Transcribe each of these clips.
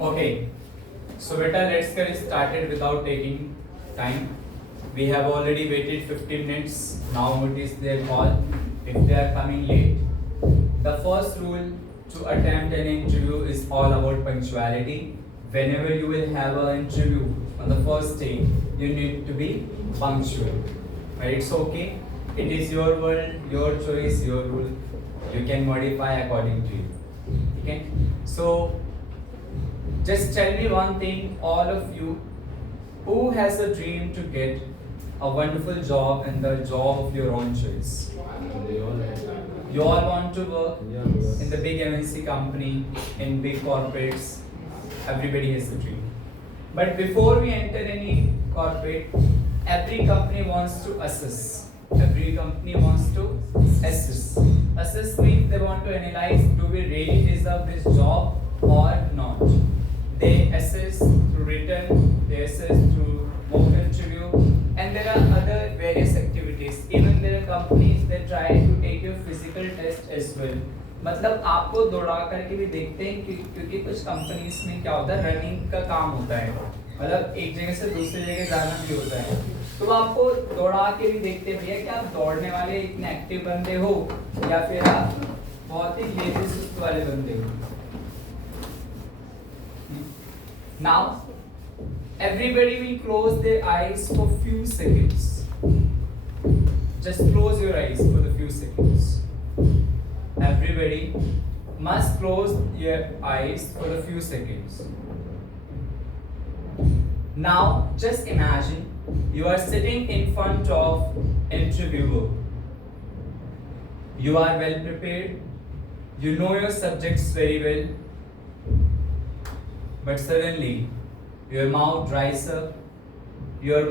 Okay, so beta, let's get started without taking time. We have already waited 15 minutes. Now it is their call. If they are coming late, the first rule to attempt an interview is all about punctuality. Whenever you will have an interview on the first day, you need to be punctual. Right? It's okay. It is your world, your choice, your rule. You can modify according to you. Okay? So just tell me one thing, all of you, who has a dream to get a wonderful job and the job of your own choice? You all want to work in the big MNC company, in big corporates. Everybody has a dream. But before we enter any corporate, every company wants to assess. Every company wants to assess. Assess means they want to analyze, do we really deserve this job or not? They assess through written, they assess through mock interview, and there are other various activities. Even there are companies that try to take your physical test as well. मतलब आपको दौड़ा करके भी देखते हैं क्योंकि कुछ companies में क्या होता है, रनिंग का काम होता है, मतलब एक जगह से दूसरी जगह जाना भी होता है, तो आपको दौड़ा के भी देखते हैं भैया कि आप दौड़ने वाले इतने एक्टिव बंदे हो या फिर आप बहुत ही लेजी सुस्त वाले बंदे हो. Now, everybody will close their eyes for few seconds. Just close your eyes for the few seconds. Everybody must close your eyes for a few seconds. Now, just imagine you are sitting in front of an interviewer. You are well prepared. You know your subjects very well. But suddenly, your mouth dries up, your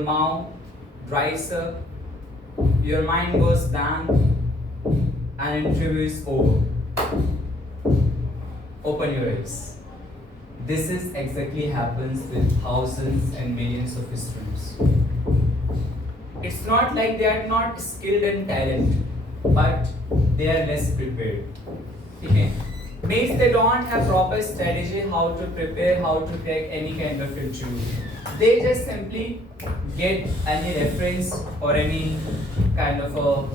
mind goes blank, and interview is over. Open your eyes. This is exactly happens with thousands and millions of students. It's not like they are not skilled and talented, but they are less prepared. Okay? Means they don't have proper strategy how to prepare, how to crack any kind of interview. They just simply get any reference or any kind of a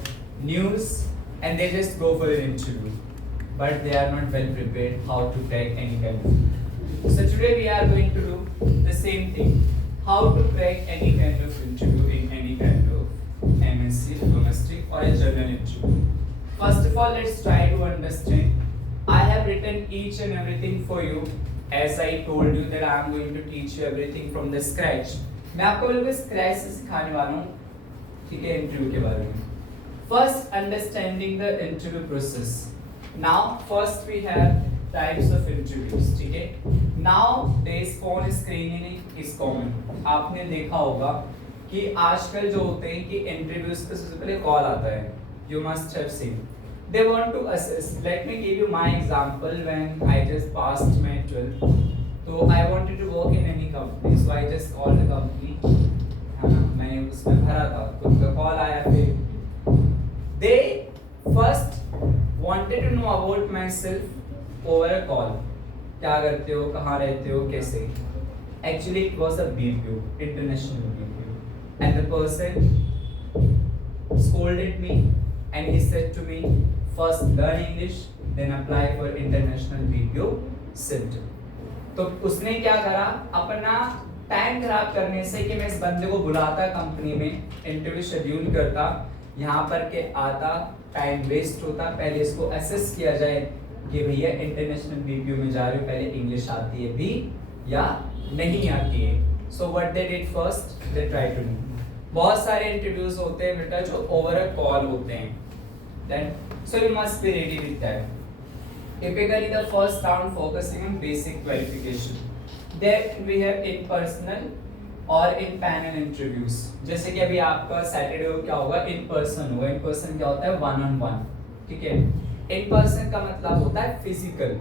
news and they just go for an interview. But they are not well prepared how to crack any kind of. So today we are going to do the same thing. How to crack any kind of interview in any kind of MNC, domestic or a journal interview. First of all, let's try to understand. I have written each and everything for you. As I told you that I am going to teach you everything from the scratch. मैं आपको बिल्कुल scratch से सिखाने वाला हूँ, ठीक है, interview के बारे में. First, understanding the interview process. Now, first we have types of interviews, ठीक है. Nowadays phone screening is common. आपने देखा होगा कि आजकल जो होते हैं कि इंटरव्यूज पे सबसे पहले कॉल आता है. You must have seen. They want to assess. Let me give you my example when I just passed my 12th. So I wanted to work in any company. So I just called the company. मैंने उसमें भरा था. तो उनका call आया फिर. They first wanted to know about myself over a call. क्या करते हो, कहाँ रहते हो, कैसे. Actually it was a BPO, international BPO. And the person scolded me. And he said to me, first learn English, then apply for international BPO center. तो उसने क्या करा, अपना टाइम खराब करने से कि मैं इस बंदे को बुलाता कंपनी में, इंटरव्यू शेड्यूल करता, यहाँ पर के आता, टाइम वेस्ट होता. पहले इसको असेस किया जाए कि भैया इंटरनेशनल बीपीओ में जा रहे हो, पहले इंग्लिश आती है भी या नहीं आती है. So what they did first, they try to know. बहुत सारे इंटरव्यूज होते हैं बेटा जो ओवर अ कॉल होते हैं. Then, so you must be ready with that. Typically, the first round focusing on basic qualification. Then we have in personal और in panel interviews. जैसे कि अभी आपका सैटरडे को क्या होगा, in person होगा. In person क्या होता है, one on one. ठीक है. In person का मतलब होता है physical.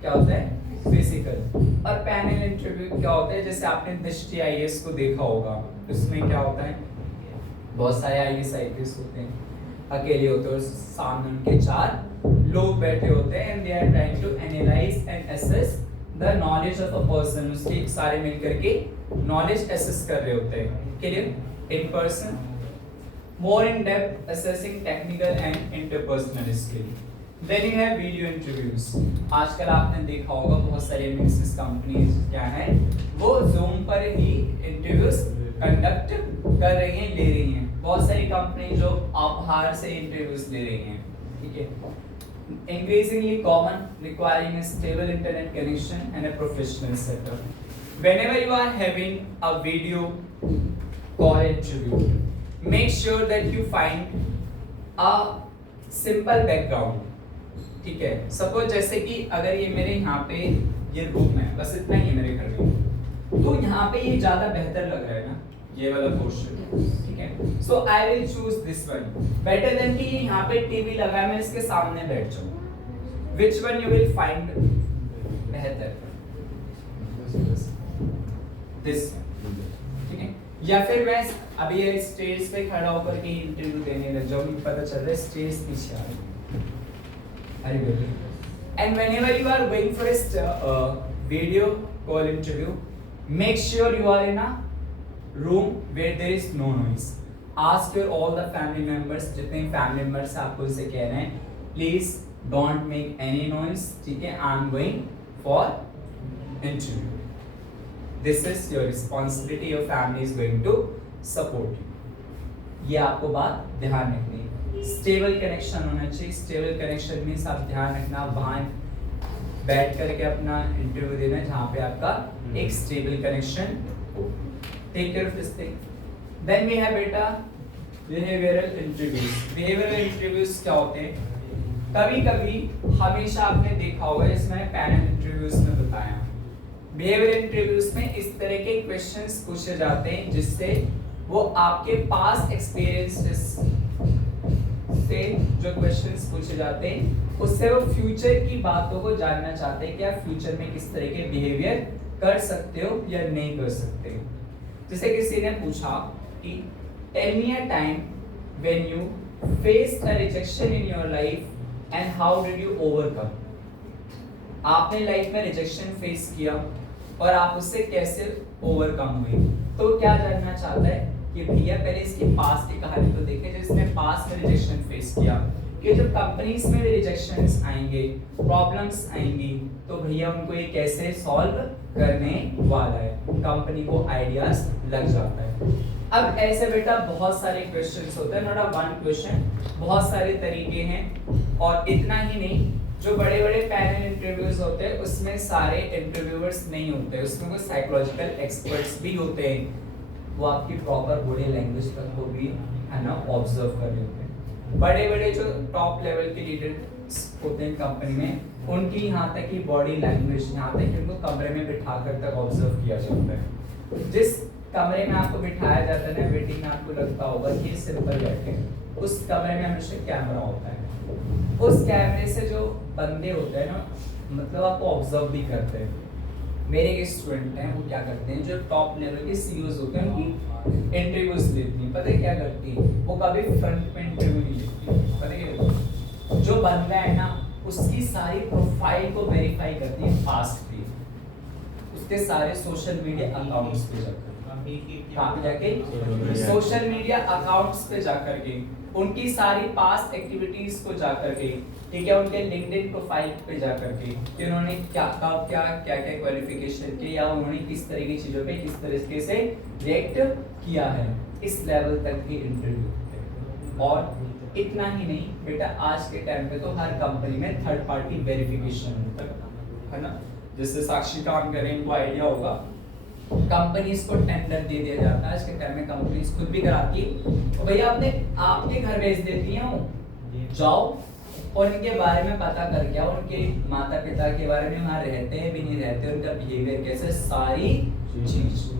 क्या होता है, physical. और panel interview क्या होता है, जैसे आपने दृष्टि IAS को देखा होगा. उसमें क्या होता है, बहुत सारे IAS होते हैं, अकेले होते हैं और सामने उनके 4 लोग बैठे होते हैं and they are trying to analyse and assess the knowledge of a person, उसके सारे मिलकर के नॉलेज असेस कर रहे होते हैं। Clear? In person more in depth assessing technical and interpersonal skill. Then you have video interviews. आजकल आपने देखा होगा बहुत सारी MNCs कंपनीज क्या है वो Zoom पर ही इंटरव्यूज कंडक्ट कर रही हैं, ले रही हैं। बहुत सारी कंपनी जो बाहर से इंटरव्यूज ले रही हैं, ठीक है। Increasingly common, requiring a stable internet connection and a professional setup. Whenever you are having a video call interview, make sure that you find a simple background, ठीक है। सपोज जैसे कि अगर ये मेरे यहाँ पे ये रूम है, बस इतना ही मेरे घर में, तो यहाँ पे ये ज्यादा बेहतर लग रहा है ना, ये वाला पोर्शन, ठीक है। So I will choose this one better than कि यहाँ पे टीवी लगा है मैं इसके सामने बैठ जाऊँ। Which one you will find बेहतर? दिस, ठीक है। या फिर मैं अभी ये स्टेज पे खड़ा होकर के इंटरव्यू देने लग जाऊँ, मुझे पता चल रहा है स्टेज पीछे आ रही है। अरे baby, and whenever you are going for a video call interview, make sure you are in a room where there is no noise. Ask your all the family members, जितने फैमिली मेंबर्स आपको उनसे कह रहे हैं please don't make any noise, ठीक है। I am going for interview. This is your responsibility. Your family is going to support you. ये आपको बात ध्यान रखनी है। स्टेबल कनेक्शन होना चाहिए। स्टेबल कनेक्शन मीन्स आप ध्यान रखना वहाँ बैठ करके अपना इंटरव्यू देना जहाँ पे आपका एक स्टेबल कनेक्शन हो। Take care of this thing. Then we have बेटा बिहेवियरल इंटरव्यूज। बिहेवियरल इंटरव्यूज क्या होते हैं? कभी कभी हमेशा आपने देखा होगा, इसमें पैनल इंटरव्यूज में बताया, बिहेवियर इंटरव्यूज में इस तरह के क्वेश्चंस पूछे जाते हैं जिससे वो आपके पास एक्सपीरियंसेस से जो क्वेश्चंस पूछे जाते हैं उससे वो फ्यूचर की बातों को जानना चाहते हैं कि आप फ्यूचर में किस तरह के बिहेवियर कर सकते हो या नहीं कर सकते। जैसे किसी ने पूछा कि tell me a time when you faced a rejection in your life and how did you overcome. आपने लाइफ में रिजेक्शन फेस किया और आप उससे कैसे ओवरकम हुए। तो क्या जानना चाहता है कि भैया पहले इसकी पास्ट की कहानी तो देखें, जो इसने पास्ट में रिजेक्शन फेस किया, कि जब कंपनीज में भी रिजेक्शंस आएंगे, प्रॉब्लम्स आएंगी, तो भैया उनको ये कैसे सॉल्व करने वाला है, कंपनी को आइडियाज लग जाता है। अब ऐसे बेटा बहुत सारे क्वेश्चंस होते हैं, नॉट वन क्वेश्चन, बहुत सारे तरीके हैं। और इतना ही नहीं, जो बड़े बड़े पैनल इंटरव्यूज होते हैं उसमें सारे इंटरव्यूअर्स नहीं होते, उसमें कुछ साइकोलॉजिकल एक्सपर्ट्स भी होते हैं, वो आपकी प्रॉपर बॉडी लैंग्वेज तक को भी है ना ऑब्जर्व कर रहे होते हैं। बड़े बड़े जो टॉप लेवल के लीडर्स होते हैं कंपनी में, उनकी यहाँ तक की बॉडी लैंग्वेज, यहाँ तक कि उनको कमरे में बिठा कर तक ऑब्जर्व किया जाता है। जिस कमरे में आपको बिठाया जाता है ना वेटिंग में, आपको लगता होगा कि ये सिंपल बैठे, उस कमरे में हमेशा कैमरा होता है। उस कैमरे से जो बंदे होते हैं ना, मतलब आपको ऑब्जर्व भी करते हैं। मेरे एक स्टूडेंट हैं, वो क्या करते हैं, जो टॉप लेवल के सीईओज होते हैं उनकी इंटरव्यूज लेती हैं। पता है क्या करती है? वो कभी फ्रंट में इंटरव्यू नहीं लेती। पता है क्या? जो बंदा है ना उसकी सारी प्रोफाइल को वेरीफाई करती है फास्ट भी, उसके सारे सोशल मीडिया अकाउंट्स पे जाकर, कहाँ पे जाके? सोशल मीडिया अकाउंट्स पे जाकर के, उनकी सारी पास्ट एक्टिविटीज को जाकर के, ठीक है, उनके लिंक्डइन प्रोफाइल पे जाकर के कि उन्होंने क्या क्या क्वालिफिकेशन की या उन्होंने किस तरह की चीज़ों पे किस तरीके से रिएक्ट किया है, इस लेवल तक की इंटरव्यू। और इतना ही नहीं बेटा, आज के टाइम पे तो हर कंपनी में थर्ड पार्टी वेरिफिकेशन होता है ना। जिससे साक्षी काम करें, इनको आइडिया होगा, कंपनीज को टेंडर दे दिया जाता है। आज के टाइम में कंपनीज खुद भी कराती है, तो भैया आपके घर भेज देती हैं, जाओ और इनके बारे में पता करके आओ, उनके माता पिता के बारे में, वहाँ रहते हैं भी नहीं रहते, उनका बिहेवियर कैसे, सारी चीज।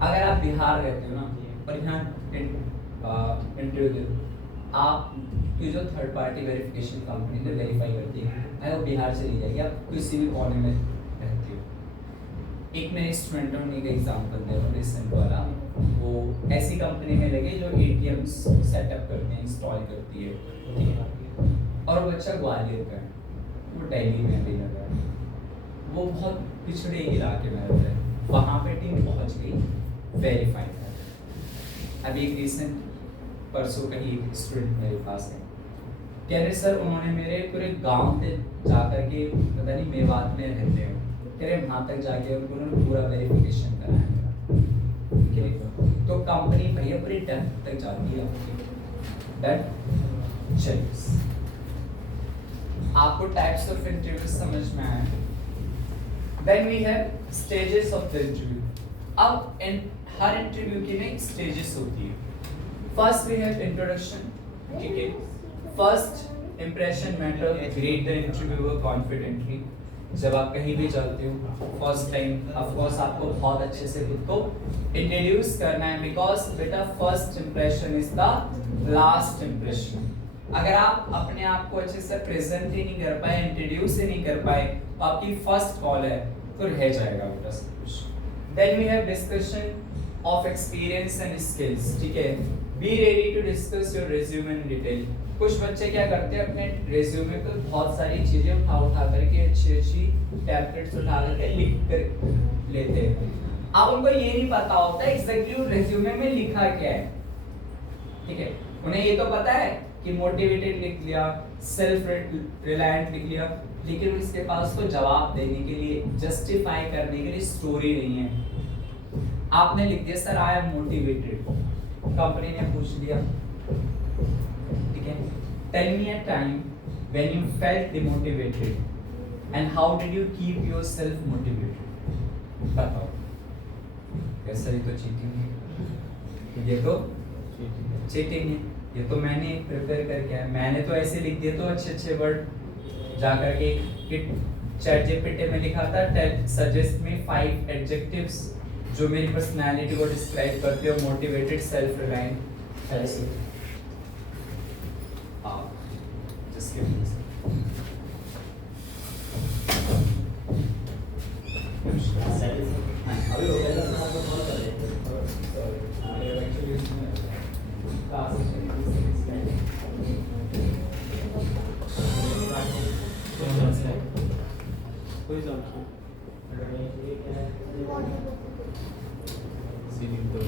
अगर आप बिहार रहते हो ना और यहाँ इंटरव्यू दे, आप की जो थर्ड पार्टी वेरिफिकेशन कंपनी ने वेरीफाई करती है, अगर वो बिहार से ली जाएगी, आप किसी भी कोने में रहती हो। एक मेरे स्टूडेंटों ने एक एग्जाम्पल दिया रिसेंट वाला, वो ऐसी कंपनी में लगे जो ATMs सेटअप करते हैं, इंस्टॉल करती है, ठीक है। और वो बच्चा ग्वालियर का है, वो दिल्ली में भी लगा है, वो बहुत पिछड़े इलाके में रहता है, वहाँ पे टीम पहुँच गई वेरीफाई कर। अभी एक रिसेंट परसों का ही एक स्टूडेंट मेरे पास है, कह रहे सर उन्होंने मेरे पूरे गांव पे जा कर के, पता नहीं मेवात में रहते हैं, कह रहे वहाँ तक जाके उन्होंने पूरा वेरिफिकेशन कराया मेरा। तो कंपनी भैया पूरी डेप्थ तक जाती है दैट चेक्स। आपको टाइप्स ऑफ इंटरव्यू समझ में आया? Then we have stages of the interview. अब हर इंटरव्यू की ना स्टेजेस होती है। फर्स्ट वी हैव इंट्रोडक्शन, ठीक है। First impression matter, greet the interviewer confidently. जब आप कहीं भी जाते हो फर्स्ट टाइम, ऑफ कोर्स आपको बहुत अच्छे से खुद को इंट्रोड्यूस करना है, बिकॉज बेटा first impression is the last impression. अगर आप अपने आप को अच्छे से प्रेजेंट ही नहीं कर पाए, इंट्रोड्यूस ही नहीं कर पाए, तो आपकी फर्स्ट कॉल है तो रह जाएगा बेटा सब कुछ। Then we have discussion of experience and skills, ठीक है। Be ready to discuss your resume in detail. कुछ बच्चे क्या करते हैं, अपने रिज्यूमे पे बहुत सारी चीजें उठा करके अच्छी टैबलेट्स उठा करके लिख कर लेते हैं। अब उनको ये नहीं पता होता एग्जैक्टली रिज्यूमे में लिखा क्या है, ठीक है। उन्हें ये तो पता है कि मोटिवेटेड लिख लिया, सेल्फ रिलायंट लिख लिया, लेकिन इसके पास तो जवाब देने के लिए, जस्टिफाई करने के लिए स्टोरी नहीं है। आपने लिख दिया sir I am motivated, company ने पूछ लिया, ठीक है, tell me a time when you felt demotivated and how did you keep yourself motivated. बताओ, कैसा? ये तो चीटिंग है, ये तो चीटिंग है, ये तो मैंने प्रिपेयर करके आया, मैंने तो ऐसे लिख दिए तो अच्छे वर्ड जा करके चैट जीपीटी में लिखा था, सजेस्ट मी 5 एडजेक्टिव्स जो मेरी पर्सनालिटी को डिस्क्राइब करते हो, मोटिवेटेड, सेल्फ रिलायंट, ऐसे। जस्ट गिव मी अभी हो गया ना, आपको कॉल कर रहे हैं एक्चुअली कोई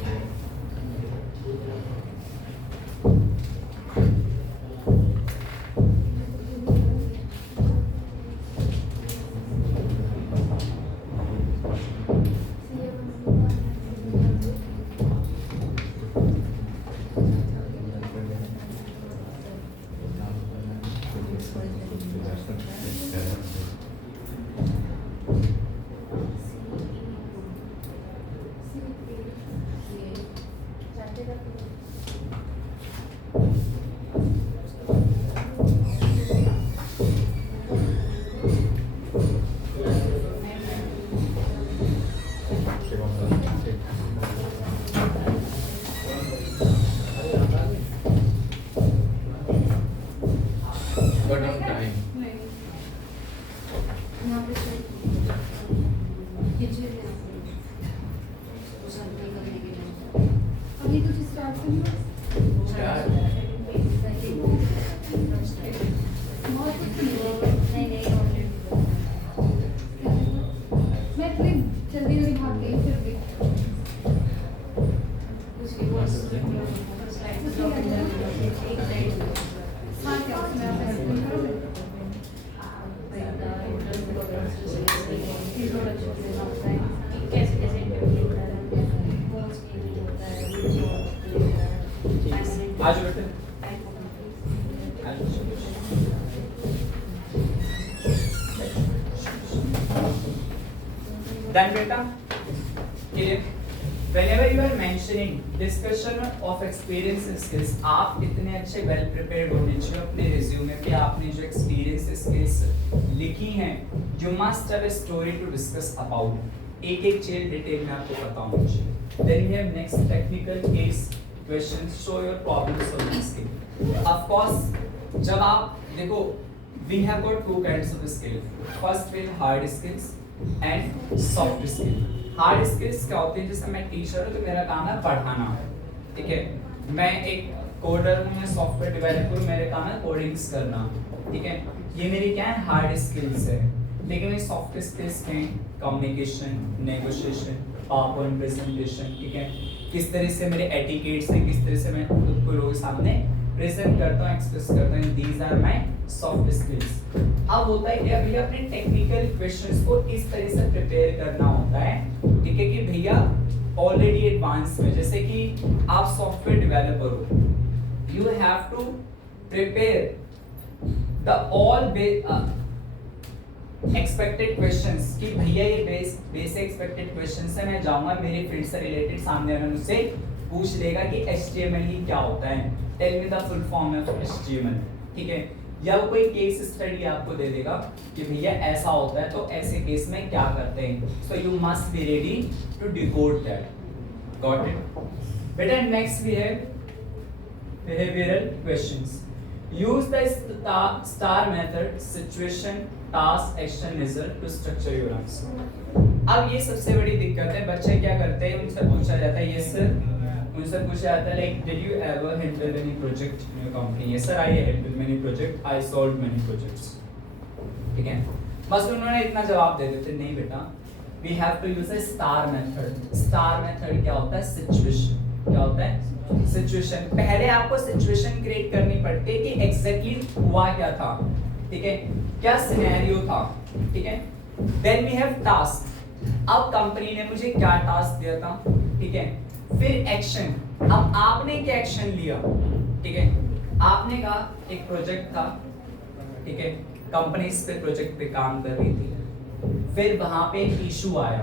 आज बेटे then beta clear whenever you are mentioning discussion of experience and skills, आप इतने अच्छे वेल प्रिपेयर्ड होने चाहिए अपने रिज्यूमे पे। आपने जो एक्सपीरियंस स्किल्स लिखी हैं, you must have a story to discuss about, एक एक चीज डिटेल में आपको पता होना चाहिए। Then we have next technical case question, show your problem solving skill. Of course जब आप देखो, we have got 2 kinds of skill, first will hard skills and soft skill. Hard skills क्या होते हैं, जैसे मैं टीचर हूँ तो मेरा काम है पढ़ाना, ठीक है। मैं एक कोडर हूँ, मैं सॉफ्टवेयर डेवलपर हूँ, मेरे काम है कोडिंग्स करना। ठीक है, ये मेरी क्या है, हार्ड स्किल्स है। लेकिन मेरी सॉफ्ट स्किल्स क्या है, communication, negotiation, power point presentation, ठीक है, किस तरह से मेरे एटिकेट्स हैं, किस तरह से मैं खुद को लोगों के सामने प्रेजेंट करता हूँ, एक्सप्रेस करता हूँ, these are my soft skills. अब होता है कि अभी अपने टेक्निकल क्वेश्चंस को इस तरह से प्रिपेयर करना होता है, ठीक है, कि भैया ऑलरेडी एडवांस में, जैसे कि आप सॉफ्टवेयर डेवलपर हो, you have to prepare the all expected questions, कि भैया ये बेसिक एक्सपेक्टेड क्वेश्चंस है, मैं जाऊंगा मेरे फील्ड से रिलेटेड, सामने वाला मुझसे पूछ लेगा कि HTML ही क्या होता है, tell me the full form of HTML, ठीक है, या वो कोई केस स्टडी आपको दे देगा कि भैया ऐसा होता है तो ऐसे केस में क्या करते हैं, so you must be ready to decode that, got it बेटा। Next we have behavioural questions, use the star method, situation, task, action, result to structure your answer. अब ये सबसे बड़ी दिक्कत है, बच्चे क्या करते हैं, उनसे पूछा जाता है यस सर, उनसे पूछा जाता है like did you ever handle any project in your company, yes sir I handle many project, I solve many projects, ठीक है, बस उन्होंने इतना जवाब दे देते, नहीं बेटा we have to use a star method. Star method क्या होता है, सिचुएशन, क्या होता है, सिचुएशन। पहले आपको सिचुएशन क्रिएट करनी पड़ती है कि एग्जैक्टली हुआ क्या था, ठीक है, क्या सिनेरियो था, ठीक है, देन वी हैव टास्क, अब कंपनी ने मुझे क्या टास्क दिया था, ठीक है, फिर एक्शन, अब आपने क्या एक्शन लिया, ठीक है, आपने कहा एक प्रोजेक्ट था, ठीक है, कंपनी इस पे प्रोजेक्ट पे काम कर रही थी, फिर वहां पे एक इशू आया,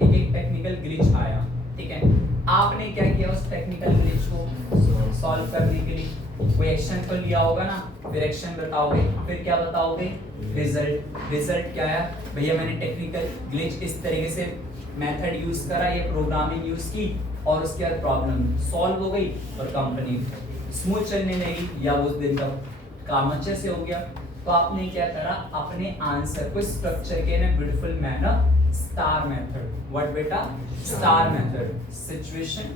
ठीक है, टेक्निकल ग्लिच आया, ठीक है, आपने क्या किया, उस टेक्निकल ग्लिच को सॉल्व करने के लिए कोई एक्शन तो लिया होगा ना, फिर एक्शन बताओगे, फिर क्या बताओगे, रिजल्ट। रिजल्ट क्या है, भैया मैंने टेक्निकल ग्लिच इस तरीके से मेथड यूज करा, ये प्रोग्रामिंग यूज की और उसके बाद प्रॉब्लम सॉल्व हो गई और कंपनी स्मूथ चलने लगी, या उस दिन का काम अच्छे से हो गया। तो आपने क्या करा, अपने आंसर को स्ट्रक्चर के in beautiful manner, star method, what बेटा, star method, situation,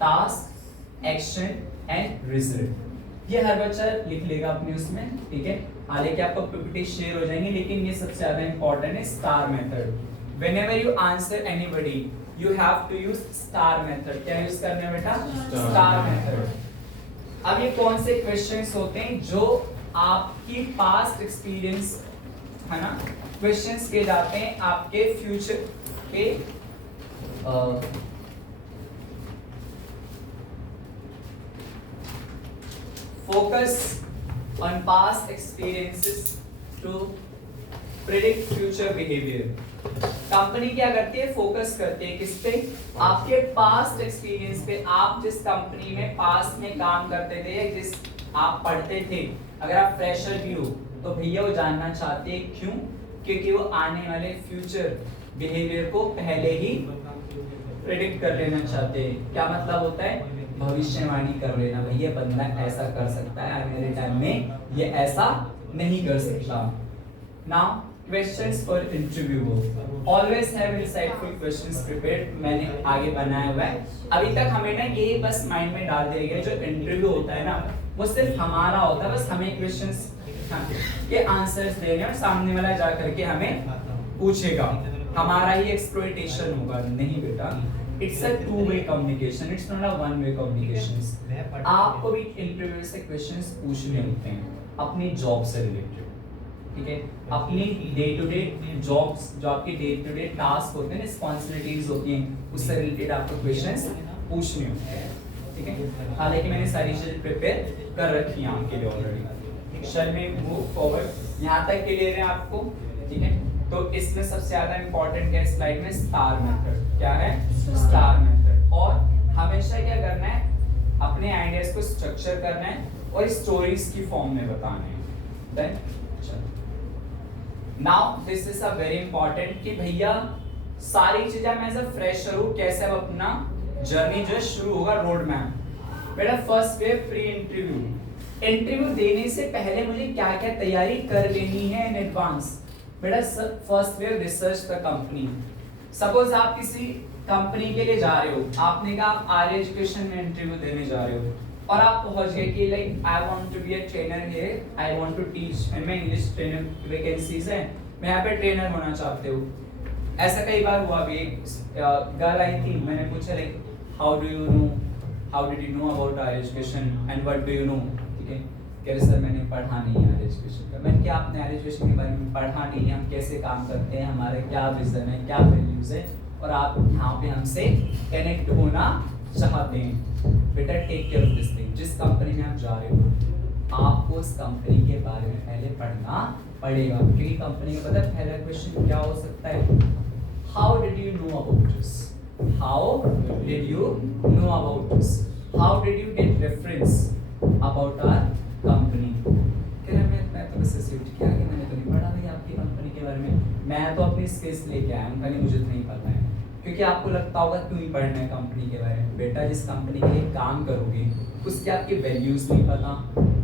task, action and result. ये हर बच्चा लिख लेगा अपने उसमें, ठीक है, हालांकि आपको पीपीटी शेयर हो जाएंगे, लेकिन ये सबसे ज्यादा इंपॉर्टेंट है, star method. Whenever you answer anybody you have to use star method. क्या यूज करना है बेटा, स्टार मेथड। अब ये कौन से क्वेश्चंस होते हैं जो आपकी पास्ट एक्सपीरियंस है ना, क्वेश्चंस किए जाते हैं आपके फ्यूचर के focus on past experiences to predict future behavior। Company क्या करती है, फोकस करती है किस पे, आपके पास्ट एक्सपीरियंस पे, आप जिस कंपनी में पास्ट में काम करते थे या जिस आप पढ़ते थे, अगर आप फ्रेशर भी हो तो भैया वो जानना चाहते हैं, क्यों, क्योंकि वो आने वाले फ्यूचर बिहेवियर को पहले ही प्रेडिक्ट कर लेना चाहते हैं। क्या मतलब होता है, भविष्यवाणी कर लेना, भैया बंदा ऐसा कर सकता है, आने वाले टाइम में ये ऐसा नहीं कर सकता। Now questions for interview, always have insightful questions prepared. मैंने आगे बनाया हुआ है, अभी तक हमें ना ये बस माइंड में डाल दिया गया, जो इंटरव्यू होता है ना वो सिर्फ हमारा होता है, बस हमें क्वेश्चंस के आंसर्स देने और सामने वाला जा करके हमें पूछेगा, हमारा ही एक्सप्लॉइटेशन होगा। नहीं बेटा, it's a two way communication, it's not a one way communication. आपको भी इंटरव्यू से क्वेश्चंस पूछने होते हैं अपनी जॉब से रिलेटेड, ठीक है, अपनी डे टू डे जॉब्स, जो आपके डे टू डे टास्क होते हैं, रिस्पांसिबिलिटीज होती हैं, उससे रिलेटेड आपको क्वेश्चंस पूछने होते हैं, ठीक है। हालांकि मैंने सारी चीजें प्रिपेयर कर रखी हैं आपके लिए already. Shall we move forward, यहाँ तक क्लियर है आपको, ठीक है। तो इसमें सबसे ज्यादा इंपॉर्टेंट है स्लाइड में स्टार मेथड। क्या है, स्टार मेथड। और हमेशा क्या करना है, अपने आइडियाज को स्ट्रक्चर करना है और स्टोरीज की फॉर्म में बताना है। Then now this is a very important कि भैया सारी चीजें मैं एज अ फ्रेशर हूं, कैसे अब अपना जर्नी जो शुरू होगा, रोड मैप। बेटा first way pre interview, interview देने से पहले मुझे क्या क्या तैयारी कर लेनी है इन एडवांस। बेटा first way research the company. Suppose आप किसी कंपनी के लिए जा रहे हो, आपने कहा आप आर्य एजुकेशन में इंटरव्यू देने जा रहे हो, और आप पहुंच गए कि like I want to be a trainer here, I want to teach, and मैं इंग्लिश ट्रेनर वैकेंसीज हैं, मैं यहाँ पे ट्रेनर होना चाहते हो। ऐसा कई बार हुआ भी, एक गर्ल आई थी, मैंने पूछा like how do you know, how did you know about our education and what do you know, ठीक है, कह रहे सर मैंने पढ़ा नहीं है एजुकेशन का। मैंने क्या आपने एजुकेशन के बारे में पढ़ा नहीं है, हम कैसे काम करते हैं, हमारे क्या विजन है, क्या वैल्यूज है, और आप यहाँ पे हमसे कनेक्ट होना चाहते हैं, बेटा take care of this thing. जिस कंपनी में आप जा रहे हो आपको उस कंपनी के बारे में पहले पढ़ना पड़ेगा, क्योंकि कंपनी का पता है पहला क्वेश्चन क्या हो सकता है, how did you know about this, how did you know about this, how did you get reference about our company. कह रहा मैं तो बस ऐसे उठ के आ गया, मैंने तो नहीं पढ़ा भाई आपकी कंपनी के बारे में, मैं तो अपनी स्किल्स लेके आया हूँ, खाली मुझे तो नहीं पता है। क्योंकि आपको लगता होगा क्यों ही पढ़ना है कंपनी के बारे में, बेटा जिस कंपनी के लिए काम करोगे उसके आपके वैल्यूज नहीं पता,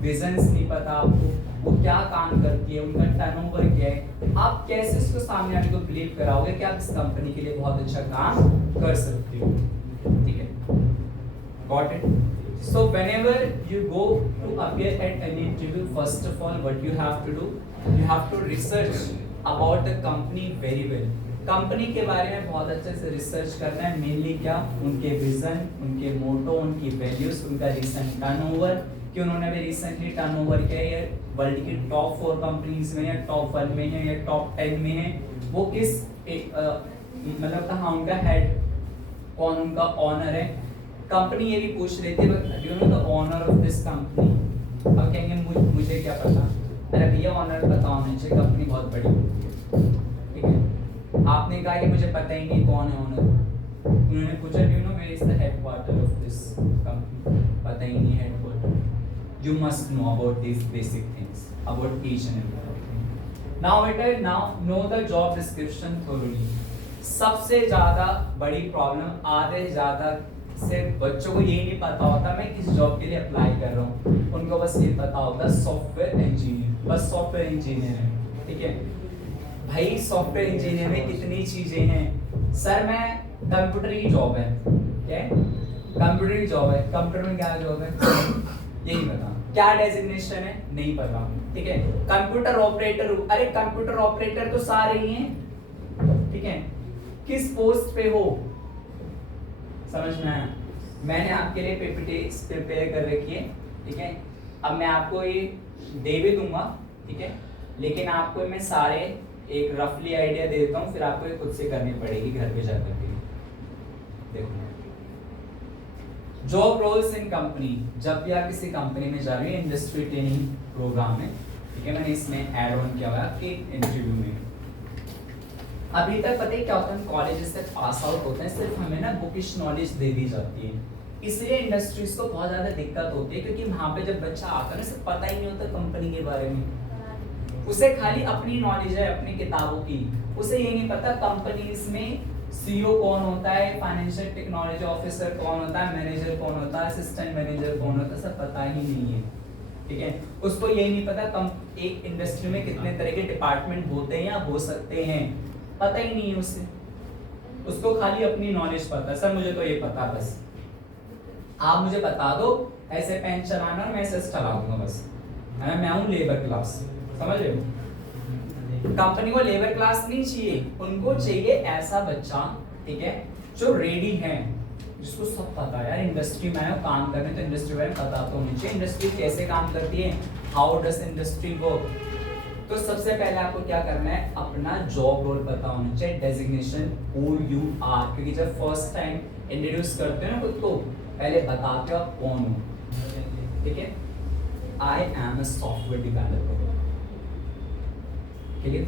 विजन्स नहीं पता आपको, वो क्या काम करती है, उनका टर्नओवर क्या है, आप कैसे उसको सामने आने को बिलीव कराओगे कि आप इस कंपनी के लिए बहुत अच्छा काम कर सकते हो, ठीक है, got it. So whenever you go to appear at any interview, first of all what you have to do, you have to research about the company very well। Company के बारे में बहुत अच्छे से रिसर्च करना है, मेनली क्या, उनके विजन, उनके मोटो, उनकी वैल्यूज, उनका रिसेंट टर्नओवर, कि उन्होंने भी रिसेंटली टर्नओवर किया है वर्ल्ड की टॉप 4 कंपनीज में, या टॉप 1 में है, या टॉप 10 में है, वो किस मतलब कहाँ उनका हेड कौन, उनका ऑनर है। कंपनी ये भी पूछ लेती है you know the owner of this company, अब कहेंगे मुझे क्या पता, अरे भैया ऑनर पता होना चाहिए, कंपनी बहुत बड़ी होती है, ठीक है। आपने कहा कि मुझे पता ही नहीं कौन है ओनर, उन्होंने पूछा you know where is the headquarter of this company, पता ही नहीं headquarter. You must know about this basic things about each and every. Now बेटा now know the job description thoroughly. सबसे ज्यादा बड़ी प्रॉब्लम आधे ज्यादा से बच्चों को यही नहीं पता होता मैं किस जॉब के लिए अप्लाई कर रहा हूँ, उनको बस ये पता होता सॉफ्टवेयर इंजीनियर, बस सॉफ्टवेयर इंजीनियर है, ठीक है भाई। सॉफ्टवेयर इंजीनियर में कितनी चीजें हैं, सर मैं कंप्यूटर की जॉब है, क्या है कंप्यूटर की जॉब है, कंप्यूटर में क्या जॉब है ये नहीं पता, क्या डेजिग्नेशन है नहीं पता, ठीक है। कंप्यूटर ऑपरेटर, अरे कंप्यूटर ऑपरेटर तो सारे ही हैं, ठीक है, किस पोस्ट पे हो समझ में आया। मैंने आपके लिए पीपीटी प्रिपेयर कर रखी है, ठीक है, अब मैं आपको ये दे भी दूंगा, ठीक है, लेकिन आपको मैं सारे एक रफली आइडिया दे देता हूँ, फिर आपको ये खुद से करनी पड़ेगी घर पे जाकर के। देखो जॉब रोल्स इन कंपनी, जब भी आप किसी कंपनी में जा रहे हैं, इंडस्ट्री ट्रेनिंग प्रोग्राम में, ठीक है, मैंने इसमें ऐड ऑन किया हुआ है आपके इंटरव्यू में। अभी तक पता है क्या होता है, कॉलेज से पास आउट होते हैं, सिर्फ हमें ना बुकिश नॉलेज दे दी जाती है, इसलिए इंडस्ट्रीज को बहुत ज्यादा दिक्कत होती है, क्योंकि वहां पे जब बच्चा आता है ना उसे पता ही नहीं होता कंपनी के बारे में, उसे खाली अपनी नॉलेज है अपनी किताबों की, उसे ये नहीं पता कंपनीज में सीईओ कौन होता है, फाइनेंशियल टेक्नोलॉजी ऑफिसर कौन होता है, मैनेजर कौन होता है, असिस्टेंट मैनेजर कौन होता है, सब पता ही नहीं है, ठीक है। उसको ये नहीं पता एक इंडस्ट्री में कितने तरह के डिपार्टमेंट होते हैं या हो सकते हैं, पता ही नहीं है उससे, उसको खाली अपनी नॉलेज पता है, सर मुझे तो ये पता, बस आप मुझे बता दो ऐसे पेन चलाना, मैं ऐसे चला दूंगा बस, है ना, मैं हूँ लेबर क्लास, समझ रहे हो। कंपनी को लेबर क्लास नहीं चाहिए, उनको चाहिए ऐसा बच्चा, ठीक है, जो रेडी है, जिसको सब पता है यार इंडस्ट्री में काम करने, तो इंडस्ट्री में पता तो होनी चाहिए इंडस्ट्री कैसे काम करती है, हाउ डज इंडस्ट्री वर्क। तो सबसे पहले आपको क्या करना है, अपना जॉब रोल पता होना चाहिए, डेजिग्नेशन हु यू आर, क्योंकि जब फर्स्ट टाइम इंट्रोड्यूस करते हो ना खुद को, पहले बताते हो आप कौन हो, ठीक है। I am a software developer, ठीक है,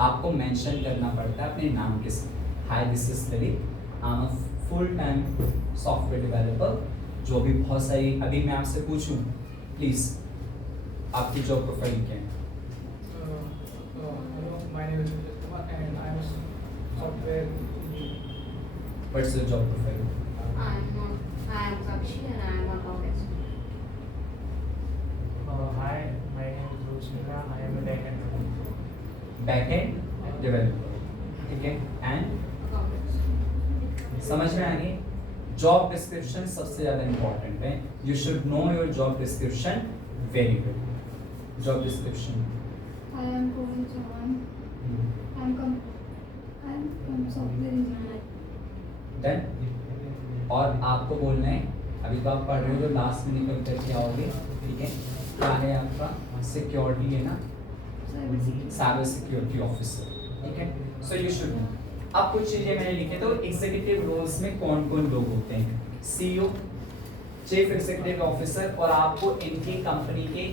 आपको मेंशन करना पड़ता है अपने नाम के साथ, hi this is Lalit, I am a full time software developer. जो भी बहुत सारी, अभी मैं आपसे पूछूं प्लीज आपकी जॉब प्रोफाइल क्या है। My name is Vijay Kumar and I am a software engineer. What's your job profile? I am Sakshi and I am a account expert. Hi, my name is Rosmila. I am a backend developer. Backend developer, ठीक है, and Account expert. समझ में आ गई। Job description सबसे ज़्यादा important है. You should know your job description very good. Job description. I am Komal Chauhan. I am from software engineer. Done. और आपको बोलना है, अभी तो आप पढ़ रहे हो तो लास्ट में निकल कर क्या होगे, ठीक है. क्या है आपका, सिक्योरिटी है ना, Cyber security. Cyber security officer, ठीक है. So you should no. अब कुछ चीजें मैंने लिखे तो एग्जीक्यूटिव रोल्स में कौन कौन लोग होते हैं. सीईओ, चीफ एग्जीक्यूटिव ऑफिसर, और आपको इनकी कंपनी के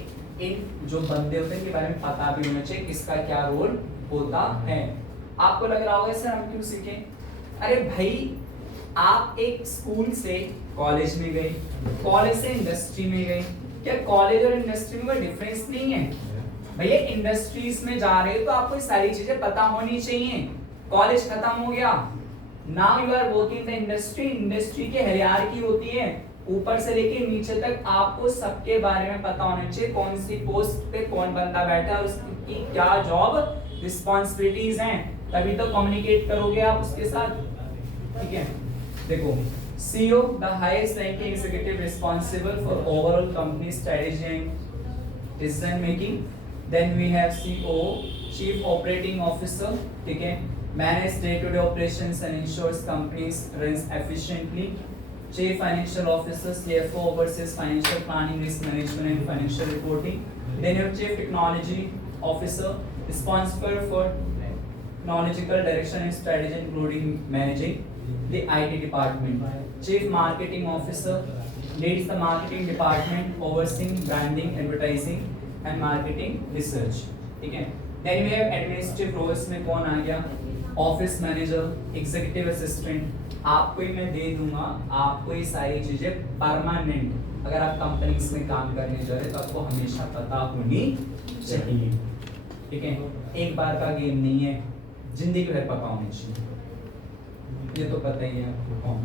इन जो बंदे होते हैं के बारे में पता भी होना चाहिए किसका क्या रोल होता है. आपको लग रहा होगा सर हम क्यों सीखे. अरे भाई, आप एक स्कूल से कॉलेज में गए, कॉलेज से इंडस्ट्री में गए, क्या कॉलेज और इंडस्ट्री में कोई डिफरेंस नहीं है. भैया इंडस्ट्रीज में जा रहे हो तो आपको ये सारी चीजें पता होनी चाहिए. कॉलेज खत्म हो गया, now you are working the industry. Industry की हायरार्की होती है, ऊपर से लेके नीचे तक आपको सबके बारे में पता होना चाहिए. कौन सी पोस्ट पे कौन बंदा बैठा है, उसकी क्या जॉब रिस्पॉन्सिबिलिटीज हैं, तभी तो कम्युनिकेट करोगे आप उसके साथ, ठीक है. देखो, CEO, the highest ranking executive responsible for overall company strategy and decision making. Then we have COO, Chief Operating Officer, ठीक है, manage day-to-day operations and ensures companies runs efficiently. Chief Financial Officer, CFO, oversees financial planning, risk management and financial reporting. Then you have Chief Technology Officer, responsible for technological direction and strategy, including managing the IT department. Chief Marketing Officer leads the marketing department, overseeing branding, advertising and marketing research. ठीक है. Then we have administrative roles में कौन आ गया, office manager, executive assistant. आपको ही मैं दे दूंगा, आपको ये सारी चीजें परमानेंट, अगर आप कंपनीज में काम करने जा रहे हैं तो आपको हमेशा पता होनी चाहिए, ठीक है. एक बार का गेम नहीं है, जिंदगी भर पता होनी चाहिए, ये तो पता ही है आपको,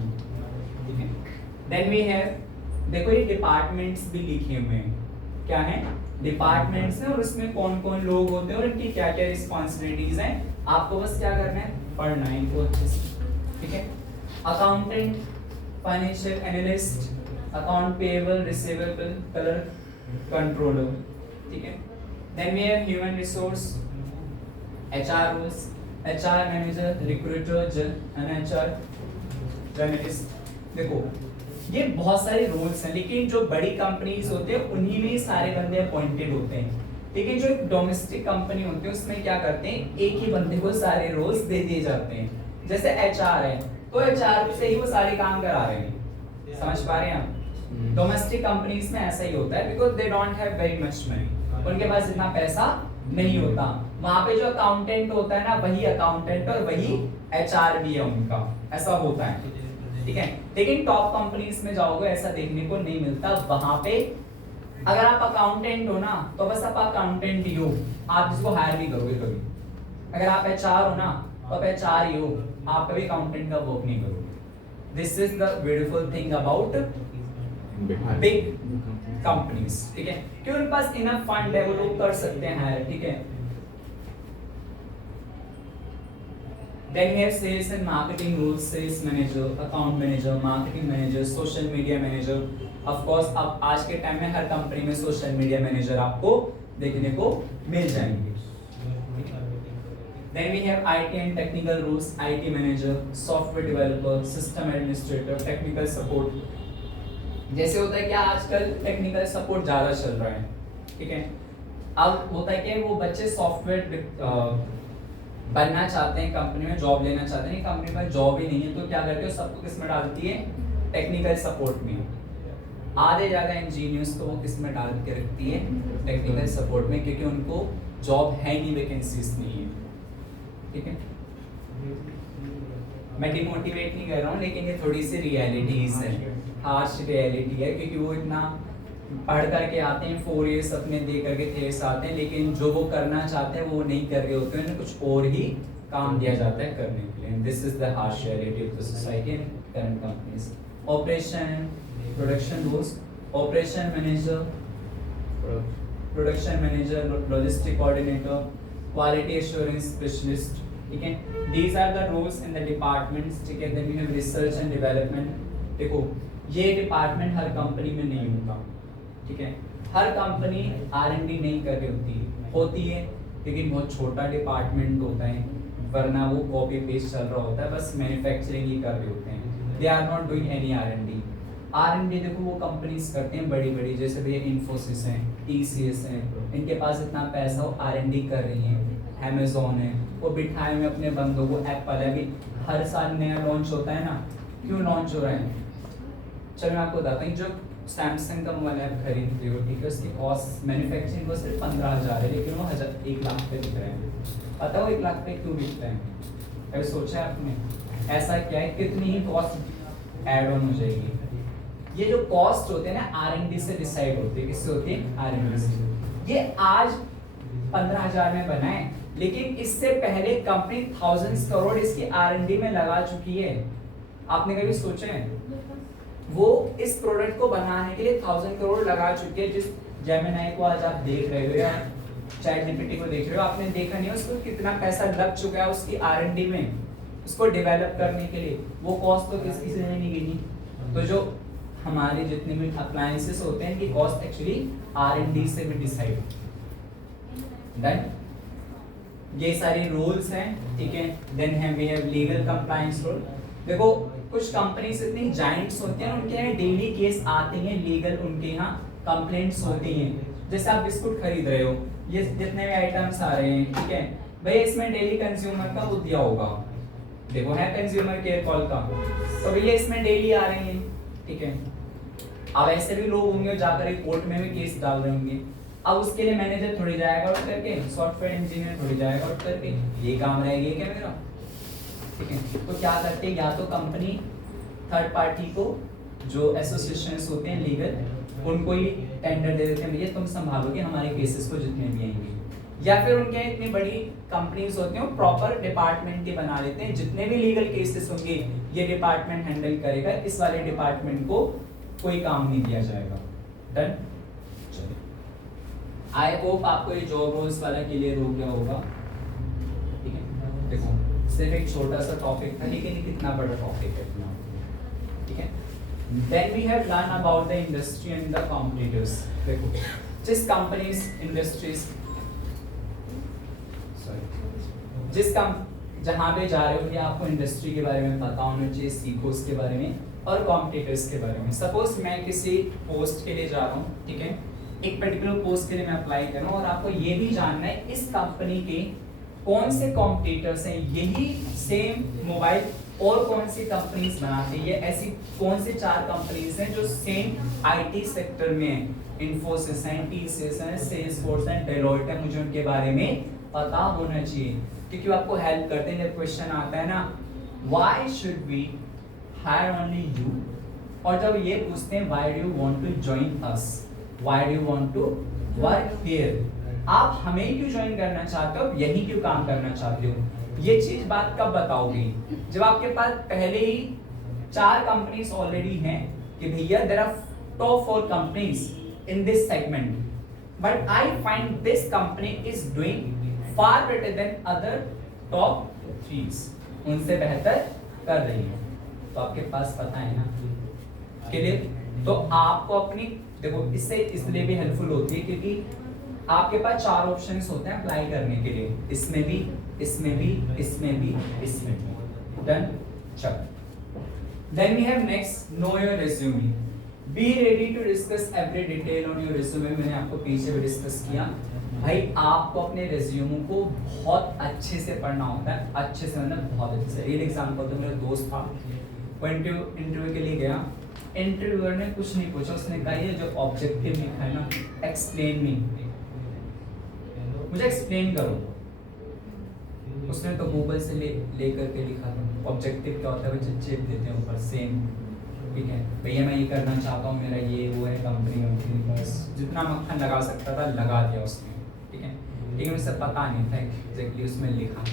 ठीक है. देन वी हैव, देखो ये डिपार्टमेंट्स भी लिखे हुए हैं. क्या है, डिपार्टमेंट्स हैं और उसमें कौन कौन लोग होते हैं और इनकी क्या क्या रिस्पॉन्सिबिलिटीज हैं. आपको बस क्या करना है, पढ़ना है इनको अच्छे से, ठीक है. Accountant, financial analyst, account payable, receivable, colour controller, ठीक है. Then we have human resource, HR roles, HR manager, recruiter and HR journalist. देखो ये बहुत सारे रोल्स हैं, लेकिन जो बड़ी कंपनीज होते हैं उन्हीं में सारे बंदे अपॉइंटेड होते हैं. लेकिन जो एक डोमेस्टिक कंपनी होती है उसमें क्या करते हैं, एक ही बंदे को सारे रोल्स दे दिए जाते हैं. जैसे HR है तो HR से ही वो सारे काम करा रहे हैं. समझ पा रहे हैं आप. डोमेस्टिक कंपनीज में ऐसा ही होता है, because they don't have very much money, उनके पास इतना पैसा नहीं होता. वहां पे जो अकाउंटेंट होता है ना, वही अकाउंटेंट और वही HR भी है उनका, ऐसा होता है, ठीक है. लेकिन टॉप कंपनीज में जाओगे ऐसा देखने को नहीं मिलता. वहां पे अगर आप अकाउंटेंट हो ना तो बस आप अकाउंटेंट ही हो, आप जिसको हायर भी करोगे कभी. अगर आप HR हो ना तो आप HR ही हो, आप कभी अकाउंटेंट का वर्क नहीं करोगे. This is the beautiful thing about big companies, ठीक है, कि उनके पास इनफ फंड है, वो लोग कर सकते हैं हायर, ठीक है. Then we have sales and marketing roles, sales manager, account manager, marketing manager, social media manager. Of course, अब आज के टाइम में हर कंपनी में सोशल मीडिया मैनेजर आपको देखने को मिल जाएंगे. Then we have IT and technical roles, IT manager, software developer, system administrator, technical support. जैसे होता है कि आजकल टेक्निकल सपोर्ट ज़्यादा चल रहा है, ठीक है. अब होता है कि वो बच्चे सॉफ्टवेयर बनना चाहते हैं, कंपनी में जॉब लेना चाहते हैं, कंपनी में जॉब ही नहीं है तो क्या करते हो, सबको किस में डालती है, टेक्निकल सपोर्ट में. आधे ज़्यादा इंजीनियर्स को वो किस में डाल के रखती है, टेक्निकल सपोर्ट में, क्योंकि उनको जॉब है नहीं, वैकेंसीज नहीं है, ठीक है. मैं डिमोटिवेट नहीं कर रहा हूँ, लेकिन ये थोड़ी सी रियलिटीज है, हार्श रियलिटी है, क्योंकि वो इतना पढ़ करके आते हैं, 4 years अपने दे करके थेस आते हैं, लेकिन जो वो करना चाहते हैं वो नहीं कर रहे होते हैं, कुछ और ही काम दिया जाता है करने के लिए. This is the harsh reality of the society and current companies. Operation, production roles, operation manager, production manager, logistic coordinator, quality assurance specialist, ठीक है. These are the roles in the departments, ठीक है. Then we have research and development, देखो ये department हर company में नहीं होता, ठीक है, हर कंपनी R&D नहीं कर रही होती है, लेकिन बहुत छोटा डिपार्टमेंट होता है, वरना वो कॉपी पेस्ट चल रहा होता है, बस मैन्युफैक्चरिंग ही कर रहे होते हैं, they are not doing any R&D देखो वो कंपनीज करते हैं बड़ी बड़ी, जैसे भैया इन्फोसिस है, TCS है, इनके पास इतना पैसा हो R&D कर रही है, अमेजोन है, वो बिठाए में अपने बंदों को, एप्पल है, अभी हर साल नया लॉन्च होता है ना, क्यों लॉन्च हो रहा है? चलो मैं आपको बताता हूँ, जो सैमसंग का मोबाइल ऐप खरीदते हो, ठीक है, उसकी कॉस्ट मैन्युफैक्चरिंग को सिर्फ 15,000 है, लेकिन वो 1 लाख पे बिक रहे हैं। पता हो 1 लाख पे क्यों बिकते हैं? कभी सोचा है आपने ऐसा क्या है, कितनी ही कॉस्ट ऐड ऑन हो जाएगी? ये जो कॉस्ट होते हैं ना R&D से डिसाइड होते हैं, किससे होती है? R&D से। ये आज 15,000 में बना है, लेकिन इससे पहले कंपनी थाउजेंड्स करोड़ इसकी R&D में लगा चुकी है। आपने कभी सोचा है? वो इस प्रोडक्ट को बनाने के लिए 1000 करोड़ लगा चुकी है। जिस जेमिनी को आज आप देख रहे हो या ChatGPT को देख रहे हो, आपने देखा नहीं उसको कितना पैसा लग चुका है उसकी R&D में, उसको डेवलप करने के लिए। वो कॉस्ट तो किसी से नहीं गिनी। तो जो हमारे जितने भी अप्लायंसेस होते हैं, इनकी कॉस्ट एक्चुअली R&D से भी डिसाइड। डन, ये सारे रूल्स हैं, ठीक है। Then we have legal compliance rule. देखो कुछ कंपनीज इतनी जाइंट्स होती हैं, उनके यहाँ डेली केस आते हैं लीगल, उनके यहाँ कंप्लेंट्स होती हैं। जैसे आप बिस्कुट खरीद रहे हो, ये जितने भी आइटम्स आ रहे हैं, ठीक है भाई, इसमें डेली कंज्यूमर का वो दिया होगा, देखो है कंज्यूमर केयर कॉल का, तो भैया इसमें डेली आ रहे हैं, ठीक है। अब ऐसे भी लोग होंगे जाकर कोर्ट में भी केस डाल रहे होंगे। अब उसके लिए मैनेजर थोड़ी जाएगा उठ करके, सॉफ्टवेयर इंजीनियर थोड़ी जाएगा उठ करके, ये काम रह गया क्या मेरा, ठीक है। तो क्या करते हैं, या तो कंपनी थर्ड पार्टी को, जो एसोसिएशंस होते हैं लीगल, उनको ही टेंडर दे देते हैं, भैया तुम संभालोगे हमारे केसेस को जितने भी आएंगे। या फिर उनके इतनी बड़ी कंपनीज होती हैं, प्रॉपर डिपार्टमेंट के बना लेते हैं, जितने भी लीगल केसेस होंगे ये डिपार्टमेंट हैंडल करेगा, इस वाले डिपार्टमेंट को कोई काम नहीं दिया जाएगा। डन, आई होप आपको ये जॉब रोल्स वाला क्लियर हो गया होगा, ठीक है। देखो सिर्फ एक छोटा सा टॉपिक था, लेकिन कितना बड़ा टॉपिक है इतना, ठीक है। Then we have learned about the industry and the competitors. देखो जिस कंपनीज इंडस्ट्रीज जहाँ पे जा रहे हो कि आपको इंडस्ट्री के बारे में पता होना चाहिए, सीखो उसके बारे में, और कॉम्पिटिटर्स के बारे में। सपोज मैं किसी पोस्ट के लिए जा रहा हूँ, ठीक है, एक पर्टिकुलर पोस्ट के लिए मैं अप्लाई कर रहा हूँ, और आपको ये भी जानना है इस कंपनी के कौन से कॉम्पिटिटर्स हैं, यही सेम मोबाइल और कौन सी कंपनीज बनाती है, ऐसी कौन सी 4 कंपनीज हैं जो सेम IT सेक्टर में है, इन्फोसिस है, TCS है, सेल्सफोर्स है, डेलोइट है, मुझे उनके बारे में पता होना चाहिए, क्योंकि आपको हेल्प करते हैं। जब क्वेश्चन आता है ना, why should we hire only you, और जब ये पूछते हैं why do you want to join us, why do you want to work here, आप हमें क्यों ज्वाइन करना चाहते हो, यही क्यों काम करना चाहते हो, ये चीज बात कब बताओगी, जब आपके पास पहले ही 4 कंपनीज ऑलरेडी हैं कि भैया there are top 4 companies in this segment, but I find this company is doing far better than other top 3, उनसे बेहतर कर रही है, तो आपके पास पता है ना, क्लियर। तो आपको अपनी देखो इससे इसलिए भी हेल्पफुल होती है, क्योंकि आपके पास 4 ऑप्शंस होते हैं अप्लाई करने के लिए, इसमें भी, इसमें भी, इसमें भी, इसमें भी। डन, चल। Then we have next, know your resume. Be ready to discuss every detail on your resume. मैंने आपको पीछे भी डिस्कस किया, भाई आपको अपने रेज्यूमे को बहुत अच्छे से पढ़ना होता है, अच्छे से मतलब बहुत अच्छे से। एक एग्जांपल तो मेरा दोस्त था, वो इंटरव्यू के लिए गया, इंटरव्यूअर ने कुछ नहीं पूछा, उसने कहा ये जो ऑब्जेक्टिव लिखा है ना, एक्सप्लेन मी, मुझे एक्सप्लेन करो। उसने तो गूगल से ले करके लिखा था। ऑब्जेक्टिव क्या होता है, वो चिप देते हैं ऊपर सेम, ठीक है भैया मैं ये करना चाहता हूँ, मेरा ये वो है, कंपनी उनकी, बस जितना मक्खन लगा सकता था लगा दिया उसने, ठीक है। लेकिन उसे पता नहीं था एग्जैक्टली उसमें लिखा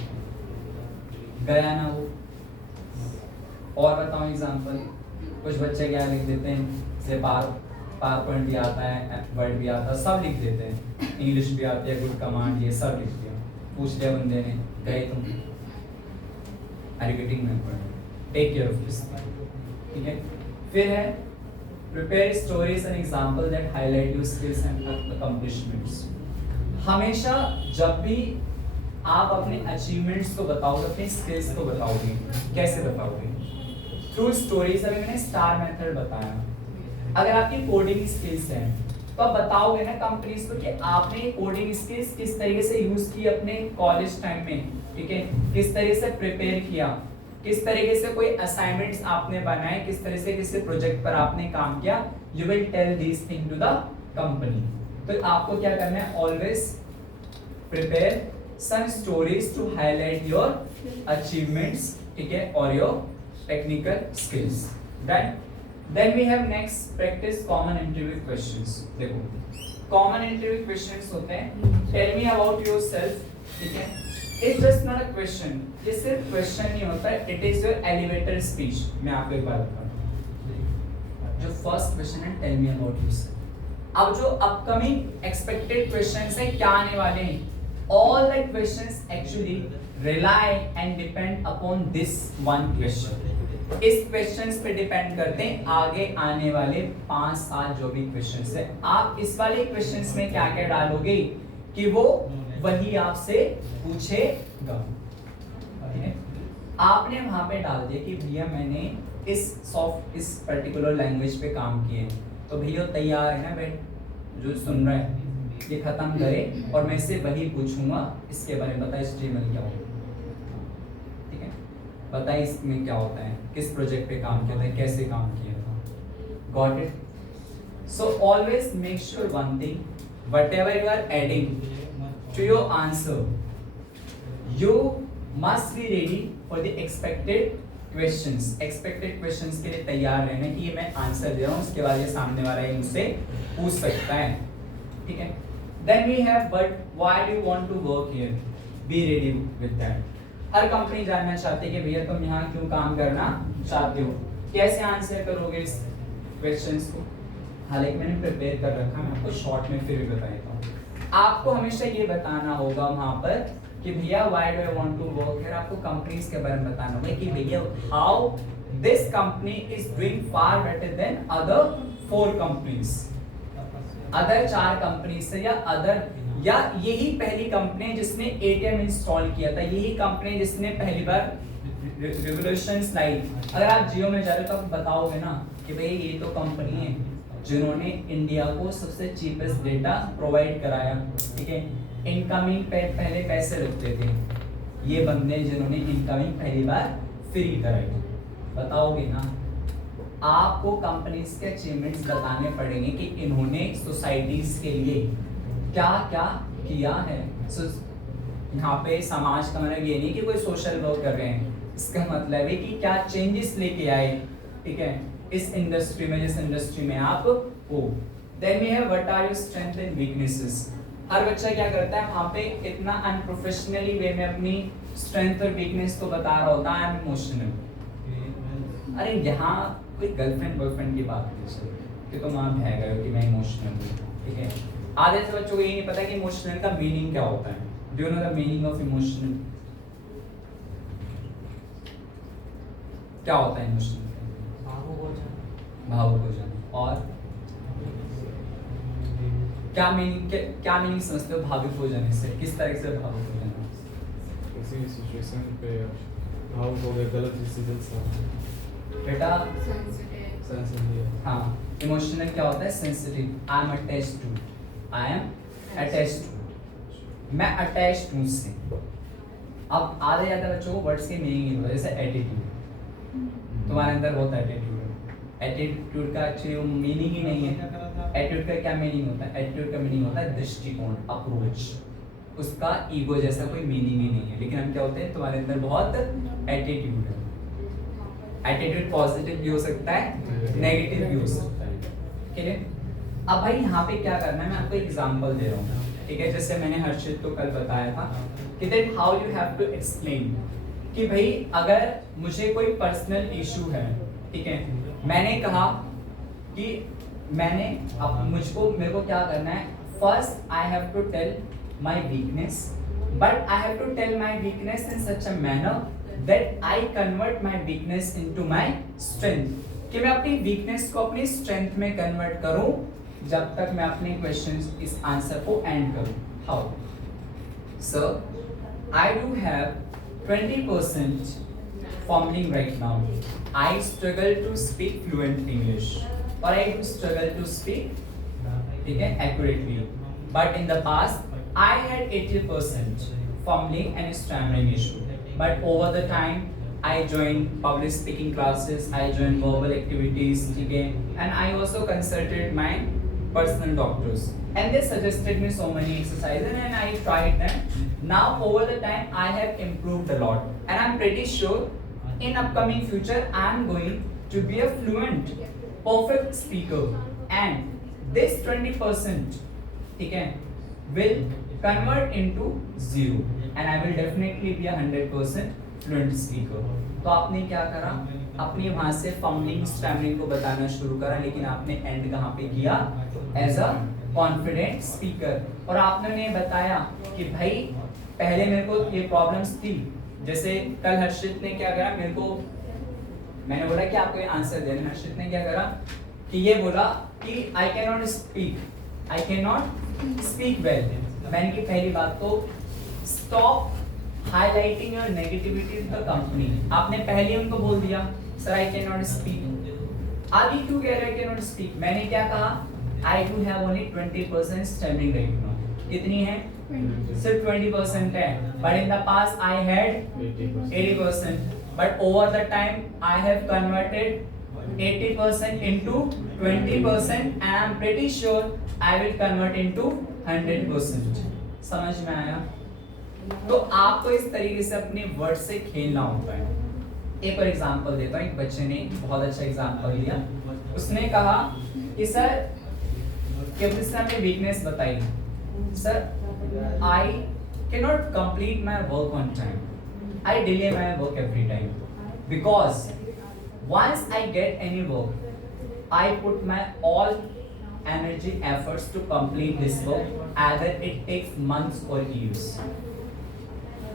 गया ना वो। और बताओ एग्जांपल, कुछ बच्चे क्या लिख देते हैं, जैसे पावर पॉइंट भी आता है, वर्ड भी आता है, सब लिख देते हैं, इंग्लिश भी आती है, गुड कमांड, ये सब लिख दिया। पूछ लिया बंदे ने, गए तुम are you getting my point, take care of this, ठीक है। फिर है prepare stories and example that highlight your skills and accomplishments. हमेशा जब भी आप अपने अचीवमेंट्स को बताओगे, अपने स्किल्स को बताओगे, कैसे बताओगे? Through stories. अभी मैंने स्टार मेथड बताया। अगर आपकी कोडिंग स्किल्स हैं तो आप बताओगे ना कंपनीज को कि आपने कोडिंग स्किल्स किस तरीके से यूज की अपने कॉलेज टाइम में, ठीक है, किस तरीके से प्रिपेयर किया, किस तरीके से कोई असाइनमेंट्स आपने बनाए, किस तरह से किसी प्रोजेक्ट पर आपने काम किया। You will tell this thing to the company. तो आपको क्या करना है? Always prepare some stories to highlight your achievements, ठीक है, और your technical skills. Right? Then we have next practice common interview questions। देखो common interview questions होते हैं tell me about yourself, ठीक है। It's just not a question, ये सिर्फ question नहीं होता है, it is your elevator speech। मैं आपको एक बात बताऊँ, जो first question है tell me about yourself। अब जो upcoming expected questions हैं क्या आने वाले हैं, all the questions actually rely and depend upon this one question। इस क्वेश्चंस पे डिपेंड करते हैं आगे आने वाले 5-7 जो भी क्वेश्चंस है। आप इस वाले क्वेश्चंस में क्या क्या डालोगे कि वो वही आपसे पूछेगा। आपने वहां पे डाल दिया कि भैया मैंने इस पर्टिकुलर लैंग्वेज पे काम किए, तो भैया तैयार है ना बेट, जो सुन रहा है ये खत्म करे और मैं इससे वही पूछूंगा इसके बारे में, बताइए HTML क्या होगा, बताइए इसमें क्या होता है, किस प्रोजेक्ट पे काम किया था, कैसे काम किया था। Got it? So always make sure one thing, whatever you are adding to your answer, you must be ready for the expected questions. Expected questions के लिए तैयार रहना कि ये मैं आंसर दे रहा हूँ, उसके बाद ये सामने वाला ये मुझसे पूछ सकता है, ठीक है। Then we have but why do you want to work here, be ready with that. हर कंपनी जानना चाहती है कि भैया तुम यहाँ क्यों काम करना चाहते हो, कैसे आंसर करोगे इस क्वेश्चंस को। हालांकि मैंने प्रिपेयर कर रखा, मैं आपको शॉर्ट में फिर भी बता देता हूँ। आपको हमेशा ये बताना होगा वहाँ पर कि भैया why do I want to work here. आपको कंपनीज के बारे में बताना होगा कि भैया how this company is doing far better than other 4 companies, other 4 companies से, या यही पहली कंपनी जिसने ATM इंस्टॉल किया था, यही कंपनी जिसने पहली बार रिवोल्यूशंस लाई। अगर आप जियो में जा रहे हो तो आप बताओगे ना कि भाई ये तो कंपनी है जिन्होंने इंडिया को सबसे चीपेस्ट डेटा प्रोवाइड कराया, ठीक है। इनकमिंग पे पहले पैसे लगते थे, ये बंदे जिन्होंने इनकमिंग पहली बार फ्री कराई, बताओगे ना। आपको कंपनीज के अचीवमेंट्स बताने पड़ेंगे कि इन्होंने सोसाइटीज के लिए क्या क्या किया है। यहाँ पे समाज का मतलब ये नहीं कि कोई सोशल वर्क कर रहे हैं, इसका मतलब है कि क्या चेंजेस लेके आए, ठीक है, इस इंडस्ट्री में, जिस इंडस्ट्री में आप हो। Then we have what are your strength and weaknesses. हर बच्चा क्या करता है वहाँ पे इतना अनप्रोफेशनली वे में अपनी स्ट्रेंथ और वीकनेस को बता रहा होता है। I am emotional. अरे यहाँ कोई गर्लफ्रेंड बॉयफ्रेंड की बात नहीं चल रही कि तुम आप है गए हो कि मैं इमोशनल हूँ, ठीक है। आधे से बच्चों को ये नहीं पता कि इमोशनल का मीनिंग क्या होता है। Do you know the meaning of emotional? क्या होता है इमोशनल? भावुक हो जाना। और क्या मीनिंग समझते हो भावुक हो जाने से? किस तरह से भावुक हो जाना? किसी सिचुएशन पे भावुक हो गए, गलत डिसीजन सा बेटा सेंसिटिव। हाँ, इमोशनल क्या होता है? Sensitive. I am attached to, I am attached to, मैं अटैच्ड हूँ उससे। अब आधे ज़्यादा बच्चों को वर्ड्स की मीनिंग नहीं होता। जैसे एटीट्यूड, तुम्हारे अंदर बहुत एटीट्यूड है। एटीट्यूड का एक्चुअली मीनिंग ही नहीं है। एटीट्यूड का क्या मीनिंग होता है? एटीट्यूड का मीनिंग होता है दृष्टिकोण, अप्रोच। उसका ईगो जैसा कोई मीनिंग ही नहीं है। लेकिन हम क्या होते हैं, तुम्हारे अंदर बहुत एटीट्यूड है। एटीट्यूड पॉजिटिव भी हो सकता है, नेगेटिव भी हो सकता है, ठीक है। अब भाई यहाँ पे क्या करना है, मैं आपको एग्जांपल दे रहा हूँ, ठीक है। जैसे मैंने हर्षित को कल बताया था कि that how you have to explain कि भाई अगर मुझे कोई पर्सनल इशू है, ठीक है, मैंने कहा कि मेरे को क्या करना है, first I have to tell my weakness, but I have to tell my weakness in such a manner that I convert my weakness into my strength। कि मैं अपनी वीकनेस को अपनी स्ट्रेंथ में कन्वर्ट करूं जब तक मैं अपने क्वेश्चंस इस आंसर को एंड करूं. How? Sir, I do have 20% fumbling right now. I struggle to speak fluent English, or I do struggle to speak accurately. But in the past, I had 80% fumbling and stammering issue. But over the time, I joined public speaking classes, I joined verbal activities, and I also consulted my personal doctors. And they suggested me so many exercises, and I tried them. Now, over the time, I have improved a lot, and I'm pretty sure in upcoming future I am going to be a fluent, perfect speaker, and this 20%, okay, will convert into 0, and I will definitely be a 100% fluent speaker. तो आपने क्या करा? अपनी वहां से fumbling stammering को बताना शुरू करा, लेकिन आपने एंड कहाँ पे किया? As a confident speaker. और आपने बताया कि भाई पहले मेरे को ये प्रॉब्लम्स थी, जैसे कल हर्षित ने क्या करा, मेरे को मैंने बोला कि आपको ये आंसर देना. हर्षित ने क्या करा कि ये बोला कि आई कैन नॉट स्पीक वेल. मैंने की पहली बात तो stop highlighting your negativity in the company. आपने पहले उनको बोल दिया sir I can not speak. अभी क्यों कह रहे हैं कैन नॉट स्पीक? मैंने क्या कहा? I do have only 20% stammering right now. कितनी है? सिर्फ 20% है. But in the past I had 80%. But over the time I have converted 80% into 20%, and I'm pretty sure I will convert into 100%. समझ में आया? तो आपको इस तरीके से अपने वर्ड से खेलना होता है. एक और एग्जांपल देता हूँ. एक बच्चे ने बहुत अच्छा एग्जांपल दिया. उसने कहा कि सर कि उसने अपनी वीकनेस बताई. Sir I cannot complete my work on time. I delay my work every time because once I get any work, I put my all energy efforts to complete this work, either it takes months or years.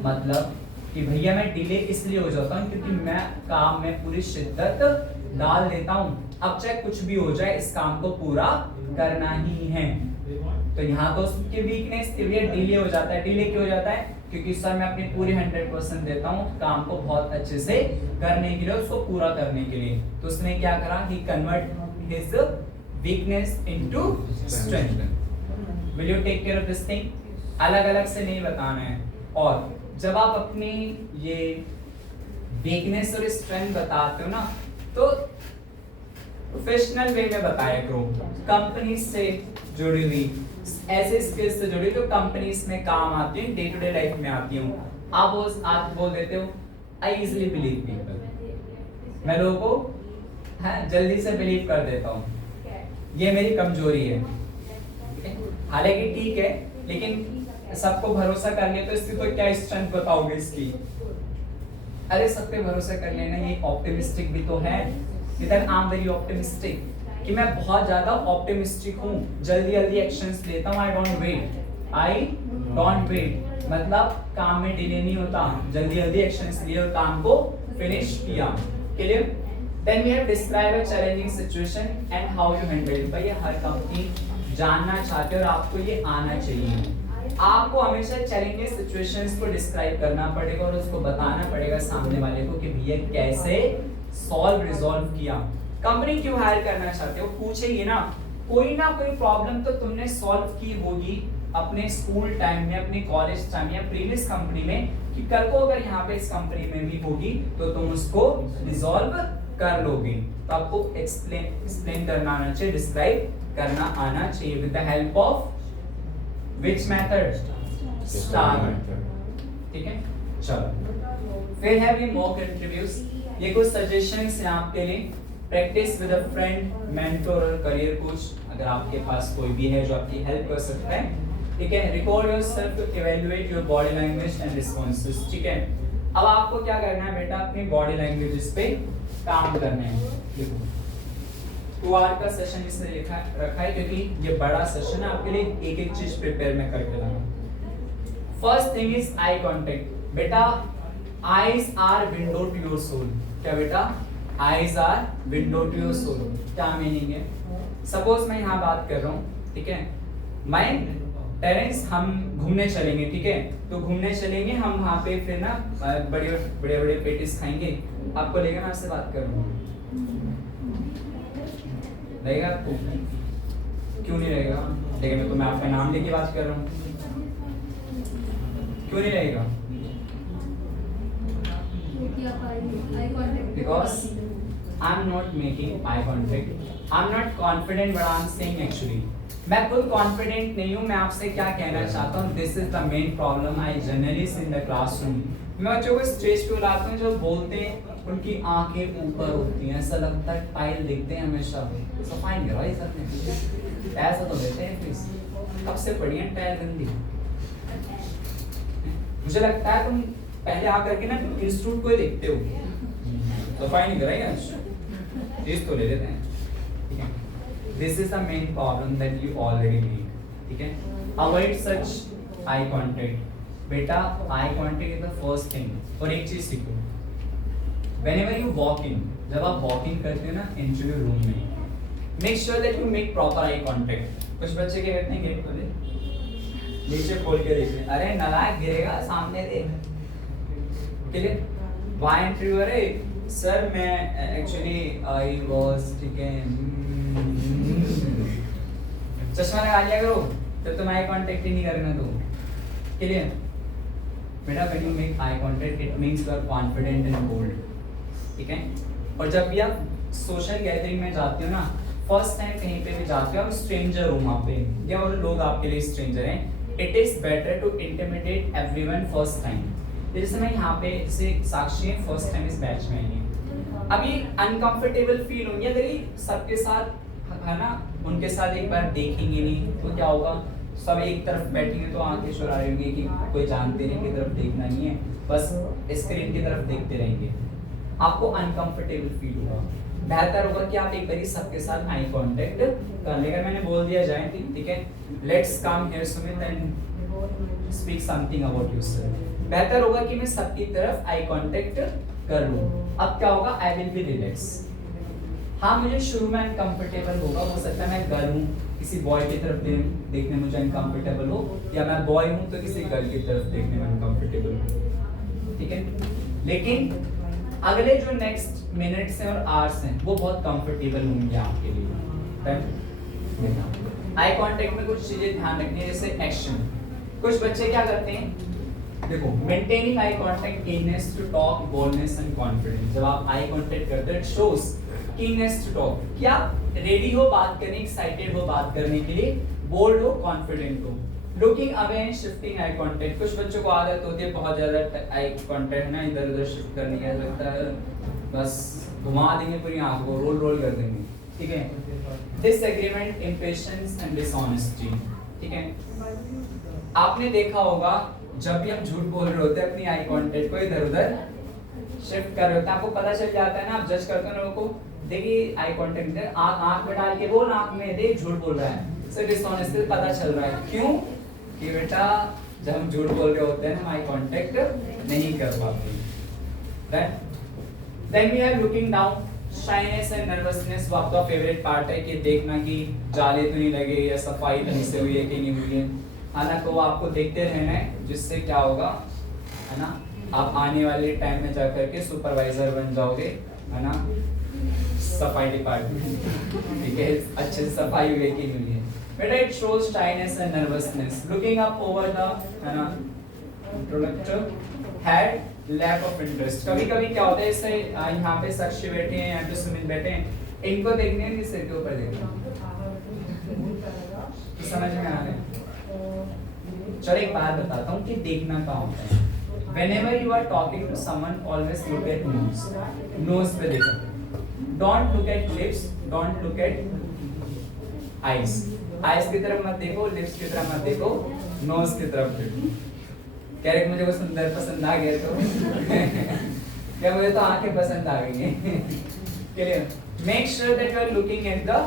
मतलब कि भैया मैं delay इसलिए हो जाता हूँ क्योंकि मैं काम में पूरी शिद्दत डाल देता हूँ. अब चाहे कुछ भी हो जाए इस काम को पूरा करना ही है. तो यहाँ तो उसकी वीकनेस थी, भैया डिले हो जाता है. डिले क्यों हो जाता है? क्योंकि सर मैं अपनी पूरी 100% देता हूँ काम को बहुत अच्छे से करने के लिए, उसको पूरा करने के लिए. तो उसने क्या करा? He convert his weakness into strength. Will you take care of this thing? अलग अलग से नहीं बताना है. और जब आप अपनी ये वीकनेस और स्ट्रेंथ बताते हो ना, तो प्रोफेशनल वे में बताया करो. कंपनी से जुड़ी हुई ऐसे स्किल्स से जुड़ी जो कंपनीज में काम आती है, डे टू डे लाइफ में आती हूँ. आप बोल देते हो आई इजिली बिलीव पीपल. मैं लोगों को जल्दी से बिलीव कर देता हूँ. ये मेरी कमजोरी है. हालांकि ठीक है, लेकिन सबको भरोसा कर लिया तो इसकी तो क्या स्ट्रेंथ बताओगे इसकी? अरे सब पे भरोसा कर लेना, ये ऑप्टिमिस्टिक भी तो है. इधर आई एम वेरी ऑप्टिमिस्टिक कि मैं बहुत ज्यादा ऑप्टिमिस्टिक हूँ, जल्दी जल्दी एक्शंस लेता हूँ. आई डोंट वेट मतलब काम में डिले नहीं होता, जल्दी जल्दी एक्शंस लिए और काम को फिनिश किया. Clear? Then we have describe a challenging situation and how you handle it. भाई हर कंपनी जानना चाहते हैं और आपको ये आना चाहिए. आपको हमेशा चैलेंजिंग सिचुएशंस को डिस्क्राइब करना पड़ेगा और उसको बताना पड़ेगा सामने वाले को कि भैया कैसे रिजॉल्व किया. कंपनी क्यों हायर करना चाहते हो? पूछेगी ना कोई प्रॉब्लम तो तुमने सॉल्व की होगी अपने स्कूल टाइम में, अपने कॉलेज टाइम या प्रीवियस कंपनी में, कि कल को अगर यहाँ पे इस कंपनी में भी होगी तो तुम उसको रिजॉल्व कर लोगे. तो आपको एक्सप्लेन करना आना चाहिए, डिस्क्राइब करना आना चाहिए with the help of Which method? Star method. ठीक है, चलो फिर है भी मॉक इंटरव्यूज. ये कुछ सजेशंस हैं आपके लिए. Practice with a friend, mentor और करियर कोच, अगर आपके पास कोई भी है जो आपकी हेल्प कर सकता है. ठीक है. Record yourself to evaluate your body language and responses. ठीक है. अब आपको क्या करना है बेटा? अपनी बॉडी लैंग्वेजेस पे काम करना है. देखो 2 आवर का सेशन इसलिए रखा है क्योंकि ये बड़ा सेशन है, आपके लिए एक एक चीज प्रिपेयर मैं करके लाऊंगा. First thing is eye contact. बेटा eyes are window to your soul. क्या बेटा? Eyes are window to your soul. क्या मीनिंग है? सपोज मैं यहाँ बात कर रहा हूँ, ठीक है, मैं टेरेंस हम घूमने चलेंगे, ठीक है, तो घूमने चलेंगे हम वहाँ पे, फिर ना बड़े बड़े पेटिस खाएंगे। आपको लगेगा मैं आपसे बात कर रहा हूँ? लगेगा आपको? क्यों नहीं लगेगा? लेकिन मैं आपका नाम लेके बात कर रहा हूँ, क्यों नहीं लगेगा? Because I'm not making eye contact. I'm not confident what I'm saying actually. मैं खुद कॉन्फिडेंट नहीं हूँ। मैं आपसे क्या कहना चाहता हूँ, this is the main problem I generally see in the classroom. मैं बच्चों को स्टेज पे लाता हूँ, जो बोलते हैं उनकी आंखें ऊपर होती हैं, ऐसा लगता है टाइल देखते हैं हमेशा। सफाई नहीं करवाई सर ने, ऐसा तो देते हैं प्लीज, कब से पड़ी है टाइल गंदी। मुझे लगता है तुम पहले आकर के ना इंस्टीट्यूट को ही देखते हो, सफाई नहीं कराई आज, चीज तो ले लेते हैं, ठीक है। This is the main problem that you already made, ठीक है। Avoid such eye contact. बेटा eye contact is the first thing। और एक चीज सीखो, whenever you walk in, जब आप walking करते हैं ना into your room में, make sure that you make proper eye contact। कुछ बच्चे क्या करते हैं, गेट खोले, नीचे खोल के देखते हैं, अरे नालायक गिरेगा, सामने देख, क्लियर? Why entry हो रहे? सर मैं actually I was, ठीक है, चश्मा लगा लिया करो, तब तुम आई कांटेक्ट ही नहीं करना। तो क्लियर बेटा? When you make eye contact it means you are confident and bold, ठीक है। और जब भी आप सोशल गैदरिंग में जाते हो ना, फर्स्ट टाइम कहीं पे भी जाते हो, आप स्ट्रेंजर हो वहाँ पे, या और लोग आपके लिए स्ट्रेंजर हैं, it is better to intimidate everyone first time. जैसे मैं यहाँ पे जैसे साक्षी है, फर्स्ट टाइम इस बैच में आई है, अभी अनकंफर्टेबल फील होंगी अगर ये सबके साथ, है ना, उनके साथ एक बार देखेंगे नहीं तो क्या होगा, सब एक तरफ बैठेंगे तो आंखें चुरा रहे होंगे कि कोई जानते नहीं की तरफ देखना नहीं है, बस स्क्रीन की तरफ देखते रहेंगे, आपको अनकंफर्टेबल फील होगा। बेहतर होगा कि आप एक बार सबके साथ आई कांटेक्ट कर लेकर, मैंने बोल दिया जाए, ठीक है, let's come here Sumit and speak something about yourself. बेहतर होगा कि मैं सबकी तरफ आई कांटेक्ट कर लूं। अब क्या होगा, आई विल बी रिलैक्स। हाँ, मुझे शुरू में अनकंफर्टेबल होगा, हो सकता है मैं गर्ल हूँ, किसी बॉय की तरफ देखने में मुझे अनकंफर्टेबल हो, या मैं बॉय हूँ तो किसी गर्ल की तरफ देखने में अनकंफर्टेबल हो, ठीक है। लेकिन अगले जो नेक्स्ट मिनट्स हैं और आवर्स हैं वो बहुत कंफर्टेबल होंगे आपके लिए। आई कांटेक्ट में कुछ चीजें ध्यान रखनी है, जैसे एक्शन। कुछ बच्चे क्या करते हैं, देखो, maintaining eye contact, keenness to talk, boldness and confidence. जब आप आई कांटेक्ट करते हो, it shows keenness to talk, कि आप रेडी हो बात करने, एक्साइटेड हो बात करने के लिए, बोल्ड हो, कॉन्फिडेंट हो। Looking away and shifting eye contact. कुछ बच्चों को आदत होती है बहुत ज्यादा आई कांटेक्ट ना इधर उधर शिफ्ट करने की, लगता है बस घुमा देंगे पूरी आंख को, रोल कर देंगे, ठीक है। डिसएग्रीमेंट, इंपेशेंस एंड डिसऑनेस्टी, ठीक है। आपने देखा होगा जब भी हम झूठ बोल रहे होते हैं, अपनी आई कांटेक्ट को इधर उधर शिफ्ट कर रहे होते हैं, आपको पता चल जाता है ना, आप जज करते हो लोगों को, देखिए आई कांटेक्ट आंख में डाल के बोल, आंख में देख, झूठ बोल रहा है, सिर्फ डिसऑनेस्टी पता चल रहा है। क्यों? कि बेटा जब हम झूठ बोल रहे होते हैं हम आई कांटेक्ट नहीं कर पाते, right. Then we are looking down, shyness and nervousness. वो आपका फेवरेट पार्ट है कि देखना कि जाले तो नहीं लगे या सफाई ढंग से हुई है कि नहीं हुई है, ना, तो आपको देखते रहना है, जिससे क्या होगा, है ना, आप आने वाले टाइम में जाकर के सुपरवाइजर बन जाओगे, है ना, सफाई डिपार्टमेंट, ठीक है, अच्छे से सफाई हुई कि नहीं हुई है। बेटा it shows shyness and nervousness. Looking up over the, है ना, इंट्रोडक्टर हैड लैक ऑफ इंटरेस्ट। कभी कभी क्या होता है, इससे यहाँ पे साक्षी बैठे हैं, यहाँ पे सुमित बैठे हैं, इनको देखने हैं, सिर के ऊपर देखना, समझ में आ रहा है? चलो एक बात बताता हूँ कि देखना क्या होता है। Whenever you are talking to someone, always look at nose. Nose पे देखो. Don't look at lips. Don't look at eyes. Eyes की तरफ मत देखो, lips की तरफ मत देखो, nose की तरफ देखो. कह रहे मुझे वो सुंदर पसंद आ गया तो क्या मुझे तो आंखें पसंद आ गई हैं. Clear? Make sure that you are looking at the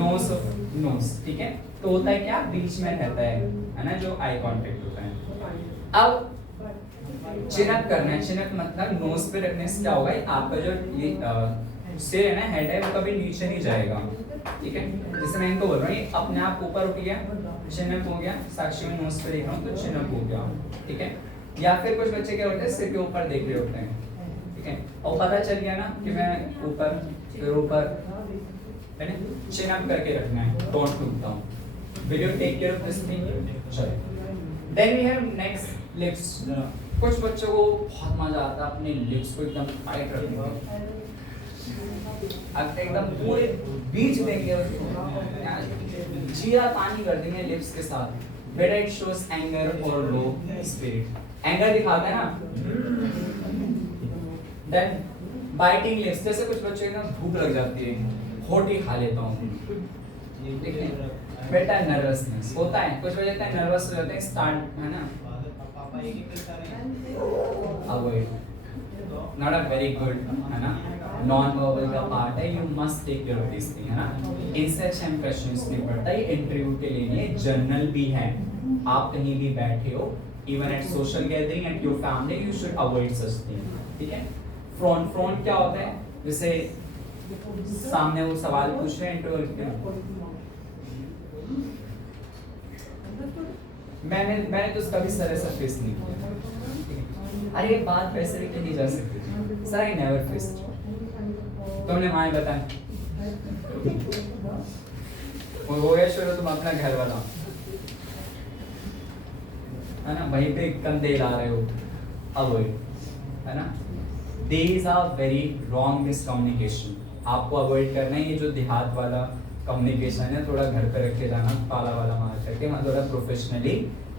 nose of nose. ठीक है? तो होता है क्या, बीच में रहता है ना, जो आई कांटेक्ट होता है। अब चिनअप करना है। चिनअप मतलब नोज पे रखने से क्या होगा, आपका जो ये सिर है ना, हेड है, वो कभी नीचे नहीं जाएगा, ठीक है। जैसे मैं इनको बोल रहा हूँ, ये अपने आप ऊपर उठ गया, चिनअप हो गया, साक्षी में नोज पे देख रहा हूँ तो चिनअप हो गया, ठीक है। या फिर कुछ बच्चे क्या होते हैं, सिर के ऊपर देख रहे होते हैं, ठीक है, और पता चल गया ना कि मैं ऊपर, फिर ऊपर, है ना, चिनअप करके रखना है, don't look down. Will you take care of this thing? चलो, then we have next lips. कुछ बच्चों को बहुत मजा आता है अपने लिप्स को एकदम टाइट रखने में, अब एकदम पूरे बीच देंगे उसको, चीरा पानी कर देंगे लिप्स के साथ। बेटा इट शोस एंगर और लो स्पिरिट। एंगर दिखाता है ना। देन बाइटिंग लिप्स, जैसे कुछ बच्चों को भूख लग जाती है, होठ ही खा लेता हूँ, ठीक है। बेटा नर्वसनेस होता है, कुछ बच्चे नर्वस हो जाते हैं, स्टार्ट है ना, avoid, not a very good, है ना, नॉन वर्बल का पार्ट है, you must take care of this thing, है ना। इनसे अच्छे हम क्वेश्चंस नहीं पढ़ता, ये इंटरव्यू के लिए जर्नल भी है, आप कहीं भी बैठे हो, even at social gathering at your family, you should avoid such thing, ठीक है। फ्रॉन्ट फ्रॉन्ट क्या होता है, जैसे सामने वो सवाल पूछ रहे हैं इंटरव्यू, मैंने तो कभी सर ऐसा फेस नहीं किया, अरे ये बात वैसे भी नहीं जा सकती सर, आई नेवर फेस्ड, तुमने वहां बताया वो हो गया शुरू, तुम अपना घर वाला, है ना, वहीं पे कंधे ला रहे हो, अवॉइड, है ना। These are very wrong miscommunication, आपको अवॉइड करना है। ये जो देहात वाला कम्युनिकेशन है, थोड़ा घर पे रख के जाना, ताला वाला मार करके, वहाँ थोड़ा प्रोफेशनली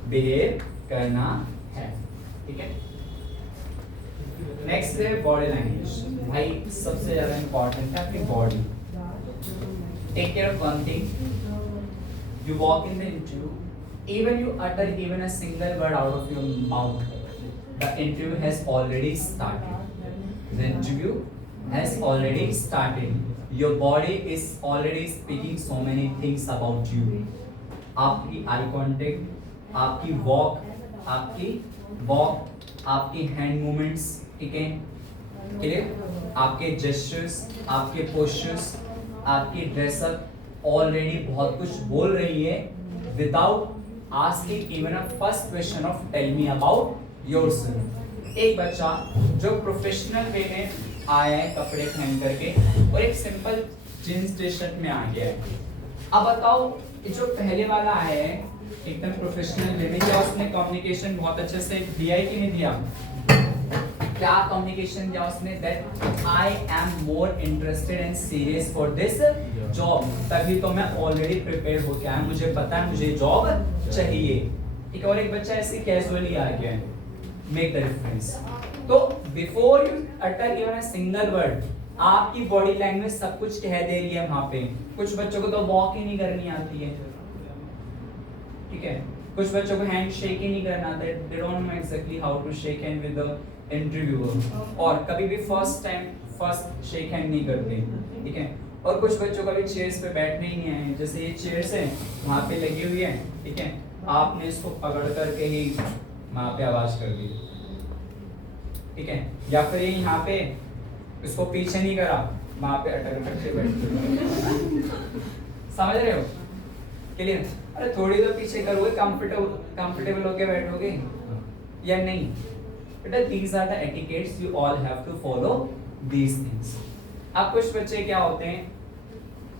बिहेव करना है, ठीक है। नेक्स्ट है बॉडी लैंग्वेज। भाई सबसे ज्यादा इंपॉर्टेंट है आपकी body. Take care of one thing, you walk in the interview, even you utter even a single word out of your mouth, the interview has already started. The interview has already started. Your body is already speaking so many things about you. आपकी eye contact, आपकी walk, आपकी hand movements, ठीक है, clear, आपके gestures, आपके postures, आपकी dress up already बहुत कुछ बोल रही है without asking even a first question of tell me about yourself। एक बच्चा जो प्रोफेशनल वे में आया है कपड़े पहन करके और एक सिंपल जींस टी शर्ट में आ गया है, अब बताओ ये जो पहले वाला आया है एकदम प्रोफेशनल वे में, क्या उसने कम्युनिकेशन बहुत अच्छे से दिया है कि नहीं दिया? क्या कम्युनिकेशन दिया उसने, that I am more interested and serious for this job, तभी तो मैं ऑलरेडी प्रिपेयर हो गया है, मुझे पता है मुझे जॉब चाहिए, ठीक है। और एक बच्चा ऐसे कैजुअली आ गया है, मेक द डिफरेंस। तो before you utter even a single word, आपकी बॉडी लैंग्वेज सब कुछ कह दे रही है वहां पे। कुछ बच्चों को तो वॉक ही नहीं करनी आती है, ठीक है, कुछ बच्चों को हैंड शेक ही नहीं करना आता है, they don't know exactly how to shake hand with the interviewer, और कभी भी फर्स्ट शेक हैंड नहीं करते, ठीक है। और कुछ बच्चों का भी चेयर्स पे बैठने ही नहीं आए, जैसे ये चेयर्स है वहाँ पे लगी हुई है, ठीक है, आपने इसको पकड़ करके ही वहाँ पे आवाज कर दी, ठीक है, या फिर ये यहाँ पे इसको पीछे नहीं करा, वहाँ पे अटक करके बैठ समझ रहे हो, क्लियर? अरे थोड़ी तो पीछे करोगे, कंफर्टेबल होके बैठोगे या नहीं बेटा? These are the etiquettes, you all have to follow these things. अब कुछ बच्चे क्या होते हैं,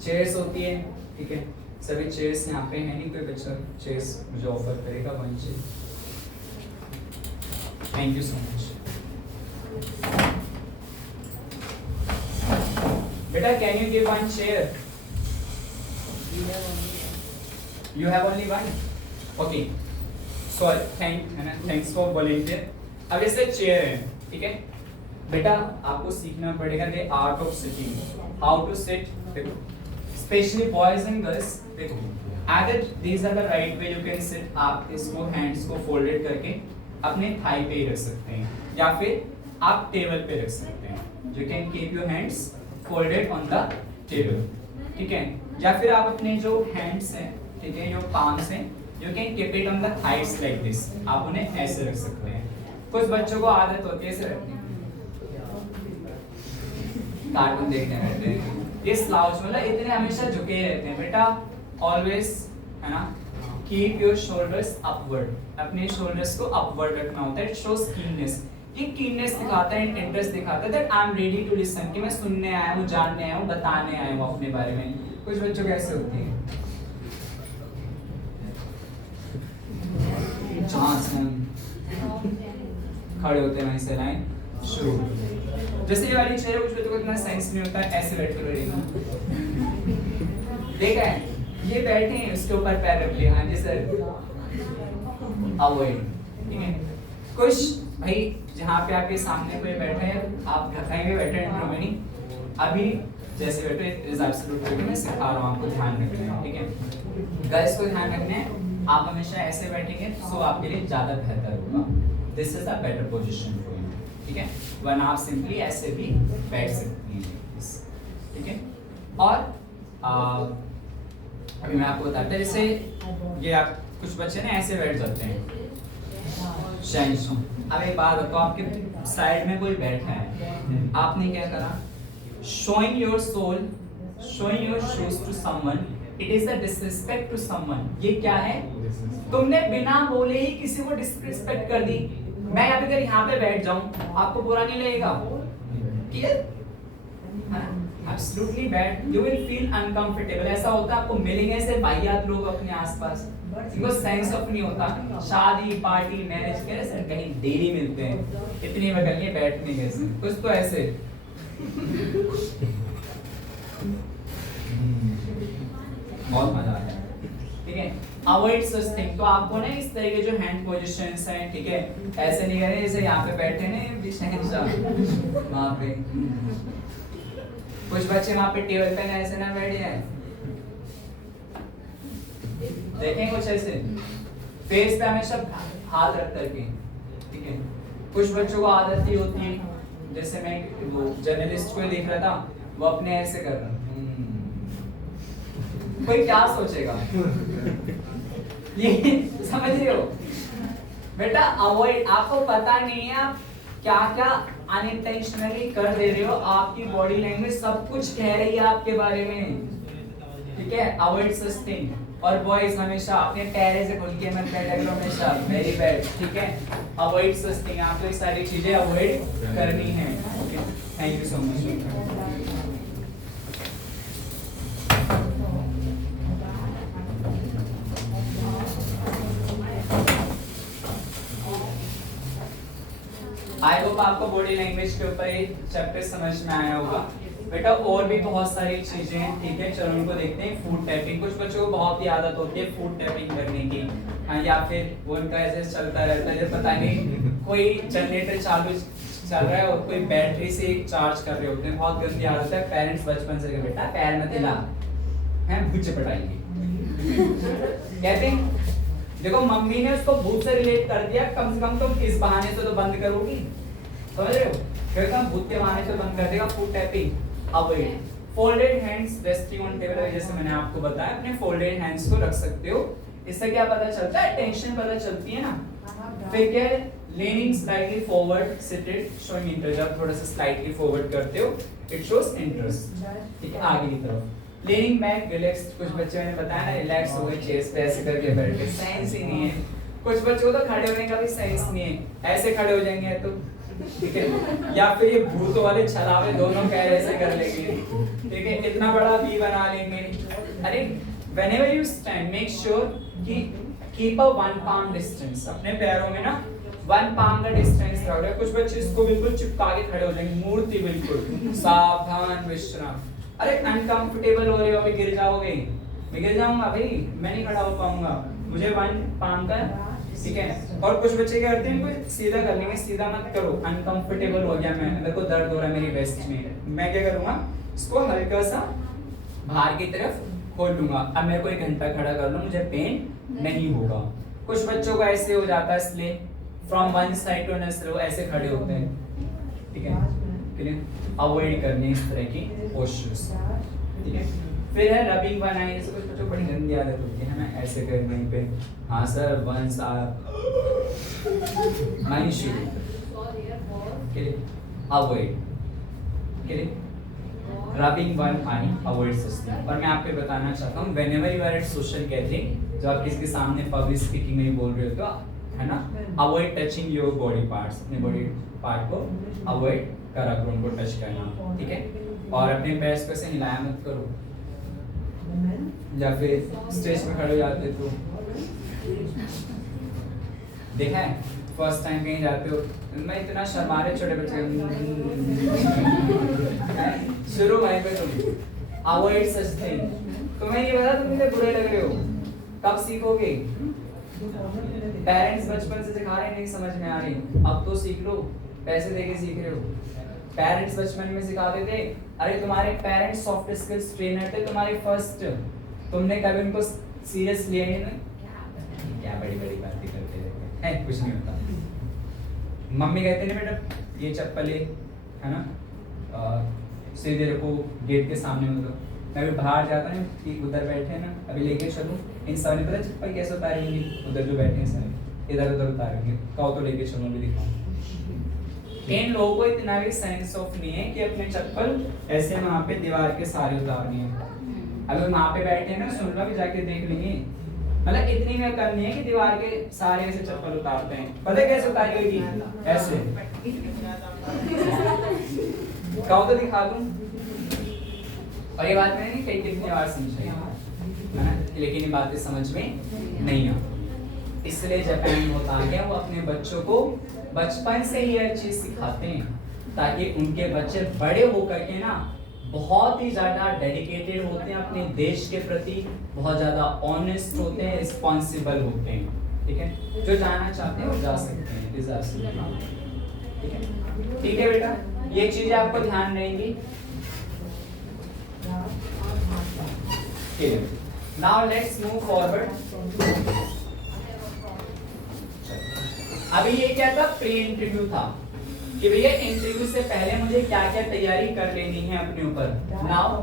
चेयर्स होती है, ठीक है, सभी चेयर्स यहाँ पे है नहीं, कोई बच्चा चेयर्स मुझे ऑफर करेगा one chair, thank you so much बेटा, can you give one chair? You have only one? Okay. Sorry, thanks for volunteer. अब जैसे चेयर है, ठीक है बेटा, आपको सीखना पड़ेगा the art of sitting, how to sit, देखो, especially boys and girls, देखो, either these are the right way you can sit, आप इसको hands को folded करके अपने थाई पे ही रख सकते हैं, या फिर आप टेबल पे रख सकते हैं, you can keep your hands folded on the table, ठीक है, या फिर आप अपने जो hands हैं, ठीक है, जो palms हैं, you can keep it on the thighs like this, आप उन्हें ऐसे रख सकते हैं, कुछ बच्चों को आदत होती है ऐसे बैठने की, कार्टून देखने बैठते हैं, ये स्लाउच मतलब इतने हमेशा झुके रहते हैं। बेटा ऑलवेज है ना, कीप योर शोल्डर्स अपवर्ड, अपने शोल्डर्स को अपवर्ड रखना होता है। इट शोस कीननेस, ये कीननेस दिखाता है, इंटरेस्ट दिखाता है that I am ready to listen, कि मैं सुनने आया हूँ, जानने आया हूँ, बताने आया हूँ अपने बारे में। कुछ बच्चों कैसे होती है जहाँ से हम खड़े होते हैं वहीं से लाइन शुरू। जैसे ये वाली चेयर, कुछ बच्चों को इतना सेंस नहीं होता है, ऐसे बैठ कर देखा है, ये बैठे हैं उसके ऊपर पैर रख लिया, हाँ जी सर, अवॉइड, ठीक है। कुछ भाई जहाँ पे आपके सामने कोई बैठे हैं, आप कहीं भी बैठे हैं रोमिनी, अभी जैसे बैठे इज एब्सोल्युटली, मैं सिखा रहा हूँ आपको ध्यान रखना है, ठीक है। गर्ल्स को ध्यान रखना है, आप हमेशा ऐसे बैठेंगे तो आपके लिए ज़्यादा बेहतर होगा। This is a better position for you, ठीक है। वरना आप सिंपली ऐसे भी बैठ सकती हैं, ठीक है। और अभी मैं आपको बताता हूँ, जैसे ये आप कुछ बच्चे ना ऐसे बैठ जाते हैं शैंशों। अब एक बात बताओ, आपके साइड में कोई बैठा है, आपने क्या करा, showing your soul, showing your shoes to someone, it is a disrespect to someone। ये क्या है, तुमने बिना बोले ही किसी को डिसरिस्पेक्ट कर दी। मैं अगर यहाँ पे बैठ जाऊं आपको बुरा नहीं लगेगा, clear? Absolutely bad, you will feel uncomfortable। ऐसा होता है, आपको मिलेंगे ऐसे वाहियात लोग अपने आसपास, इनको सेंस ऑफ नहीं होता, शादी पार्टी मैरिज के ऐसे कहीं डेली मिलते हैं, इतनी बगल के बैठने कैसे, कुछ तो ऐसे बहुत मजा आया, ठीक है। अवॉइड सच थिंग, तो आपको ना इस तरह के जो हैंड पोजीशंस हैं, ठीक है, ऐसे नहीं करें जैसे यहाँ पे बैठे ने वहाँ पे। कुछ बच्चे वहाँ पे टेबल पे ऐसे ना बैठे हैं, देखें कुछ ऐसे फेस पे हमेशा हाथ रख करके, ठीक है। कुछ बच्चों को आदत ही होती है, जैसे मैं वो जर्नलिस्ट को देख रहा था, वो अपने ऐसे कर रहा, कोई क्या सोचेगा ये समझ रहे हो बेटा। अवॉइड, आपको पता नहीं है आप क्या क्या अनइंटेंशनली कर दे रहे हो, आपकी बॉडी लैंग्वेज सब कुछ कह रही है आपके बारे में, ठीक है। Avoid such thing. और बॉयज हमेशा अपने पैरे से खुल के मत बैठा करो हमेशा, वेरी बैड, ठीक है। अवॉइड सच थिंग, आपको ये सारी चीजें अवॉइड करनी है, okay. Thank you so much. I hope आपको बॉडी लैंग्वेज के ऊपर ये चैप्टर समझ में आया होगा बेटा। और भी बहुत सारी चीजें हैं, ठीक है, चलो उनको देखते हैं। फूड टैपिंग, कुछ बच्चों को बहुत ही आदत होती है फूड टैपिंग करने की, या फिर वो उनका ऐसे चलता रहता है, पता नहीं कोई जनरेटर चालू चल रहा है और कोई बैटरी से चार्ज कर रहे होते हैं, बहुत गंदी आदत है। पेरेंट्स बचपन से बेटा पैर मत हिला, हैं भूत चपटाएंगे कहते हैं। देखो मम्मी ने उसको भूत से रिलेट कर दिया, कम से कम तुम इस बहाने से तो बंद करोगी, समझ रहे हो, फिर तुम भूत के बहाने से बंद कर देगा। Food tapping avoid. Folded hands resting on table, जैसे मैंने आपको बताया अपने फोल्डेड हैंड्स को रख सकते हो, इससे क्या पता चलता है, टेंशन पता चलती है ना। फिर क्या है, leaning slightly forward seated showing interest, जब थोड़ा सा slightly forward करते हो it shows interest, ठीक है, आगे की तरफ। leaning back relaxed, कुछ बच्चे मैंने बताया ना रिलैक्स हो गए चेयर्स पे ऐसे करके बैठ के, सेंस ही नहीं है। कुछ बच्चों को तो खड़े होने का भी सेंस नहीं है, ऐसे खड़े हो जाएंगे तो, ठीक है, या फिर ये भूत वाले छलावे दोनों पैर ऐसे कर लेंगे, ठीक है, इतना बड़ा वी बना लेंगे। अरे whenever you stand make sure कि keep a one palm distance, अपने पैरों में ना वन पाम का डिस्टेंस रख रहे। कुछ बच्चे इसको बिल्कुल चिपका के खड़े हो जाएंगे, मूर्ति बिल्कुल सावधान विश्राम। अरे अनकंफर्टेबल हो रहे हो, अभी गिर जाओगे, मैं गिर जाऊंगा भाई, मैं नहीं खड़ा हो पाऊंगा, मुझे वन पाम का, ठीक है। और कुछ बच्चे क्या करते हैं, इनको सीधा कर लेंगे, सीधा मत करो, अनकंफर्टेबल हो गया मैं, मेरे को दर्द हो रहा है मेरी वेस्ट में, मैं क्या करूंगा, इसको हल्का सा बाहर की तरफ खोल लूंगा। अब मेरे को 1 घंटा खड़ा कर लो, मुझे पेन नहीं होगा। कुछ बच्चों को ऐसे हो जाता है, इसलिए from one side to another वो ऐसे खड़े होते हैं, ठीक है, अवॉइड करने इस तरह की पोस्चर्स, ठीक है। फिर है रबिंग वन आई, जैसे कुछ बच्चों को बड़ी गंदी आदत होती है ना, ऐसे कर वहीं पे, हाँ सर वंस आप माइंड शुरू avoid rubbing one eye avoid system. और मैं आपको बताना चाहता हूँ whenever you are at social gathering, जब आप किसी के सामने पब्लिक स्पीकिंग में बोल रहे हो तो है ना, avoid touching your body parts, अपने बॉडी पार्ट को अवॉइड करा करो, उनको टच करना, ठीक है। और अपने पैर को ऐसे हिलाया मत करो, या फिर स्टेज पे खड़े हो जाते तो देखा है फर्स्ट टाइम कहीं जाते हो, मैं इतना शर्मा रहे छोटे बच्चे शुरू वहीं पे तुम अवॉइड सच थिंग। तुम्हें ये पता तुम मुझे बुरे लग रहे हो, कब सीखोगे? पेरेंट्स बचपन से सिखा रहे हैं, नहीं समझ में आ रही, अब तो सीख लो, पैसे देके सीख रहे हो। पेरेंट्स बचपन में सिखाते थे, अरे तुम्हारे पेरेंट्स सॉफ्ट स्किल्स ट्रेनर थे तुम्हारे फर्स्ट, तुमने कभी उनको सीरियस लिया ही नहीं? क्या बड़ी बड़ी बातें करते रहते हैं, कुछ नहीं होता। मम्मी कहते हैं बेटा ये चप्पल है ना सीधे रखो गेट के सामने, मतलब मैं अभी बाहर जाता हूँ कि उधर बैठे हैं ना, अभी लेके चलूँ, इन सब ने पता चप्पल कैसे उतारेंगे, उधर जो बैठे हैं सारे इधर उधर उतारेंगे, कहो तो लेके चलो भी दिखाऊँ। इन लोगों को इतना भी सेंस ऑफ नहीं है कि अपने चप्पल ऐसे वहाँ पे दीवार के सारे उतारनी है। अगर वहाँ पे बैठे हैं ना, सुन लो भी जाके देख लेंगे, मतलब इतनी में करनी है कि दीवार के सारे ऐसे चप्पल उतारते हैं, पता है कैसे उतारेगी? ऐसे कहो तो दिखा दूं। और ये बात मैंने कई कितनी बार समझाई है ना, लेकिन ये बातें समझ में नहीं आती। इसलिए जापान होता है वो अपने बच्चों को बचपन से ही यह चीज सिखाते हैं ताकि उनके बच्चे बड़े होकर के ना बहुत ही ज्यादा डेडिकेटेड होते हैं अपने देश के प्रति, बहुत ज्यादा ऑनेस्ट होते हैं, रिस्पॉन्सिबल होते हैं, ठीक है। जो जाना चाहते हैं वो जा सकते हैं, ठीक है। ठीक है बेटा, ये चीजें आपको ध्यान रहेंगी। Now let's move forward. अभी ये क्या था? प्री इंटरव्यू था कि भैया इंटरव्यू से पहले मुझे क्या क्या तैयारी कर लेनी है अपने ऊपर। नाउ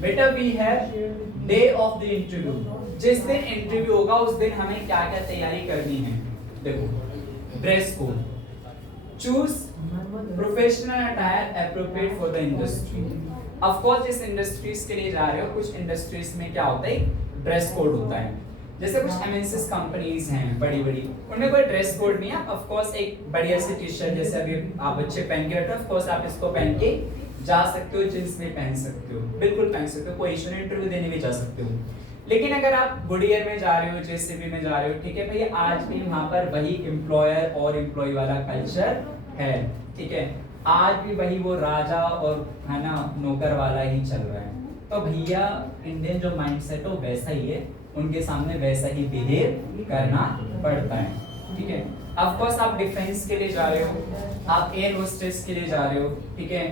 बेटा we have day of the interview, जिस दिन इंटरव्यू होगा उस दिन हमें क्या क्या तैयारी करनी है। देखो, dress code, choose professional attire appropriate for the industry. Of course जिस इंडस्ट्रीज के लिए जा रहे हो, कुछ इंडस्ट्रीज में क्या होता है, ड्रेस कोड होता है। जैसे कुछ एमएनसीज कंपनीज हैं बड़ी बड़ी, उनमें कोई ड्रेस कोड नहीं है। ऑफ कोर्स एक बढ़िया सी टी शर्ट जैसे अभी आप बच्चे पहन के बैठे हो, ऑफ कोर्स आप इसको पहन के जा सकते हो, जींस में पहन सकते हो, बिल्कुल पहन सकते हो, कोई इशू नहीं, इंटरव्यू देने भी जा सकते हो। लेकिन अगर आप गुडियर में जा रहे हो, जेसीबी में जा रहे हो, ठीक है भैया, आज भी वहाँ पर वही एम्प्लॉयर और एम्प्लॉय वाला कल्चर है, ठीक है। आज भी वही वो राजा और है ना नौकर वाला ही चल रहा है। तो भैया इंडियन जो माइंडसेट हो वैसा ही है, उनके सामने वैसा ही बिहेव करना पड़ता है, ठीक है। ऑफ कोर्स आप डिफेंस के लिए जा रहे हो, आप एयर होस्टेस के लिए जा रहे हो, ठीक है,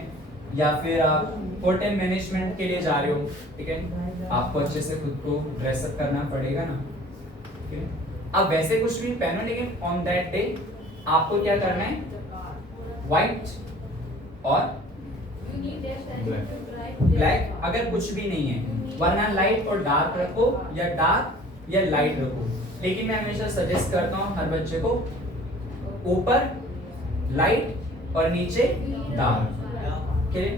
या फिर आप होटल मैनेजमेंट के लिए जा रहे हो, ठीक है, आपको अच्छे से खुद को ड्रेसअप करना पड़ेगा ना, ठीक है। अब वैसे कुछ भी पहनो, लेकिन ऑन दैट डे आपको क्या करना है, व्हाइट और ब्लैक, अगर कुछ भी नहीं है, वरना लाइट और डार्क रखो या डार्क या लाइट रखो। लेकिन मैं हमेशा सजेस्ट करता हूँ हर बच्चे को ऊपर लाइट और नीचे डार्क, ठीक है।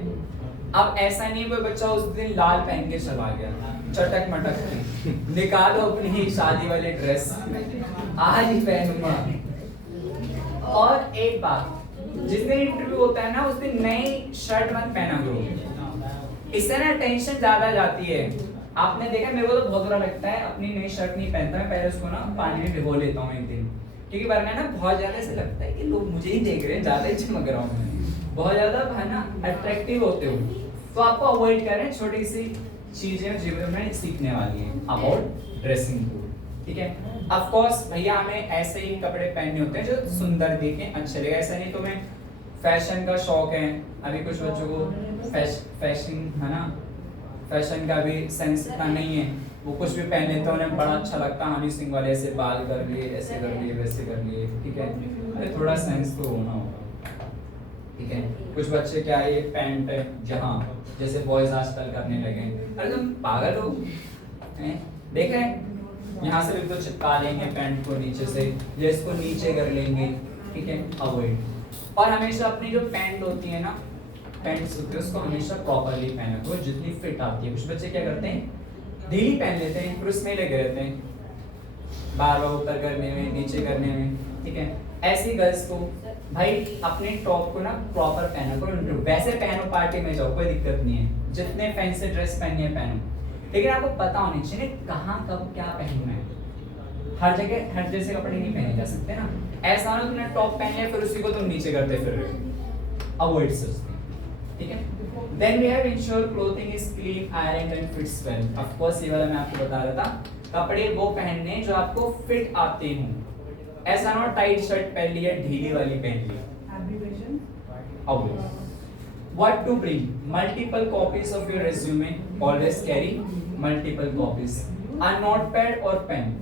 अब ऐसा नहीं कोई बच्चा उस दिन लाल पहन के चला गया चटक मटक के, निकालो अपनी ही शादी वाली ड्रेस, आज ही पहनूंगा। और एक बात, जिस दिन इंटरव्यू होता है ना उस दिन नई शर्ट मत पहना करो, इससे ना टेंशन ज्यादा जाती है। आपने देखा, मेरे को तो बहुत बुरा लगता है, अपनी नई शर्ट नहीं पहनता मैं, पहले उसको ना पानी में भिगो लेता हूँ एक दिन, क्योंकि वरना ना बहुत ज्यादा ऐसे लगता है कि लोग मुझे ही देख रहे हैं, ज्यादा ही चमक रहा हूँ मैं, बहुत ज्यादा है ना अट्रैक्टिव होते हो। तो आपको अवॉइड करें, छोटी सी चीजें जीवन में सीखने वाली हैं अबाउट ड्रेसिंग कोड, ठीक है। ऑफ कोर्स भैया हमें ऐसे ही कपड़े पहनने होते हैं जो सुंदर दिखें, अच्छे लगे। ऐसा नहीं तुम्हें फैशन का शौक है, अभी कुछ बच्चों को फैशन है ना, फैशन का भी सेंस इतना नहीं है, वो कुछ भी पहन लेते हैं, उन्हें बड़ा अच्छा लगता है, हनी सिंह वाले ऐसे बाल कर लिए, ऐसे कर लिए, वैसे कर लिए, ठीक है। अरे थोड़ा सेंस तो होना होगा, ठीक है। कुछ बच्चे क्या है, ये पैंट है जहाँ जैसे बॉयज आजकल करने लगे, अरे तुम पागल हो, देखा है यहाँ से बिल्कुल चिपका लेंगे पेन को नीचे से, या इसको नीचे कर लेंगे, ठीक है, अवॉइड। और हमेशा अपनी जो पैंट होती है ना, पैंट्स होती है, उसको हमेशा प्रॉपरली पहना करो, जितनी फिट आती है। कुछ बच्चे क्या करते हैं, ढीली पहन लेते हैं, फिर उसमें लगे रहते हैं बार बार ऊपर करने में, नीचे करने में, ठीक है। ऐसी गर्ल्स को भाई अपने टॉप को ना प्रॉपर पहना करो, वैसे पहनो, पार्टी में जाओ, कोई दिक्कत नहीं है, जितने फैंसी ड्रेस पहननी है पहनो, लेकिन आपको पता होनी चाहिए कहाँ कब क्या पहनना है। हर जगह हर जैसे कपड़े नहीं पहने जा सकते ना, ऐसा ना तुमने टॉप पहन लिया फिर उसी को तुम नीचे करते फिर रहे हो, अवॉइड सच थिंग, ठीक है। Then we have ensure clothing is clean, iron and fits well. Of course ये वाला मैं आपको बता रहा था, कपड़े वो पहनने जो आपको फिट आते हों, ऐसा ना टाइट शर्ट पहन लिया, ढीली वाली पहन ली। Always. What to bring? Multiple copies of your resume. Always carry multiple copies. A notepad or pen.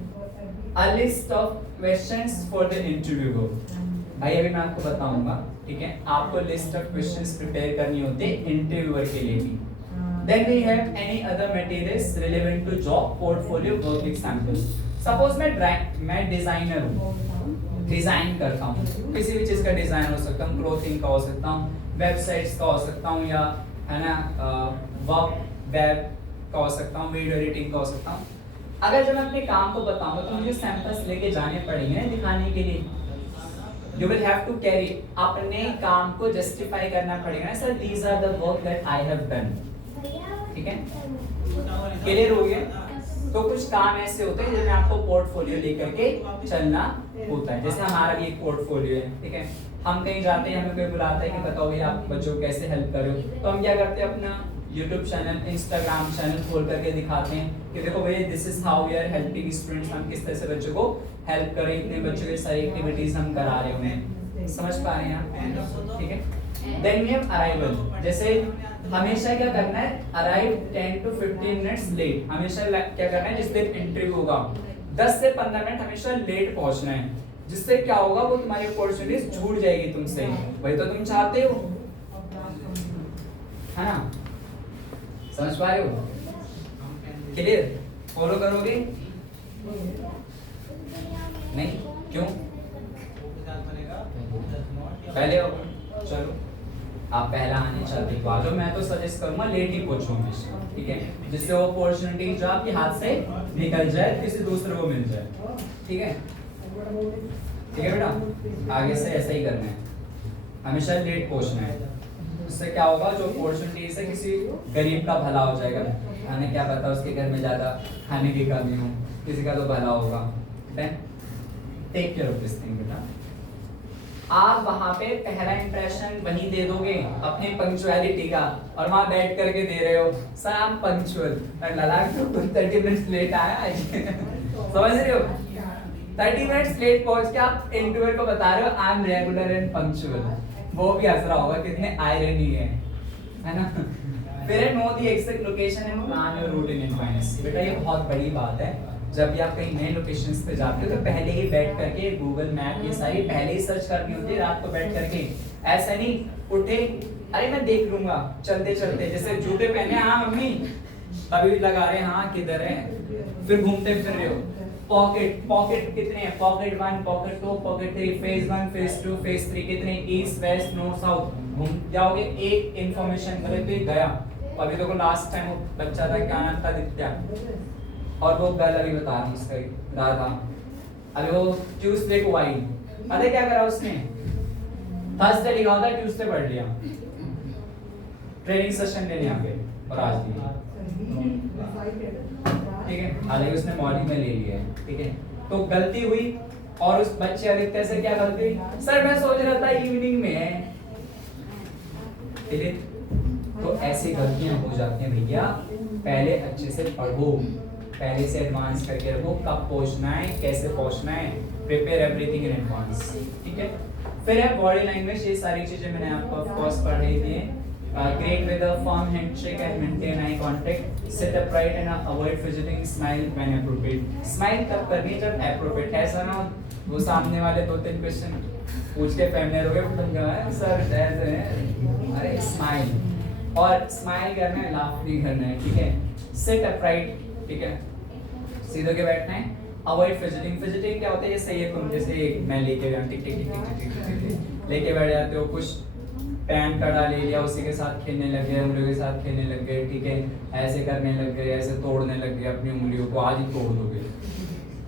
A list of questions for the interview go. भाई अभी मैं आपको बताऊंगा, ठीक है, आपको लिस्ट ऑफ क्वेश्चंस प्रिपेयर करनी होती है इंटरव्यूअर के लिए भी। Then we have any other materials relevant to job, portfolio, work examples. Suppose मैं डिजाइनर हूँ, डिजाइन करता हूँ, किसी भी चीज का डिजाइन हो सकता हूँ, क्लोथिंग का हो सकता हूँ, वेबसाइट्स का हो सकता हूँ, या है ना वेब का हो सकता हूँ, वीडियो एडिटिंग का हो सकता हूँ। अगर जब मैं अपने काम को बताऊंगा तो मुझे सैंपल्स लेके जाने पड़ेंगे दिखाने के लिए। You will have to carry, अपने काम को जस्टिफाई करना पड़ेगा, sir these are the work that I have done, ठीक है, क्लियर हो गया। तो कुछ काम ऐसे होते हैं जिनमें आपको पोर्टफोलियो लेकर के चलना होता है, जैसे हमारा भी एक पोर्टफोलियो है, ठीक है। हम कहीं जाते हैं, हमें कोई बुलाता है कि बताओ भैया आप बच्चों को कैसे हेल्प करो, तो हम क्या करते हैं, अपना यूट्यूब चैनल, इंस्टाग्राम चैनल खोल करके दिखाते हैं कि देखो भैया this is how we are helping students, हम किस तरह से बच्चों को हेल्प करें, इतने बच्चों की सारी एक्टिविटीज हम करा रहे हैं, समझ पा रहे हैं आप, ठीक है। देन वी हैव अराइवल, जैसे हमेशा क्या करना है, अराइव 10 to 15 मिनट्स लेट, हमेशा क्या करना है, जिस दिन इंटरव्यू होगा 10 से 15 मिनट हमेशा लेट पहुंचना है, जिससे क्या होगा, वो तुम्हारी अपॉर्चुनिटीज छूट जाएगी तुमसे, वही तो तुम चाहते हो, है ना, समझ पा रहे हो, क्लियर, फॉलो करोगे नहीं, क्यों, पहले हो, चलो आप पहला आने चलते वालों, मैं तो सजेस्ट करूंगा लेट ही पहुंचो हमेशा, ठीक है, जिससे वो अपॉर्चुनिटी जो आपके हाथ से निकल जाए, किसी दूसरे को मिल जाए, ठीक है, ठीक है बेटा, आगे से ऐसा ही करना है, हमेशा लेट पहुंचना है, उससे क्या होगा, जो अपॉर्चुनिटी से किसी गरीब का भला हो जाएगा, हमें क्या पता उसके घर में ज्यादा खाने की कमी हो, किसी का तो भला होगा, then take care of this thing बेटा। आप वहां पे पहला इंप्रेशन वही दे दोगे अपनी पंक्चुअलिटी का, और वहां बैठ करके दे रहे हो सर आई एम पंक्चुअल, लड़ाक तो 30 मिनट्स लेट आया समझ रहे हो, 30 मिनट्स लेट पहुंच के आप इंटरव्यूअर को बता रहे हो I am regular and punctual, वो भी हंस रहा होगा कितने आयरनी है ना। फिर know the exact location and plan your route in advance, बेटा ये बहुत बड़ी बात है, जब भी आप कहीं नए लोकेशंस पे जाते हो तो पहले ही बैठ करके गूगल मैप ये सारी पहले ही सर्च करनी होती है रात को बैठ करके, ऐसा नहीं उठे अरे मैं देख लूंगा चलते चलते, जैसे जूते पहने हाँ मम्मी तभी लगा रहे हाँ किधर है, फिर घूमते फिर रहे हो। पॉकेट कितने हैं, pocket 1 pocket 2 pocket 3, phase 1 phase 2 phase 3 कितने, ईस्ट वेस्ट नॉर्थ साउथ, घूम जाओगे एक इंफॉर्मेशन गलत गया। अभी देखो लास्ट टाइम वो बच्चा था क्या नाम था, दित्या, और वो गर्ल अभी बता रहा हूँ उसका राधा, अभी वो ट्यूसडे को आई, पता क्या करा उसने, थर्सडे लिखा होता ट्यूसडे पढ़ लिया, ट्रेनिंग सेशन लेने आ गए और आज दिया, ठीक है, हालांकि उसने मॉर्निंग में ले लिया है, ठीक है, तो गलती हुई। और उस बच्चे आदित्य से क्या गलती हुई, सर मैं सोच रहा था इवनिंग में है, ठीक है, तो ऐसी गलतियां हो जाती हैं भैया, पहले अच्छे से पढ़ो, पहले से एडवांस करके रखो, कब पहुंचना है कैसे पहुंचना है, प्रिपेयर एवरीथिंग इन एडवांस, ठीक है। फिर है बॉडी लैंग्वेज, ये सारी चीजें मैंने आपको ऑफ कोर्स पढ़ाई थी, great with a firm handshake and maintain eye contact, sit upright and avoid fidgeting, smile when appropriate, smile तब करनी है जब appropriate, ऐसा ना वो सामने वाले 2-3 क्वेश्चन पूछ के फैमिलियर हो गए तुम क्या है सर ऐसे हैं, अरे स्माइल, और स्माइल करना है लाफ नहीं करना है, ठीक है, सिट अपराइट, ठीक है, सीधे के बैठना है, अवॉइड फिजिटिंग। फिजिटिंग क्या होता है, जैसे ये तुम जैसे मैं लेके गया टिक टिक टिक टिक टिक टिक टिक लेके बैठ जाते हो, कुछ पैंट कड़ा ले लिया उसी के साथ खेलने लग गए, उंगलियों के साथ खेलने लग गए, ठीक है, ऐसे करने लग गए, ऐसे तोड़ने लग गए अपनी उंगलियों को, आज ही तोड़ दोगे।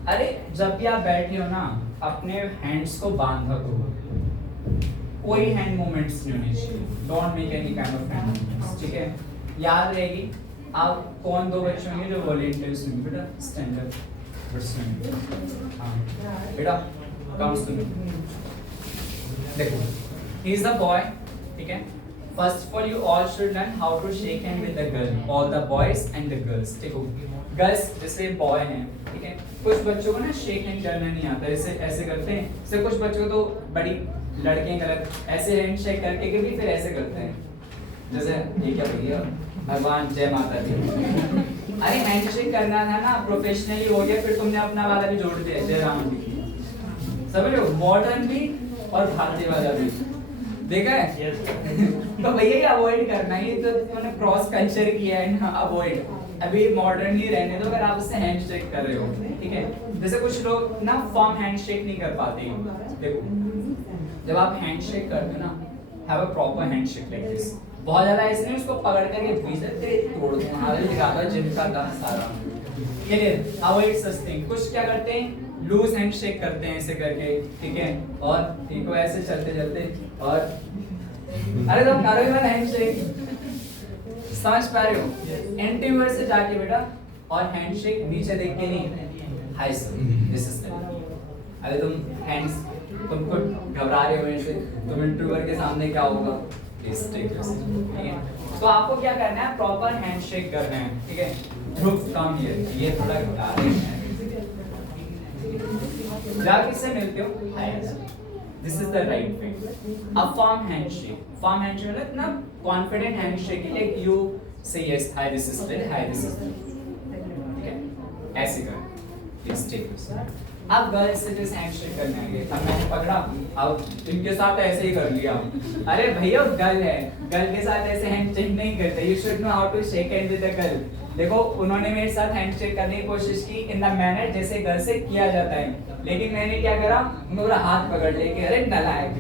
अरे जब भी आप बैठे हो ना, अपने हैंड्स को बांधा करो, कोई हैंड मूवमेंट्स नहीं होने चाहिए, don't make any kind of hand movements, ठीक है। याद रहेगी। आप कौन दो बच्चे होंगे जो वॉलंटियर्स होंगे, बेटा स्टैंड अप, हाँ बेटा कम्स टू मी, देखो ही इज द बॉय, ठीक है। First of all you all should learn how to shake hand with the girl, all the boys and the girls, देखो गर्ल्स जैसे boy हैं, ठीक है, कुछ बच्चों को ना शेक हैंड करना नहीं आता, जैसे ऐसे करते हैं, जैसे कुछ बच्चों को तो बड़ी लड़के गलत ऐसे हैंड शेक करके के भी फिर ऐसे करते हैं, जैसे ये क्या भैया भगवान जय माता दी। अरे हैंड शेक करना था ना, प्रोफेशनली हो गया, फिर तुमने अपना वाला भी जोड़ दिया जय राम जी, समझ लो, मॉडर्न भी और भारतीय वाला भी, देखा है। तो भैया ये अवॉइड करना, ये तो तुमने क्रॉस कल्चर किया है ना, अवॉइड, अभी मॉडर्न ही रहने दो अगर आप उससे हैंड शेक कर रहे हो, ठीक है। जैसे कुछ लोग ना फॉर्म हैंड शेक नहीं कर पाते हैं, देखो जब आप हैंड शेक करते हो ना, have a proper hand shake like this, बहुत ज्यादा ऐसे नहीं उसको पकड़ करके बीच से तोड़ दो, हाथ दिखाता है जिनका दांत सारा, क्लियर, अवॉइड सच थिंग। कुछ क्या करते हैं, लूज हैंड शेक करते हैं ऐसे करके, ठीक है, और ठीक हो ऐसे चलते चलते, और अरे तुम करो ही मत हैंड शेक, समझ पा रहे हो, इंटीरियर से जाके बेटा, और हैंडशेक नीचे देख के नहीं, hi sir this is that. अरे तुम हैंड्स, तुमको घबरा रहे हो मेरे से, तुम इंटीरियर के सामने क्या होगा, इस ठीक है। तो आपको क्या करना है, प्रॉपर हैंडशेक करना है, ठीक है। ध्रुव कम हियर, ये थोड़ा घबरा रहे हैं, जब किससे मिलते हो, hi sir, this is the right way. A firm handshake, firm handshake मतलब ना कॉन्फिडेंट हैंडशेक, लाइक यू से yes hi this is good, hi this is good, ठीक है, ऐसे कर, प्लीज टेक दिस। अब गर्ल्स से जैसे हैंडशेक करने आएंगे, अब मैंने पकड़ा, अब इनके साथ ऐसे ही कर लिया, अरे भैया गर्ल है, गर्ल के साथ ऐसे हैंडशेक नहीं करते, you should know how to shake hand with a girl. देखो उन्होंने मेरे साथ हैंडशेक करने की कोशिश की इन द मैनर जैसे गर्ल से किया जाता है, लेकिन मैंने क्या करा, मेरा हाथ पकड़ लेके, अरे नालायक।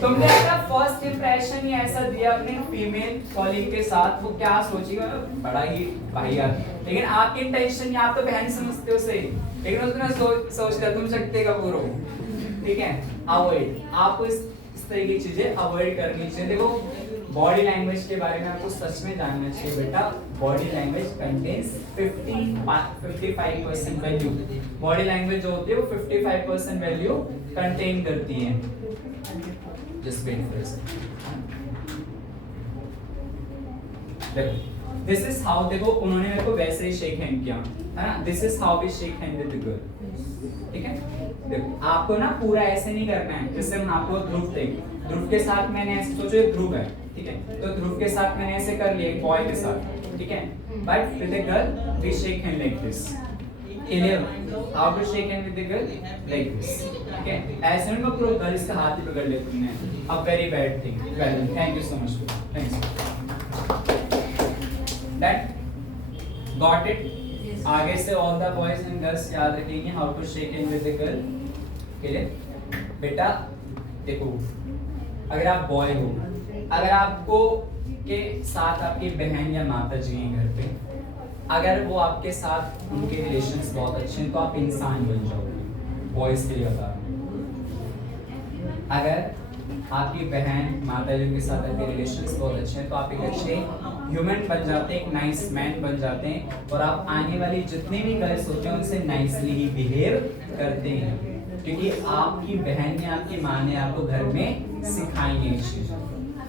तुमने अपना फर्स्ट इंप्रेशन ही ऐसा दिया अपने फीमेल कॉलीग के साथ, वो क्या सोचेगा, बड़ा ही वाहियात, लेकिन आपकी इंटेंशन, आप तो बहन समझते हो उसे, लेकिन उसने सोच लिया तुम शक्ति कपूर हो, ठीक है। अवॉइड, आपको इस तरह की चीजें अवॉइड करनी चाहिए। देखो बॉडी लैंग्वेज के बारे में आपको सच में जानना चाहिए बेटा, body language contains 55% value, body language जो होती है वो 55% वैल्यू कंटेन करती है। Just wait for a second, देखो दिस इज हाउ, देखो उन्होंने मेरे को वैसे ही शेक हैंड किया है ना, this is how we shake hand with the girl, ठीक है। देखो आपको ना पूरा ऐसे नहीं करना है, जैसे हम आपको ध्रुव थे, ध्रुव के साथ मैंने ऐसे सोचो ये ध्रुव है, ठीक है, तो ध्रुव के साथ मैंने ऐसे कर लिया बॉय के साथ, ठीक है, but with the girl we shake hand like this, clear, how to shake hand with the girl like this, ठीक है। ऐसे नहीं मैं पूरा गर्ल्स का हाथ ही पकड़ ले तुमने, a very bad thing, well thank you so much, thanks, that got it. आगे से all the boys and girls याद रखेंगे how to shake hand with the girl, clear. बेटा देखो अगर आप बॉय हो, अगर आपको के साथ आपकी बहन या माता जी हैं घर पे, अगर वो आपके साथ उनके रिलेशंस बहुत अच्छे हैं तो आप इंसान बन जाओगे, बॉयज के लिए बता रहा हूँ। अगर आपकी बहन माता जी के साथ आपके रिलेशंस बहुत अच्छे हैं तो आप एक अच्छे ह्यूमन बन जाते हैं, एक नाइस मैन बन जाते हैं, और आप आने वाली जितने भी गर्ल्स होते हैं उनसे नाइसली ही बिहेव करते हैं, क्योंकि आपकी बहन ने आपकी माँ ने आपको घर में सिखाई ये चीज,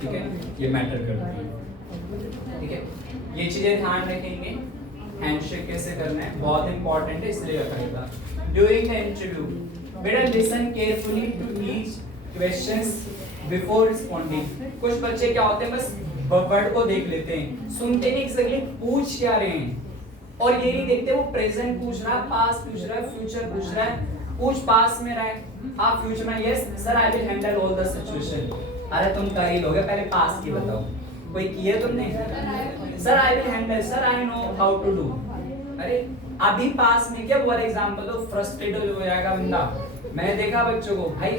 ठीक है, ये मैटर करती है, ठीक है। ये चीजें ध्यान रखेंगे। हैंडशेक कैसे करना है बहुत इंपॉर्टेंट है, इसलिए रखा था। ड्यूरिंग द इंटरव्यू बेटा listen carefully to each questions before responding. कुछ बच्चे क्या होते हैं बस वर्ड को देख लेते हैं, सुनते नहीं एग्जैक्टली पूछ क्या रहे हैं, और ये नहीं देखते वो प्रेजेंट पूछ रहा है, पास्ट पूछ रहा है, फ्यूचर पूछ रहा है, पूछ पास में रहा है, आप फ्यूचर में yes sir I will handle all the situation, अरे तुम कर ही लोगे, पहले पास की बताओ, कोई किया तुमने, sir I will handle, sir I know how to do, अरे अभी पास में क्या हुआ एग्जांपल तो फ्रस्ट्रेटेड हो जाएगा बंदा। मैंने देखा बच्चों को भाई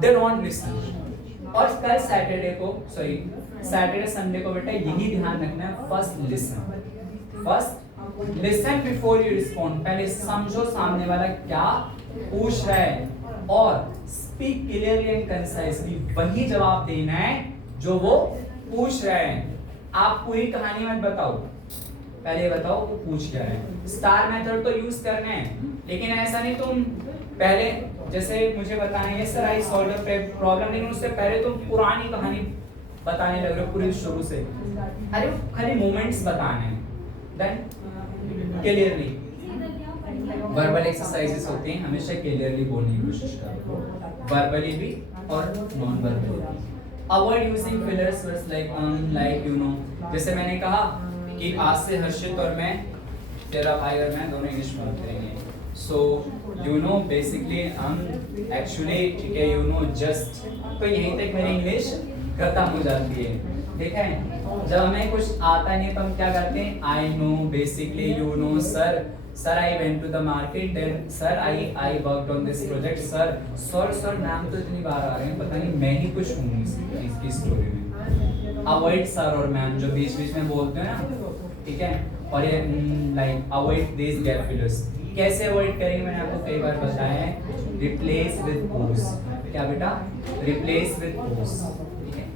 दे डोंट लिसन। और कल सैटरडे संडे को बेटा यही ध्यान रखना है, first listen before you respond. पहले समझो सामने वाला क्या पूछ रहा है और स्पीक क्लियरली एंड कंसाइजली, वही जवाब देना है जो वो पूछ रहे हैं। आप पूरी कहानी मत बताओ, पहले बताओ वो पूछ क्या रहे हैं। स्टार मेथड तो यूज करना है, लेकिन ऐसा नहीं तुम पहले जैसे मुझे बताना है sir I solve the problem, लेकिन उससे पहले तुम पुरानी कहानी बताने लग रहे हो पूरी शुरू से। अरे खाली मोमेंट्स बताने हैं, देन क्लियरली। वर्बल एक्सरसाइजेस होते हैं, हमेशा क्लियरली बोलने की कोशिश करो, वर्बली भी और non verbally. Avoid using fillers words like you know. जैसे मैंने कहा कि आज से हर्षित और मैं, तेरा भाई और मैं दोनों इंग्लिश में बात करेंगे। सो यू नो बेसिकली हम एक्चुअली ठीक है, यू नो जस्ट, तो यहीं तक मेरी इंग्लिश खत्म हो जाती है। ठीक है, जब हमें कुछ आता नहीं तो हम क्या करते हैं, I know basically, you know sir I went to the market, then sir I worked on this project, sir नाम तो इतनी बार आ रहे हैं, पता नहीं मैं ही कुछ हूँ इसकी स्टोरी में। अवॉइड सर और मैम जो बीच बीच में बोलते हैं ना, ठीक है। और ये like avoid this gap fillers. कैसे अवॉइड करेंगे मैंने आपको कई बार बताया है, रिप्लेस विद पोज। क्या बेटा, रिप्लेस विद पोज। ठीक है,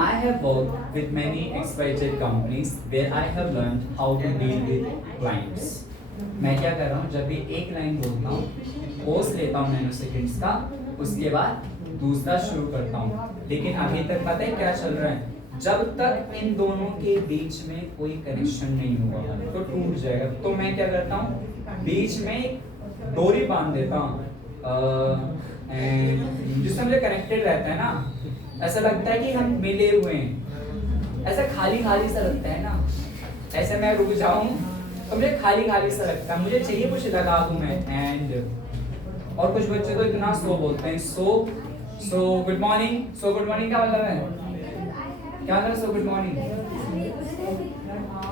I have worked with many XYZ companies where I have learned how to deal with clients. मैं क्या कर रहा हूँ, जब भी एक लाइन बोलता हूँ पोज लेता हूँ नैनो सेकंड्स का, उसके बाद दूसरा शुरू करता हूँ। लेकिन अभी तक पता है क्या चल रहा है, जब तक इन दोनों के बीच में कोई कनेक्शन नहीं हुआ तो टूट जाएगा। तो मैं क्या करता हूँ, बीच में डोरी बांध देता हूँ जिससे मुझे कनेक्टेड रहता है ना, ऐसा लगता है कि हम मिले हुए हैं। ऐसा खाली खाली सा लगता है ना, ऐसे मैं रुक जाऊं तो मुझे खाली खाली सा लगता है, मुझे चाहिए कुछ लगा दूं मैं। एंड और कुछ बच्चे तो इतना स्लो बोलते हैं, so good morning. So good morning क्या मतलब है, क्या मतलब सो गुड मॉर्निंग,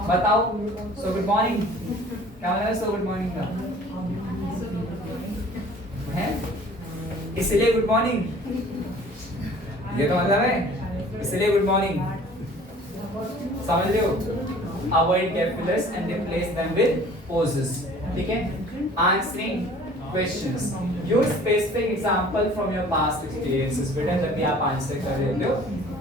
बताओ। सो गुड मॉर्निंग क्या मतलब है, सो गुड मॉर्निंग का है, इसलिए गुड मॉर्निंग, ये तो मतलब है, इसलिए गुड मॉर्निंग। समझ रहे हो। Avoid gap fillers and replace them with pauses. ठीक है, answering questions, use specific example from your past experiences. बेटा जब भी आप आंसर कर देते हो,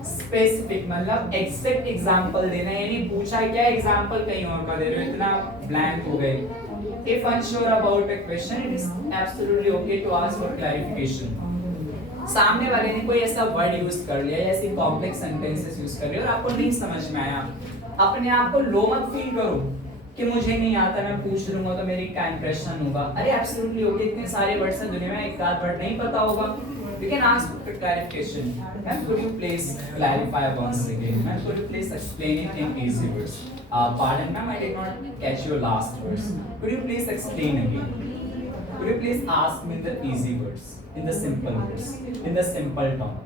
स्पेसिफिक मतलब एग्जैक्ट एग्जांपल देना है, यानी पूछा क्या एग्जांपल कहीं और का दे रहे हो, इतना ब्लैंक हो गए। If unsure about a question, it is absolutely okay to ask for clarification. सामने वाले ने कोई ऐसा वर्ड यूज कर लिया या ऐसी कॉम्प्लेक्स सेंटेंसेस यूज कर लिया और आपको नहीं समझ में आया, अपने आप को लो मत फील करो कि मुझे नहीं आता, मैं पूछ लूंगा तो मेरी क्या इंप्रेशन होगा। अरे एब्सोल्युटली ओके, इतने सारे वर्ड्स हैं दुनिया में, एक आध वर्ड नहीं पता होगा, you can ask for clarification. Ma'am, could you please clarify once again? Ma'am, could you please explain it in easy words? Pardon, ma'am, I did not catch your last words. Could you please explain again? Could you please ask me the easy words, in the simple words, in the simple tone?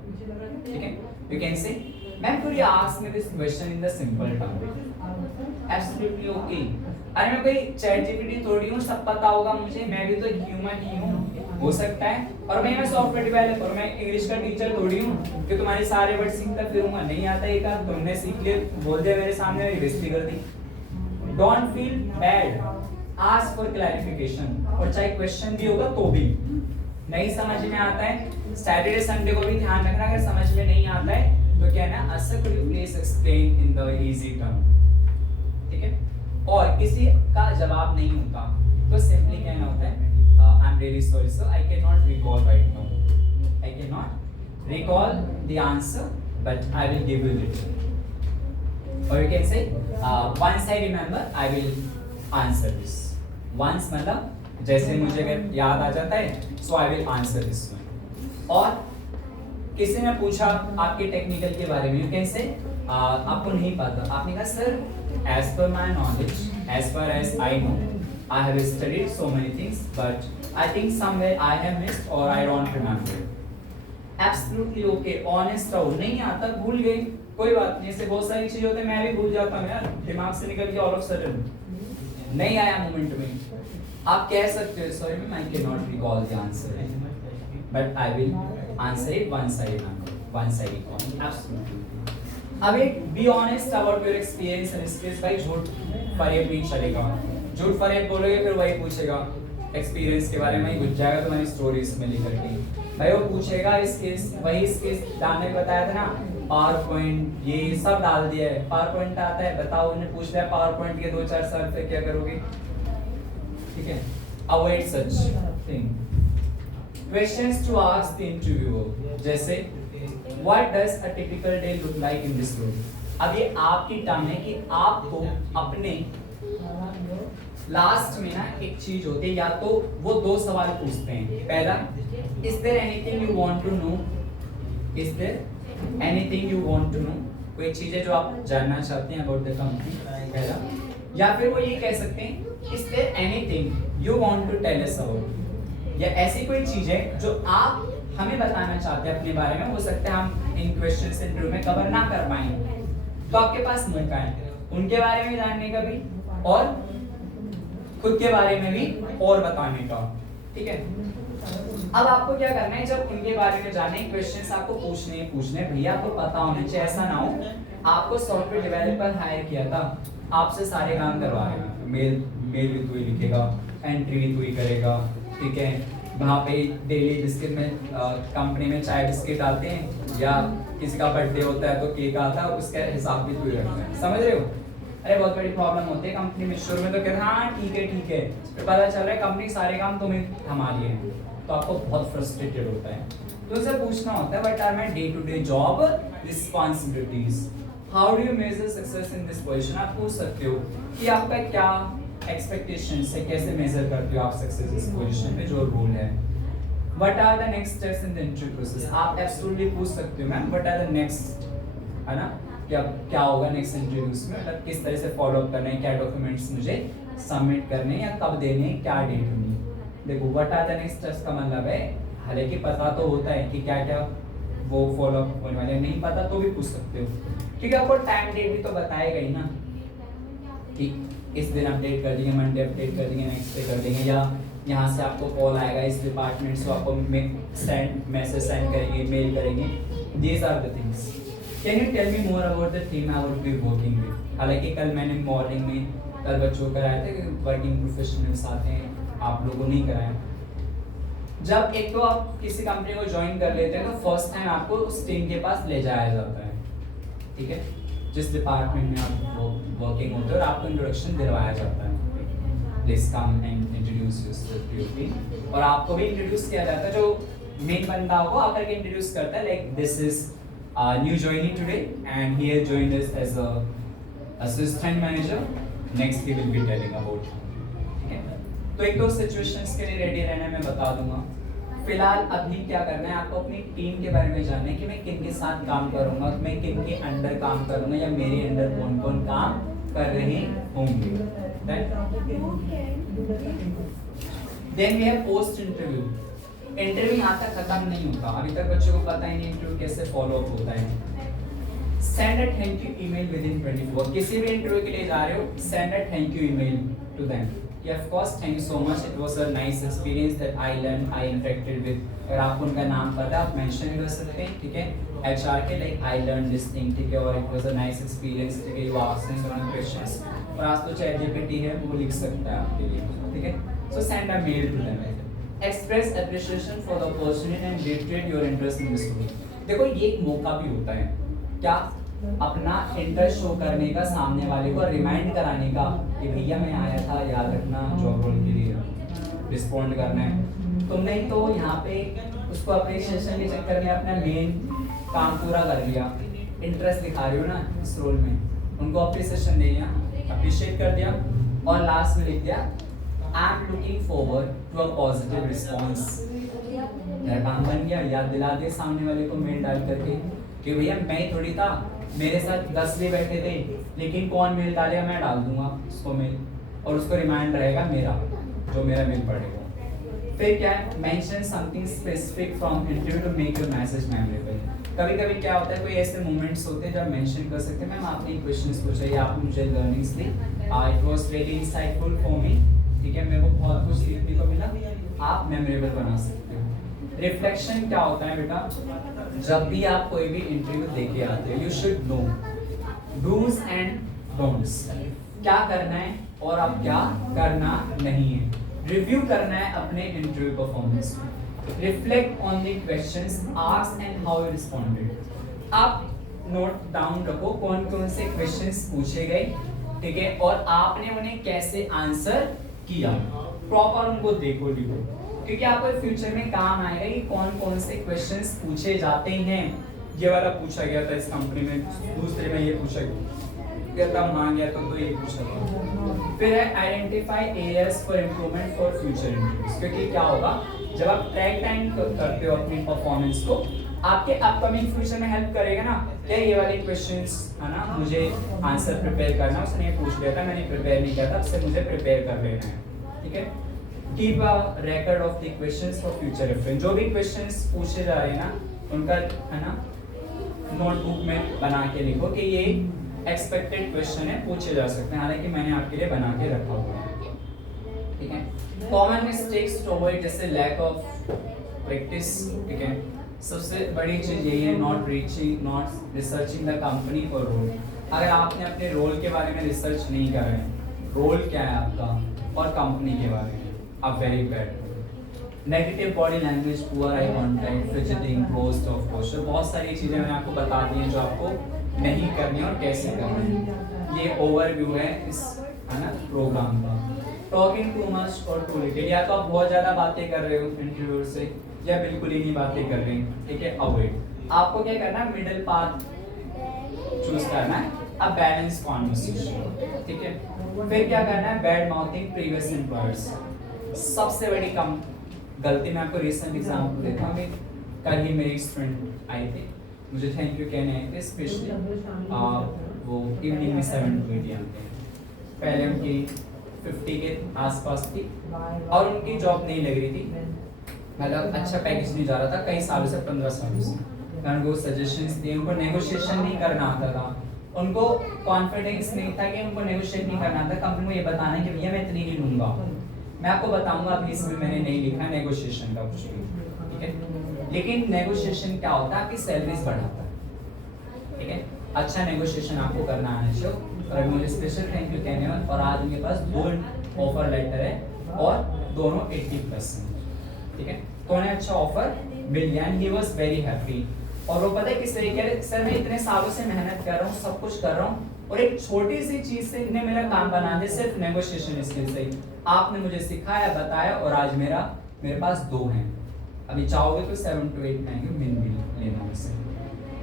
Okay? You can say, ma'am, could you ask me this question in the simple tone? Absolutely okay. अरे मैं कोई chat GPT थोड़ी हूँ, सब पता होगा मुझे, मैं भी तो ह्यूमन ही हूँ, हो सकता है। और मैं सॉफ्टवेयर डेवलपर, मैं इंग्लिश का टीचर थोड़ी हूँ कि तुम्हारे सारे वर्ड सीखता फिरूंगा, नहीं आता एक आध, तुमने सीख लिया, बोल दिया मेरे सामने, मेरी बेइज्जती कर दी। Don't feel bad, ask for clarification. और चाहे क्वेश्चन भी होगा तो भी नहीं समझ में आता है, सैटरडे संडे को भी ध्यान रखना, अगर समझ में नहीं आता है तो क्या ना, sir could you please explain in the easy term. ठीक है, और किसी का जवाब नहीं होता तो सिंपली कहना होता है, I am really sorry sir, I can not recall right now, I can not recall the answer but I will give you it. और you can say once I remember I will answer this. Once मतलब जैसे मुझे अगर याद आ जाता है, so I will answer this one. और किसी ने पूछा आपके टेक्निकल के बारे में, यू कैन से आपको नहीं पता, आपने कहा sir as per my knowledge, as far as I know, I have studied so many things, but I think somewhere I have missed or I don't remember. Absolutely okay, honest रहो, नहीं आता भूल गई, कोई बात नहीं, ऐसे बहुत सारी चीजें होती हैं, मैं भी भूल जाता हूँ यार, दिमाग से निकल के all of a sudden, नहीं आया मोमेंट में, आप कह सकते हो sorry ma'am I can not recall the answer, but I will answer it one side call absolutely. अब एक be honest about your experience and skills. भाई झूठ फरेब नहीं चलेगा, झूठ फरेब बोलोगे फिर वही पूछेगा एक्सपीरियंस के बारे में ही घुस जाएगा तुम्हारी स्टोरीज में लेकर के। भाई वो पूछेगा स्किल्स, वही स्किल्स डालने को बताया था ना, पावर पॉइंट ये सब डाल दिया है, पावर पॉइंट आता है बताओ, उन्हें पूछ लिया पावर पॉइंट के 2-4 साल फिर क्या करोगे, ठीक है। Avoid such thing. Questions to ask the interviewer, जैसे what does a typical day look like in this role. अब ये आपकी टर्म है कि आपको अपने लास्ट में ना एक चीज होती है, या तो वो 2 सवाल पूछते हैं। पहला, is there anything you want to know, is there anything you want to know, कोई चीज है जो आप जानना चाहते हैं अबाउट द कंपनी, पहला। या फिर वो ये कह सकते हैं, is there anything you want to tell us about, या ऐसी कोई चीज है जो आप हमें बताना चाहते हैं अपने बारे में, हो सकता है हम इन क्वेश्चंस इंटरव्यू में कवर ना कर पाएं, तो आपके पास मौका है उनके बारे में जानने का भी और खुद के बारे में भी और बताने का, ठीक है। अब आपको क्या करना है, जब उनके बारे में जानने क्वेश्चंस आपको पूछने भैया आपको पता होना चाहिए, ऐसा ना हो आपको सॉफ्टवेयर डेवलपर हायर किया था, आपसे सारे काम करवाएगा, मेल भी तू ही लिखेगा, एंट्री भी तू ही करेगा, ठीक है। वहाँ पे डेली बिस्किट में कंपनी में चाय बिस्किट आते हैं, या किसी का बर्थडे होता है तो केक आता है, उसका हिसाब भी तू ही रखता है, समझ रहे हो। अरे बहुत बड़ी प्रॉब्लम होती है कंपनी में, शुरू में तो कहते हैं हाँ ठीक है, फिर पता चल रहा है कंपनी सारे काम तुम्हें थमा लिए हैं, तो आपको बहुत फ्रस्ट्रेटेड होता है। तो उसे पूछना होता है, what are my day to day job responsibilities, how do you measure success in this position. आप पूछ सकते हो कि आपका क्या एक्सपेक्टेशंस है, कैसे मेजर करते हो आप सक्सेस इस पोजीशन में जो रोल है। What are the next steps in the interview process, आप एब्सोल्युटली पूछ सकते हो ma'am what are the next, है ना, क्या होगा नेक्स्ट इंटरव्यूज में, मतलब किस तरह से फॉलो अप करना है, क्या डॉक्यूमेंट्स मुझे सबमिट करने या कब देने, क्या डेट होनी। देखो what are the next steps का मतलब है, हालांकि पता तो होता है कि क्या क्या वो फॉलो अप होने वाले, नहीं पता तो भी पूछ सकते हो, ठीक है। आपको टाइम डेट भी तो बताएगा ही ना कि इस दिन अपडेट कर देंगे, मंडे अपडेट कर देंगे, नेक्स्ट डे कर देंगे, या यहाँ से आपको कॉल आएगा इस डिपार्टमेंट से, आपको मैसेज सेंड करेंगे, मेल करेंगे। These are the things. Can you tell me more about the theme I would be working with. हालांकि कल मैंने मॉर्निंग में कल बच्चों को कराए थे कि वर्किंग प्रोफेशनल्स आते हैं, आप लोगों ने नहीं कराया। जब एक तो आप किसी कंपनी को ज्वाइन कर लेते हैं तो फर्स्ट टाइम आपको उस टीम के पास ले जाया जाता है, ठीक है, जिस डिपार्टमेंट में आप वर्किंग होते हो, और आपको इंट्रोडक्शन दिलवाया जाता है, please come and introduce yourself to your team, और आपको भी इंट्रोड्यूस किया जाता है, जो मेन बंदा होगा आकर के इंट्रोड्यूस करता है, like this is new joining today and he has joined us as a assistant manager, next he will be telling about, ठीक है। तो एक दो सिचुएशंस के लिए रेडी रहना मैं बता दूंगा। फिलहाल अभी क्या करना है, आपको अपनी टीम के बारे में जानना है कि मैं किन के साथ काम करूंगा, मैं किन के अंडर काम करूंगा, या मेरे अंडर कौन कौन काम कर रहे होंगे। Then we have post interview. Interview यहाँ तक खत्म नहीं होता, अभी तक बच्चों को पता ही नहीं इंटरव्यू कैसे फॉलो अप होता है। Send a thank you email within 24, किसी भी इंटरव्यू के लिए जा रहे हो, send a thank you email to them. Yeah, of course, thank you so much. It was a nice experience that I learned, I interacted with. अगर आपको उनका नाम पता है आप मेंशन भी कर सकते हैं, ठीक है। HR के like I learned this thing, ठीक है, और it was a nice experience, ठीक है। You asked me so many questions. और आज तो ChatGPT है, वो लिख सकता है आपके लिए, ठीक है। So send a mail to them. Express appreciation for the opportunity and reiterate your interest in this role. देखो ये एक मौका भी होता है, क्या अपना इंटरेस्ट शो करने का, सामने वाले को रिमाइंड कराने का कि भैया मैं आया था, याद रखना जॉब रोल के लिए रिस्पॉन्ड करना है। तुमने तो यहाँ पे उसको अप्रिशिएशन के चक्कर में अपना मेन काम पूरा कर लिया, इंटरेस्ट दिखा रही हो ना इस रोल में, उनको अप्रिशिएशन दे दिया, अप्रिशिएट कर दिया, और लास्ट में लिख दिया I am looking forward to a positive response. काम बन गया, याद दिला दे सामने वाले को मेल डाल करके कि भैया मैं ही थोड़ी था, मेरे साथ 10 भी बैठे थे, लेकिन कौन मेल डालेगा, मैं डाल दूंगा उसको मेल, और उसको रिमाइंड रहेगा मेरा, जो मेरा मेल पढ़ेगा। फिर क्या है, mention something specific from interview to make your message memorable. कभी कभी क्या होता है, कोई ऐसे मोमेंट्स होते हैं जब मेंशन कर सकते हैं मैम आपने क्वेश्चंस पूछा या आपने मुझे learnings the, it was very insightful for me, ठीक है, मेरे को बहुत कुछ सीखने को मिला, आप मेमोरेबल बना सकते हो। रिफ्लेक्शन क्या होता है बेटा, जब भी आप कोई भी इंटरव्यू देके आते हो you should know dos and don'ts, क्या करना है और अब क्या करना नहीं है, रिव्यू करना है अपने इंटरव्यू परफॉर्मेंस में, reflect on the questions asked and how you responded. आप नोट डाउन रखो कौन कौन से क्वेश्चंस पूछे गए, ठीक है, और आपने उन्हें कैसे आंसर किया, प्रॉपर उनको देखो लिखो, क्योंकि आपको फ्यूचर में काम आएगा कि कौन कौन से क्वेश्चंस पूछे जाते हैं। ये वाला पूछा गया था इस कंपनी में, दूसरे में ये पूछा गया था, मान गया तो ये पूछा था। फिर है identify areas for improvement for future interviews, क्योंकि क्या होगा जब आप ट्रैक टाइम करते हो अपनी परफॉर्मेंस को, आपके अपकमिंग फ्यूचर में हेल्प करेगा ना, क्या ये वाले क्वेश्चंस है ना, मुझे आंसर प्रिपेयर करना, उसने ये पूछ लिया था मैंने प्रिपेयर नहीं किया था, उससे मुझे प्रिपेयर कर लेना है, ठीक है। Keep a record of the questions for future reference, जो भी क्वेश्चंस पूछे जा रहे हैं ना उनका है ना नोटबुक में बना के लिखो कि ये एक्सपेक्टेड क्वेश्चन है, पूछे जा सकते हैं, हालांकि मैंने आपके लिए बना के रखा हुआ है, ठीक है। कॉमन मिस्टेक्स टू अवॉइड, जैसे लैक ऑफ प्रैक्टिस, ठीक है, सबसे बड़ी चीज यही है not researching the company for role. अगर आपने अपने रोल के बारे में रिसर्च नहीं कर रहे हैं, रोल क्या है आपका और कंपनी के बारे में, आप very bad. Negative body language, poor eye contact, fidgeting, closed of posture, बहुत सारी चीजें मैंने आपको बता दी हैं जो आपको नहीं करनी है और कैसे करनी है। ये ओवरव्यू है इस है ना प्रोग्राम का। टॉकिंग टू मच और टू लिटिल, या तो आप बहुत ज्यादा बातें कर रहे हो इंटरव्यूअर से या बिल्कुल ही नहीं बातें कर रहे हैं, ठीक है, अवॉइड। आपको क्या करना है, मिडिल पाथ चूज करना है, अ बैलेंस कॉन्वर्सेशन, ठीक है। फिर क्या करना है, बैड माउथिंग प्रीवियस एम्प्लॉयर्स, सबसे बड़ी कम गलती। मैं आपको रिसेंट एग्जांपल देता हूँ, कल ही मेरी स्टूडेंट आई थी, मुझे थैंक यू कहने आए थे स्पेशली, वो इवनिंग में 7 to 8 आते हैं, पहले उनकी 50 के आसपास थी और उनकी जॉब नहीं लग रही थी, मतलब अच्छा पैकेज नहीं जा रहा था कई सालों से, 15 सालों से। मैंने उनको सजेशंस दिए, उनको नेगोशिएशन नहीं करना आता था, उनको कॉन्फिडेंस नहीं था कि उनको नेगोशिएट नहीं करना था, कंपनी को ये बताना कि भैया मैं इतनी नहीं लूंगा, मैं आपको बताऊंगा, अभी इसमें मैंने नहीं लिखा नेगोशिएशन का कुछ भी, ठीक है। लेकिन नेगोशिएशन क्या होता है, आपकी सैलरीज बढ़ाता है, ठीक है, अच्छा नेगोशिएशन आपको करना आना चाहिए। और मुझे स्पेशल थैंक यू कहने हैं, और आज मेरे पास 2 ऑफर लेटर है और दोनों 80%, ठीक है, तो उन्हें अच्छा ऑफर मिल गया and he was very happy. और वो पता है किस तरीके से, सर मैं इतने सालों से मेहनत कर रहा हूँ, सब कुछ कर रहा हूँ, और एक छोटी सी चीज से इतने मेरा काम बना दे, सिर्फ नेगोशिएशन स्किल से आपने मुझे सिखाया बताया, और आज मेरे पास 2 हैं, अभी चाहोगे तो 7 to 8 महीने मिल भी लेना मुझसे।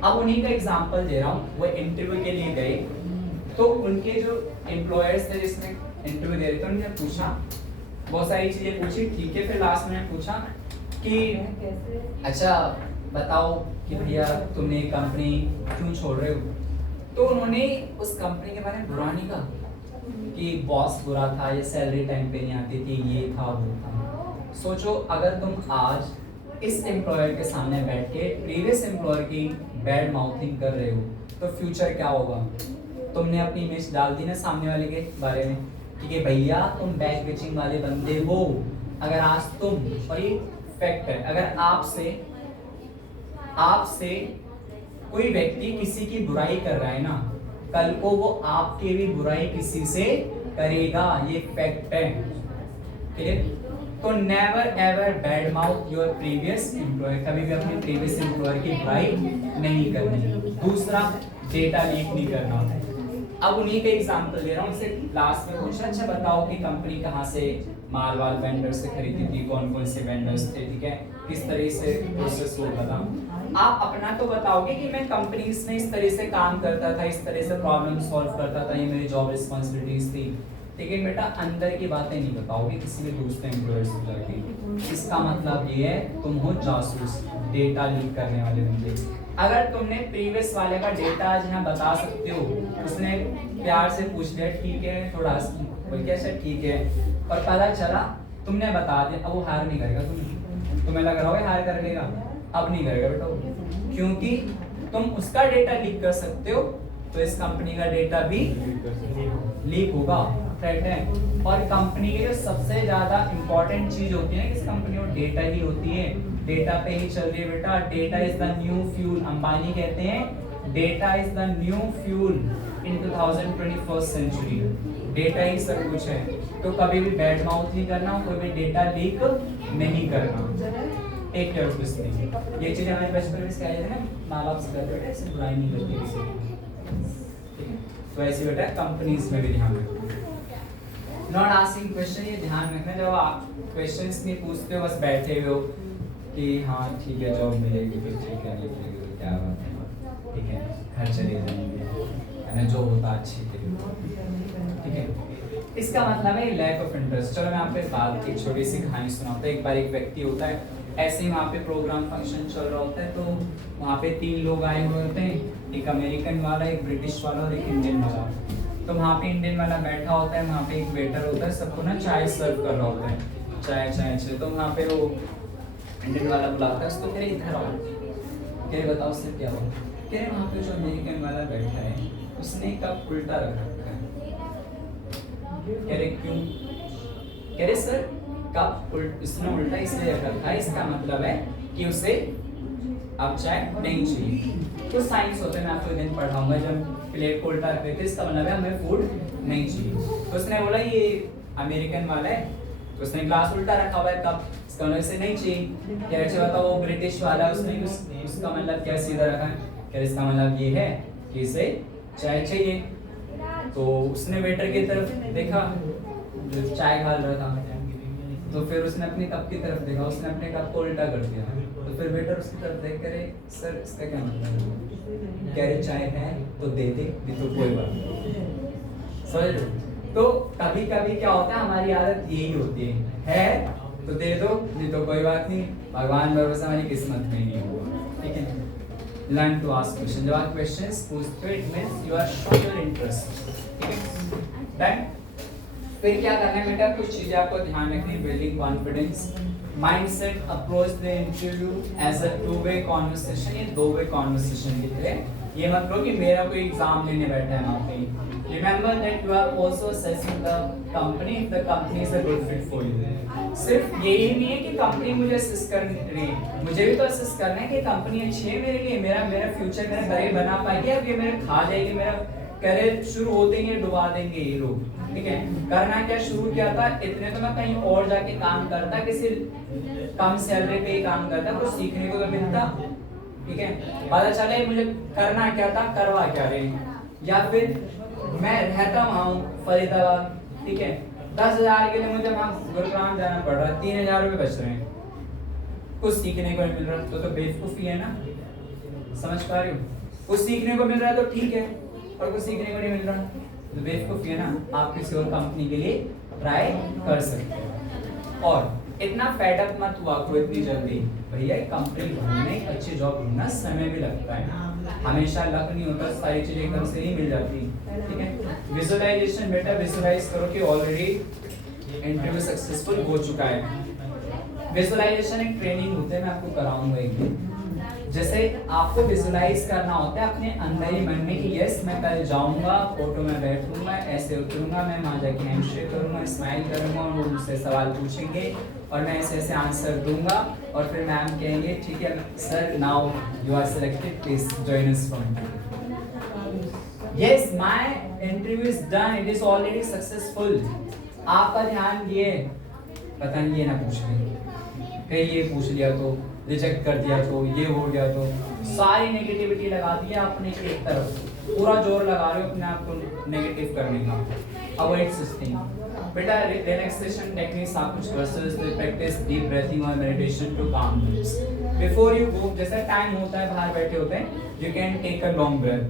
अब उन्हीं का एग्जांपल दे रहा हूँ, वो इंटरव्यू के लिए गए तो उनके जो एम्प्लॉयर्स थे जिसमें इंटरव्यू दे रहे थे, उन्होंने पूछा बहुत सारी चीजें पूछी, ठीक है, फिर लास्ट में पूछा कि अच्छा बताओ कि भैया तुमने कंपनी क्यों छोड़ रहे हो, तो उन्होंने उस कंपनी के बारे में बुरा नहीं कहा कि बॉस बुरा था या सैलरी टाइम पे नहीं आती थी, ये था वो था। सोचो अगर तुम आज इस एम्प्लॉयर के सामने बैठ के प्रीवियस एम्प्लॉयर की बैड माउथिंग कर रहे हो तो फ्यूचर क्या होगा, तुमने अपनी इमेज डाल दी ना सामने वाले के बारे में कि भैया तुम बैक बेचिंग वाले बंदे हो। अगर आज तुम, और ये फैक्ट है, अगर आपसे कोई व्यक्ति किसी की बुराई कर रहा है ना, कल को वो आपके भी बुराई किसी से करेगा, ये फैक्ट है, क्लियर। तो never ever bad mouth your previous employer, कभी भी अपने प्रीवियस एम्प्लॉयर की बुराई नहीं करनी। दूसरा, डेटा लीक नहीं करना। अब उन्हीं के एग्जांपल दे रहा हूँ, उनसे लास्ट में पूछा अच्छा बताओ कि कंपनी कहाँ से माल वेंडर से खरीदी थी, कौन कौन से वेंडर्स थे, ठीक है, किस तरह से प्रोसेस हुआ था। आप अपना तो बताओगे कि मैं कंपनीज में इस तरह से काम करता था, इस तरह से प्रॉब्लम सॉल्व करता था, ये मेरी जॉब रिस्पॉन्सिबिलिटीज थी, लेकिन बेटा अंदर की बातें नहीं बताओगे किसी भी दूसरे एम्प्लॉयर से जाके। इसका मतलब ये है तुम हो जासूस, डेटा लीक करने वाले बंदे। अगर तुमने प्रीवियस वाले का डेटा आज यहाँ बता सकते हो, उसने प्यार से पूछ लिया ठीक है, थोड़ा बोल के अच्छा ठीक है, और पता चला तुमने बता दिया, अब वो हायर नहीं करेगा, तुम्हें लग रहा होगा हायर कर लेगा, अब नहीं करेगा बेटा वो, क्योंकि तुम उसका डेटा लीक कर सकते हो तो इस कंपनी का डेटा भी लीक होगा, राइट है। और कंपनी के जो सबसे ज्यादा इंपॉर्टेंट चीज होती है किस कंपनी में, डेटा ही होती है, डेटा पे ही चल रही है बेटा। Data is the new fuel, Ambani कहते हैं data is the new fuel in 2021 century. Data ही सब कुछ है, तो कभी भी बैड माउथ नहीं करना, कोई भी डेटा लीक नहीं करना, take care of this thing. ये चीजें हमारे बचपन में सिखाई जाती है ना, माँ बाप सिखाते बेटा ऐसे बुराई नहीं करती किसी की, ठीक है। तो ऐसे बेटा कंपनीज में भी ध्यान रखो। नॉट आस्किंग क्वेश्चन, ये ध्यान रखना जब आप क्वेश्चंस नहीं पूछते हो, बस बैठे हुए हो कि हाँ ठीक है जॉब मिलेगी तो ठीक है, लिखेगी तो क्या बात है, ठीक है, घर चले जाएंगे, है ना, जो होता अच्छी के लिए, ठीक है। इसका मतलब है लैक ऑफ इंटरेस्ट। चलो मैं आपको एक बात की छोटी सी कहानी सुनाता हूँ। एक बार एक व्यक्ति होता है, ऐसे ही वहाँ पे प्रोग्राम फंक्शन चल रहा होता है, तो वहाँ पे 3 लोग आए हुए होते हैं, एक अमेरिकन वाला, एक ब्रिटिश वाला और एक इंडियन वाला। तो वहाँ पे इंडियन वाला बैठा होता है, वहाँ पे एक वेटर होता है, सबको ना चाय सर्व कर रहा होता है, चाय। तो वहाँ पे वो इंडियन वाला बुलाता है उसको, कह रहे इधर आओ, कह रहे बताओ उससे क्या हुआ। कह रहे वहाँ पे जो अमेरिकन वाला बैठा है उसने कप उल्टा रख रखा है। कह रहे क्यों? कह रहे सर कप उसने उल्टा इसलिए रख रखा है, इसका मतलब है कि उसे अब चाय नहीं चाहिए। तो साइंस होते हैं, मैं आपको दिन पढ़ाऊंगा, जब प्लेट को उल्टा रख देते इसका मतलब है हमें फूड नहीं चाहिए। तो उसने बोला ये अमेरिकन वाला है, तो उसने ग्लास उल्टा रखा हुआ है कप, इसका मतलब इसे नहीं चाहिए। क्या अच्छा बताओ वो ब्रिटिश वाला उसने उसका मतलब क्या सीधा रखा है, क्या इसका मतलब ये है कि इसे चाय चाहिए। तो उसने वेटर की तरफ देखा जो चाय घाल रहा था, तो फिर उसने अपने कप की तरफ देखा, उसने अपने कप को उल्टा कर दिया। तो फिर वेटर उसकी तरफ देख करे सर इसका क्या मतलब, कह रहे चाय है तो दे दे, नहीं तो कोई बात नहीं, समझ। तो कभी कभी क्या होता है हमारी आदत यही होती है तो दे दो, नहीं तो कोई बात नहीं, भगवान भरोसा हमारी किस्मत में नहीं हुआ, ठीक है। लर्न टू आस्क क्वेश्चन, जब आप क्वेश्चंस पूछते हो it means you are showing your interest, ठीक है। डन। फिर क्या करना है बेटा, कुछ चीजें आपको ध्यान रखनी, building confidence, mindset, approach the interview as a 2-वे कॉन्वर्सेशन। ये 2-वे कॉन्वर्सेशन की तरह, ये मत करो कि मेरा कोई एग्जाम लेने बैठा है वहाँ पे। Remember that you are also assessing the company if the company is a good fit for you. सिर्फ यही नहीं है कि कंपनी मुझे असेस कर रही है, मुझे भी तो असेस करना है कि कंपनी अच्छी है मेरे लिए, मेरा फ्यूचर मेरा करियर बना पाएगी, अब ये मेरे खा जाएगी, मेरा करियर शुरू होते ही डुबा देंगे ये लोग, ठीक है। करना क्या शुरू किया था, इतने तो मैं कहीं और जाके काम करता, किसी कम सैलरी पे काम करता, कुछ सीखने को तो मिलता, ठीक है। पता चले मुझे करना क्या था, करवा क्या रहे, या फिर मैं रहता वहाँ फरीदाबाद, ठीक है, 10,000 के लिए मुझे वहाँ गुरुग्राम जाना पड़ रहा है, 3,000 रुपये बच रहे हैं, कुछ सीखने को मिल रहा है तो बेवकूफ़ी है ना, समझ पा रहे हो। कुछ सीखने को मिल रहा है तो ठीक है, और कुछ सीखने को नहीं मिल रहा तो बेवकूफ़ी है ना। आप किसी और कंपनी के लिए ट्राई कर सकते हैं। और इतना फेडअप मत हुआ को इतनी जल्दी, भैया कंपनी ढूंढने, अच्छी जॉब ढूंढना समय भी लगता है, हमेशा लक नहीं होता, सारी चीजें एकदम से नहीं मिल जाती, ठीक है। विजुअलाइजेशन बेटा, विजुअलाइज करो कि ऑलरेडी इंटरव्यू सक्सेसफुल हो चुका है। विजुअलाइजेशन एक ट्रेनिंग होता है, मैं आपको कराऊंगा एक दिन। जैसे आपको विजुअलाइज करना होता है अपने अंदर ही मन में कि यस मैं कल जाऊंगा, फोटो में बैठूंगा, ऐसे उतरूंगा, मैं वहाँ जाके हैंडशेक करूंगा, स्माइल करूंगा, वो मुझसे सवाल पूछेंगे और मैं ऐसे ऐसे आंसर दूंगा, और फिर मैम कहेंगे ठीक है sir now you are selected, please join us from yes my interview is done, it is already successful. आपका ध्यान ये पता नहीं ये ना पूछ ले, कहीं ये पूछ लिया तो रिजेक्ट कर दिया तो ये हो गया, तो सारी नेगेटिविटी लगा दी आपने एक तरफ, पूरा जोर लगा रहे हो अपने आप को नेगेटिव करने का। अवॉइड सिस्टम बेटा, रिलैक्सेशन टेक्निक्स आप कुछ कर सकते हो, प्रैक्टिस डीप ब्रीथिंग और meditation to calm nerves before you go. जैसा टाइम होता है बाहर बैठे होते हैं, you can take a long breath.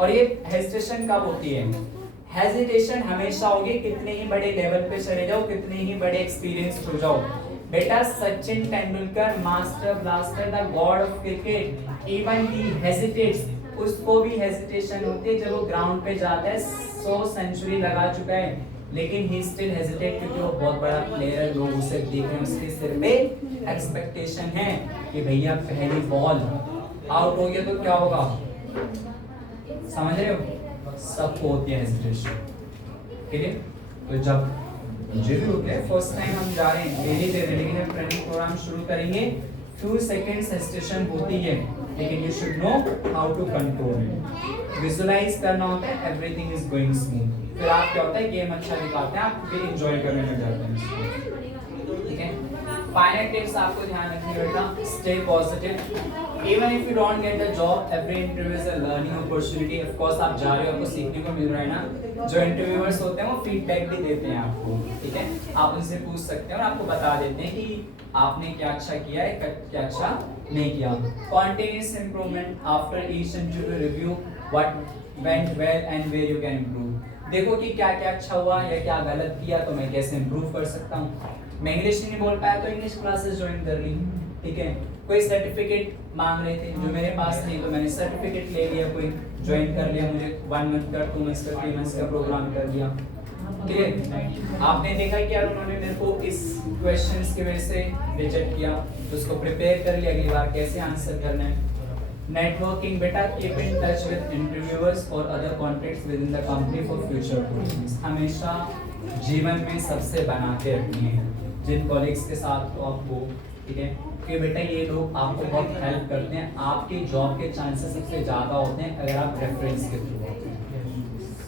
और ये हेजिटेशन कब होती है? हेजिटेशन हमेशा होगी कितने ही बड़े लेवल पे चले जाओ, कितने ही बड़े एक्सपीरियंस हो जाओ। बेटा Sachin Tendulkar master blaster the God of cricket, even he hesitates, उसको भी हेजिटेशन होती है जब वो ग्राउंड पे जाता है, 100 सेंचुरी लगा चुका है, लेकिन ही स्टिल हेजिटेट क्योंकि वो बहुत बड़ा प्लेयर है, लोग उसे देख रहे हैं, उसके सिर पे एक्सपेक्टेशन है कि भैया पहली बॉल आउट हो गया तो क्या होगा, समझ रहे हो, सबको होती है हेजिटेशन, ठीक है। तो जब मुझे भी होते हैं, फर्स्ट टाइम हम जा रहे हैं, डेली दे रहे हैं, लेकिन जब ट्रेनिंग प्रोग्राम शुरू करेंगे फ्यू सेकंड्स हेजिटेशन होती है, लेकिन you should know how to control it. Visualize करना होता है एवरीथिंग इज गोइंग स्मूथ, फिर आप क्या होता है गेम अच्छा दिखाते हैं, आप फिर एंजॉय करने लग जाते हैं इसको, ठीक है। फाइनल टिप्स आपको ध्यान रखनी बेटा, stay positive, even if you don't get the job, every interview is a learning opportunity. Of course आप जा रहे हो, आपको सीखने को मिल रहा है ना, जो इंटरव्यूअर्स होते हैं वो फीडबैक भी देते हैं आपको, ठीक है, आप उनसे पूछ सकते हैं और आपको बता देते हैं कि आपने क्या अच्छा किया है, क्या अच्छा नहीं किया। Continuous improvement after each interview, review what went well and where you can improve. देखो कि क्या क्या अच्छा हुआ या क्या गलत किया तो मैं कैसे इंप्रूव कर सकता हूँ। मैं इंग्लिश नहीं बोल पाया तो इंग्लिश क्लासेस ज्वाइन कर ली, ठीक है। कोई सर्टिफिकेट मांग रहे थे जो मेरे पास नहीं, तो मैंने सर्टिफिकेट ले लिया, कोई ज्वाइन कर लिया, मुझे 1 मंथ का 2 मंथ का 3 मंथ का प्रोग्राम कर लिया, ठीक है। आपने देखा कि यार उन्होंने मेरे को इस क्वेश्चंस की वजह से रिजेक्ट किया, तो उसको प्रिपेयर कर लिया, अगली बार कैसे आंसर करना है। नेटवर्किंग बेटा, keep in touch with interviewers और other contacts within the company for future opportunities. हमेशा जीवन में सबसे बना के रखनी है, जिन कॉलीग्स के साथ तो आप हो, ठीक है, कि बेटा ये लोग आपको बहुत हेल्प करते हैं, आपके जॉब के चांसेस सबसे ज़्यादा होते हैं अगर आप रेफरेंस के थ्रू होते हैं।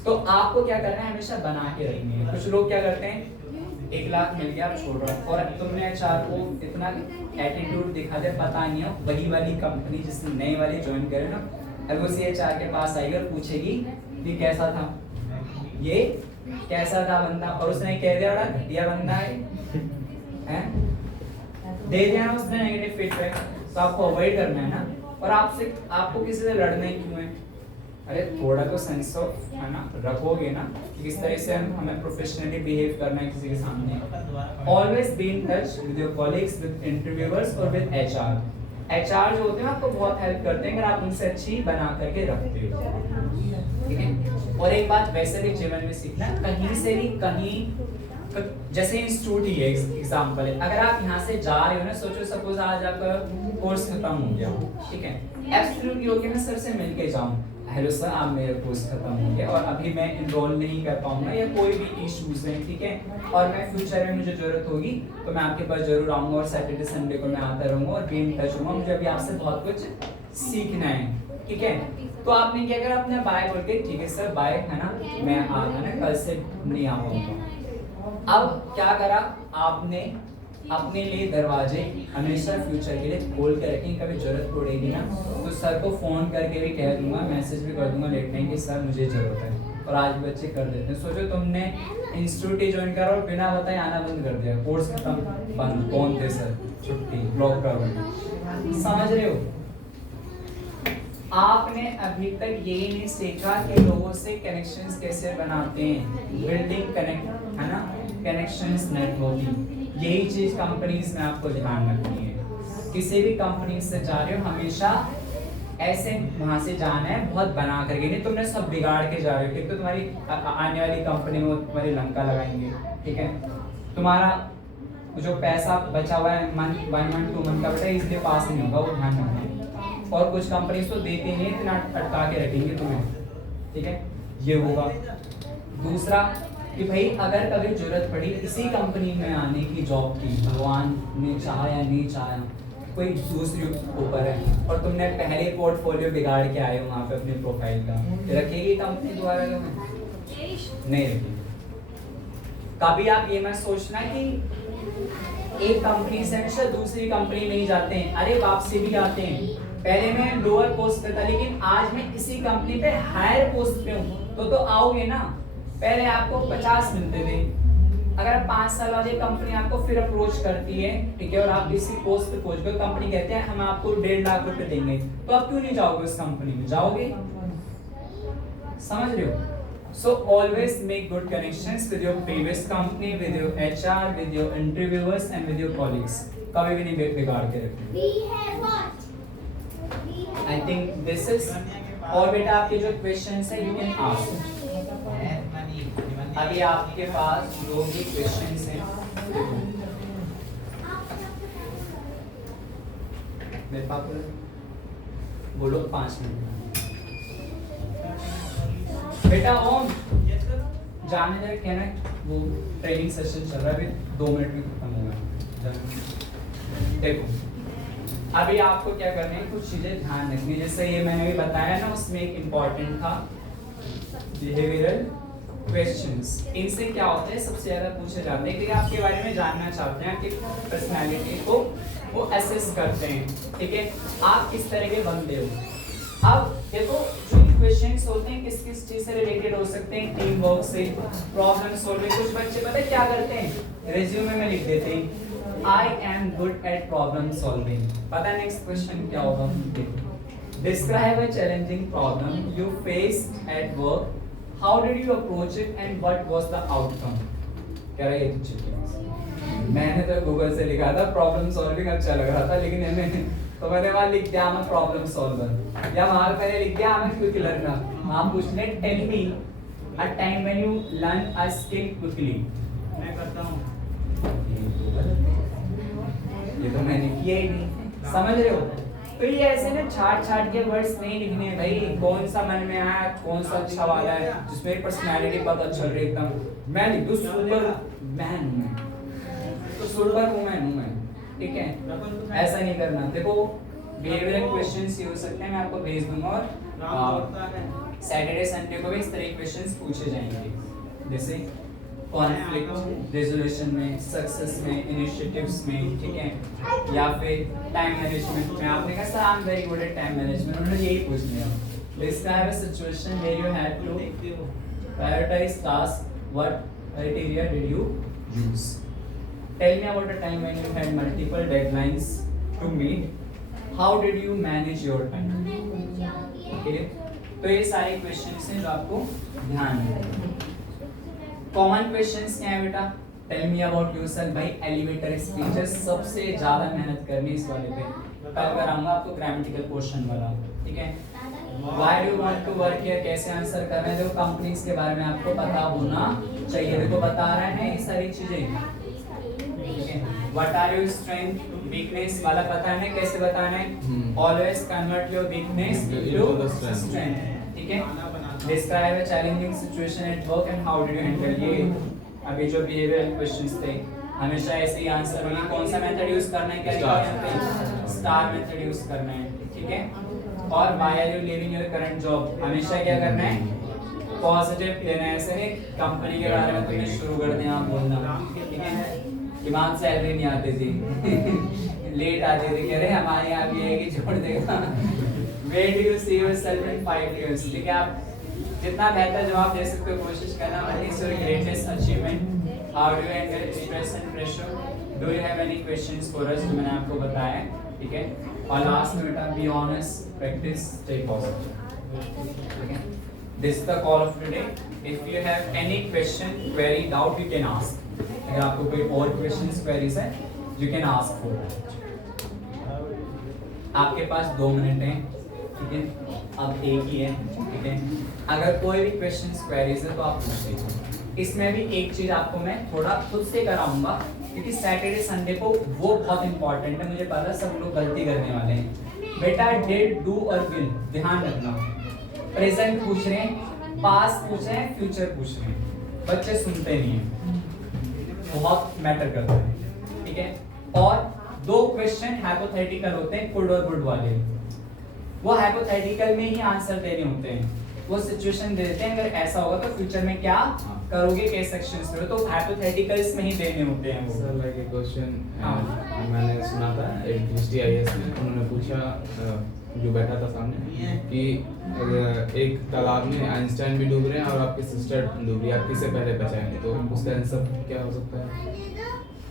तो आपको क्या करना है, हमेशा बना के रखनी है। कुछ लोग क्या करते हैं, 1 लाख मिल गया छोड़ रहा है, और तुमने एचआर को इतना एटीट्यूड दिखा दे, पता नहीं हो वही वाली कंपनी जिसने नई वाली ज्वाइन करे ना, अगर उसी एचआर के पास आएगी और पूछेगी कि कैसा था, ये कैसा था बंदा, और उसने कह दिया बड़ा घटिया बंदा है, हैं? दे दिया ना उसने नेगेटिव फीडबैक, तो आपको अवॉइड करना है ना। और आपको किसी से लड़ना ही क्यों है, अरे थोड़ा तो सेंस ऑफ है ना रखोगे ना कि किस तरह से हमें प्रोफेशनली बिहेव करना है किसी के सामने। Always be in touch with your colleagues, with interviewers और विद एचआर जो होते हैं आपको बहुत हेल्प करते हैं अगर आप उनसे अच्छी बना करके रखते हो, ठीक है। और एक बात वैसे भी जीवन में सीखना, कहीं से भी कहीं, जैसे इंस्टीट्यूट ही है एग्जाम्पल है, अगर आप यहाँ से जा रहे हो ना, सोचो सपोज आज आपका कोर्स खत्म हो गया, ठीक है, एब्सोल्युटली ओके, मैं सर से मिल के जाऊँ, हेलो सर आप मेरा कोर्स खत्म हो गया और अभी मैं इनरोल नहीं कर पाऊंगा या कोई भी इश्यूज हैं, ठीक है, और मैं फ्यूचर में मुझे जरूरत होगी तो मैं आपके पास जरूर आऊंगा और सैटरडे संडे को मैं आता रहूंगा और बी इन टच रहूंगा, मुझे अभी आपसे बहुत कुछ सीखना है, ठीक है। तो आपने क्या करा, अपना बाय बोल के, ठीक है सर बाय, है ना, मैं है ना कल से नहीं आ पाऊंगा। अब क्या करा आपने, अपने लिए दरवाजे हमेशा फ्यूचर के लिए खोल के रखें, कभी जरूरत पड़ेगी ना तो सर को फोन करके भी कह दूंगा, मैसेज भी कर दूंगा लेट नाइट कि सर मुझे जरूरत है, और आज भी बच्चे कर देते हैं। सोचो तुमने इंस्टीट्यूट ज्वाइन करा और बिना बताए आना बंद कर दिया, कोर्स खत्म, बंद, कौन थे सर, छुट्टी, ब्लॉक करो, समझ रहे हो। आपने अभी तक यही नहीं सीखा कि लोगों से कनेक्शंस कैसे बनाते हैं, बिल्डिंग कनेक्ट, है ना, कनेक्शंस, नेटवर्किंग, यही चीज कंपनीज में आपको ध्यान रखनी है। किसी भी कंपनी से जा रहे हो हमेशा ऐसे वहां से जाना है बहुत बना करके, नहीं तुमने सब बिगाड़ के जा रहे हो, ठीक, तो तुम्हारी आने वाली कंपनी में वो तुम्हारी लंका लगाएंगे, ठीक है, तुम्हारा जो पैसा बचा हुआ है 1 मंथ 2 मंथ का बेटा इसलिए पास नहीं होगा, वो ध्यान रखना। और कुछ कंपनी तो देती नहीं, इतना अटका के रखेंगे तुम्हें, ठीक है, ये होगा। दूसरा कि भाई अगर कभी जरूरत पड़ी इसी कंपनी में आने की जॉब की, भगवान ने चाहा या नहीं चाहा, कोई दूसरी ऊपर है, और तुमने पहले पोर्टफोलियो बिगाड़ के आए हो वहाँ पे अपने प्रोफाइल का, रखेगी कंपनी दोबारा तुम्हें? नहीं रखेगी। कभी आप ये मत सोचना कि एक कंपनी से हमेशा दूसरी कंपनी में ही जाते हैं, अरे वापसी भी आते हैं। पहले मैं लोअर पोस्ट पे था लेकिन आज मैं इसी कंपनी पे हायर पोस्ट पे हूँ, तो आओगे ना। पहले आपको 50 मिलते थे, अगर 5 साल वाली कंपनी आपको फिर अप्रोच करती है, ठीक है, और आप इसी पोस्ट पे पहुंच गए, कंपनी कहते हैं हम आपको 1.5 लाख रुपए देंगे, तो आप क्यों नहीं जाओगे उस कंपनी में, जाओगे, समझ रहे हो। So always make good connections with your previous company, with your HR, with your interviewers and with your colleagues. कभी भी नहीं बिगाड़ के रखना। I think this is, और बेटा आपके जो questions है you can ask. अभी आपके पास जो भी क्वेश्चंस हैं मेरे पास बोलो 5 मिनट बेटा ओम जाने दे कहना है वो ट्रेनिंग सेशन चल रहा है अभी 2 मिनट में खत्म होगा। देखो अभी आपको क्या करना है कुछ चीजें ध्यान रखनी जैसे ये मैंने भी बताया ना उसमें एक इम्पॉर्टेंट था बिहेवियरल क्वेश्चंस। इनसे क्या होता है सबसे ज्यादा पूछे जाते हैं कि आपके बारे में जानना चाहते हैं आपकी पर्सनालिटी को वो असेस करते हैं ठीक है आप किस तरह के बंदे हो। अब देखो जो क्वेश्चंस होते हैं किस किस चीज से रिलेटेड हो सकते हैं टीम वर्क से प्रॉब्लम सॉल्विंग। कुछ बच्चे पता है क्या करते हैं रिज्यूमे में लिख देते हैं I am good at problem solving. पता है नेक्स्ट क्वेश्चन क्या होगा describe a challenging problem you faced at work how did you approach it and what was the outcome. कह रहा है ये तो मैंने तो गूगल से लिखा था प्रॉब्लम सॉल्विंग अच्छा लग रहा था लेकिन तो मैंने वहां लिख दिया मैं प्रॉब्लम सॉल्वर या वहां पहले लिख दिया मैं क्विक लर्नर। वहां पूछने tell me a time when you learn a skill quickly. मैं करता हूं ये तो मैंने किया ही नहीं समझ रहे हो। तो ये ऐसे ना छाट के वर्ड्स नहीं लिखने भाई कौन सा मन में आया कौन सा अच्छा वाला है जिसमें पर्सनालिटी पता चल रही एकदम। मैं लिख दूं सुपर मैन हूं तो सुपर वुमन हूं मैं ठीक है ऐसा नहीं करना। देखो बिहेवियरल क्वेश्चंस ये हो सकते हैं मैं आपको भेज दूंगा और सैटरडे संडे को भी इस तरह के क्वेश्चंस पूछे जाएंगे जैसे कॉन्फ्लिक्ट रेजोल्यूशन में सक्सेस में इनिशिएटिव्स में ठीक है या फिर टाइम मैनेजमेंट में। आपने कहा sir I am very good at time management उन्होंने यही पूछ लिया describe a situation where you had to prioritize task what criteria did you use. Tell me about a time when you had multiple deadlines to meet. How did you manage your time? Okay. तो ये सारे questions हैं जो आपको ध्यान रखना। Common questions क्या है बेटा टेल मी अबाउट योरसेल्फ भाई एलिवेटर स्पीचेस सबसे ज्यादा मेहनत करनी इस वाले पे कल कराऊंगा आपको ग्रामेटिकल पोर्शन वाला ठीक है। Why do you want to work here कैसे आंसर कर रहे हैं देखो कंपनीज के बारे में आपको पता होना चाहिए। देखो बता रहे हैं ये सारी चीजें What are your strength, weakness वाला पता है कैसे बताना है always convert your weakness into strength ठीक है। Describe a challenging situation at work and how did you handle ये अभी जो behavioral questions थे हमेशा ऐसे ही आंसर होंगे। कौन सा मेथड यूज करना है क्या लिखा है यहाँ पे स्टार मेथड यूज करना है ठीक है। और why are you leaving your current job हमेशा क्या करना है पॉजिटिव लेना है ऐसे नहीं कंपनी के बारे में तुम्हें शुरू कर देना बोलना ठीक है। डिमांड सैलरी नहीं आती थी लेट आते थे कह रहे हमारे यहाँ भी है कि छोड़ देगा where do you see yourself in 5 years ठीक है। आप जितना बेहतर जवाब दे सकते हो कोशिश करना। What is your greatest achievement how do you handle stress and pressure do you have any questions for us जो मैंने आपको बताया ठीक है। और लास्ट में बेटा be honest practice stay positive ठीक है। This is the call of today. If you have any question query doubt you can ask. अगर आपको कोई और क्वेश्चंस क्वेरीज है यू कैन आस्क फॉर। आपके पास 2 मिनट हैं ठीक है अब एक ही है ठीक है। अगर कोई भी क्वेश्चंस क्वेरीज है तो आप पूछ लीजिए। इसमें भी एक चीज आपको मैं थोड़ा खुद से कराऊंगा क्योंकि सैटरडे संडे को वो बहुत इंपॉर्टेंट है मुझे पता सब लोग गलती करने वाले हैं। बेटा डिड डू और विल ध्यान रखना प्रेजेंट पूछ रहे हैं पास्ट पूछ रहे हैं फ्यूचर पूछ रहे हैं बच्चे सुनते नहीं हैं बहुत मैटर करता है ठीक है। और 2 क्वेश्चन हाइपोथेटिकल होते हैं कुड और वुड वाले वो हाइपोथेटिकल में ही आंसर देने होते हैं वो सिचुएशन दे देते हैं अगर ऐसा होगा तो फ्यूचर में क्या करोगे के सेक्शंस में तो हाइपोथेटिकल्स में ही देने होते हैं वो। सर लाइक एक क्वेश्चन मैंने सुना था एक दृष्टि आईएएस में उन्होंने पूछा जो बैठा था सामने कि अगर एक तालाब में आइंस्टाइन भी डूब रहे हैं और आपकी सिस्टर डूब रही है आप किसे पहले बचाएंगे तो उसका आंसर क्या हो सकता है।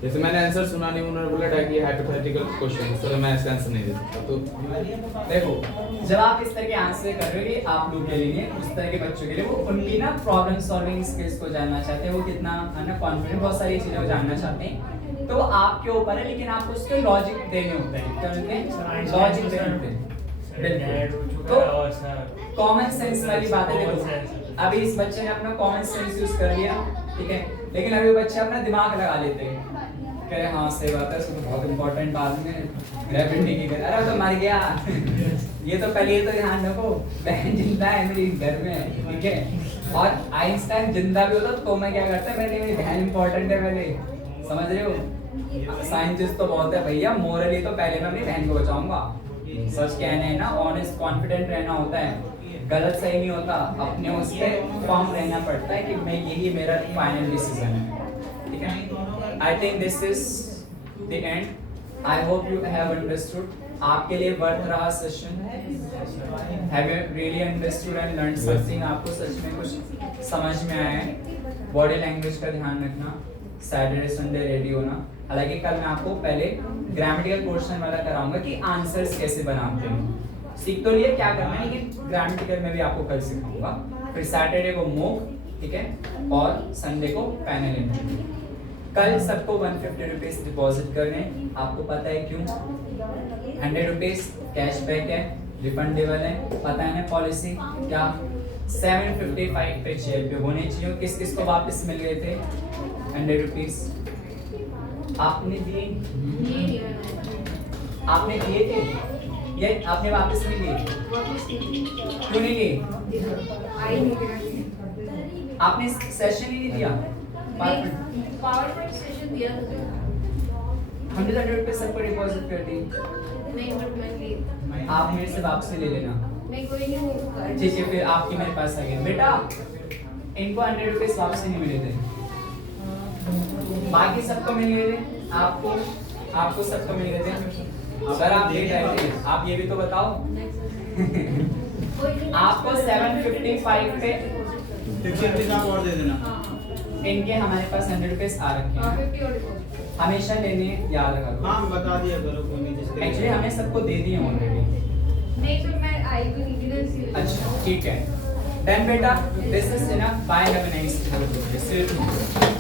जैसे मैंने आंसर सुना नहीं उन्होंने बोला था कि ये हाइपोथेटिकल क्वेश्चन है सर मैं इसका आंसर नहीं दे सकता। तो देखो जब आप इस तरह के आंसर कर रहे हो आप लोग के लिए उस तरह के बच्चों के लिए वो उनकी ना प्रॉब्लम सॉल्विंग स्किल्स को जानना चाहते हैं वो कितना है ना कॉन्फिडेंट बहुत सारी चीजें जानना चाहते हैं तो आपके ऊपर है लेकिन आपको उसके लॉजिक देने होते हैं क्या होते हैं लॉजिक देने होते हैं। तो कॉमन सेंस वाली बातें देखो अभी इस बच्चे ने अपना कॉमन सेंस यूज कर लिया, ठीक है, लेकिन अभी बच्चे अपना दिमाग लगा लेते हैं, कह रहे हाँ सही बात है, इसको बहुत इंपॉर्टेंट बात में ग्रेविटी की कर, अरे तो मर गया ये तो पहले ये तो ध्यान रखो, बहन जिंदा है मेरी घर में, ठीक है, और आइंस्टाइन जिंदा भी होता तो मैं क्या करता, मेरी बहन इंपॉर्टेंट है पहले, समझ रहे हो, साइंटिस्ट तो बहुत है भैया, मोरली तो पहले मैं अपनी बहन को बचाऊंगा, सच कहने है ना, ऑनेस्ट कॉन्फिडेंट रहना होता है, गलत सही नहीं होता, अपने उस पर फॉर्म रहना पड़ता है कि मैं यही मेरा फाइनल डिसीजन है, ठीक है। I think this is the end, I hope you have understood, आपके लिए वर्थ रहा session, have you really understood and learn something, आपको सच में कुछ समझ में आया है, बॉडी लैंग्वेज का ध्यान रखना, सैटरडे संडे रेडी होना, हालांकि कल मैं आपको पहले ग्रामेटिकल पोर्शन वाला कराऊंगा कि आंसर्स कैसे बनाते हैं, सीख तो लिए क्या करना है, लेकिन ग्रामेटिकल में भी आपको कल सिखाऊंगा, फिर सैटरडे को मोक, ठीक है, और संडे को पैनल इंटरव्यू। कल सबको 150 रुपीज डिपॉजिट करने, आपको पता है क्यों, 100 रुपीज कैशबैक है, रिफंडेबल है, पता है ना पॉलिसी क्या, 755 पे जेल पे होने चाहिए, किस किस को वापस मिल गए थे 100 रुपीज, आपने दिए, आपने दिए थे, ये आपने वापस नहीं लिए, क्यों नहीं लिए, आपने सेशन ही नहीं दिया, पावरपॉइंट सेशन दिया था, हमने तो 100 रुपये सबको डिपॉजिट कर दी, नहीं बट मैं ली, आप मेरे से वापस ले लेना, मैं कोई नहीं हूँ, ठीक है, फिर आपकी मेरे पास आ गया, बेटा इनको 100 रुपीज वापस नहीं मिले थे, बाकी सबको मिल गए थे, आपको सबको मिल गए थे, सर आप लेट आए थे, आप ये भी तो बताओ आपको 755 पे 50 आप और दे देना, इनके हमारे पास 100 रुपीज आ रखे हैं, 50 और डिपॉजिट, हमेशा लेने याद रखा करो, हाँ बता दिया करो, कोई नहीं जिसके एक्चुअली हमने सबको दे दिए ऑलरेडी, नहीं तो मैं आई तो नहीं थी, अच्छा ठीक है, देन बेटा this is enough, bye, have a nice day.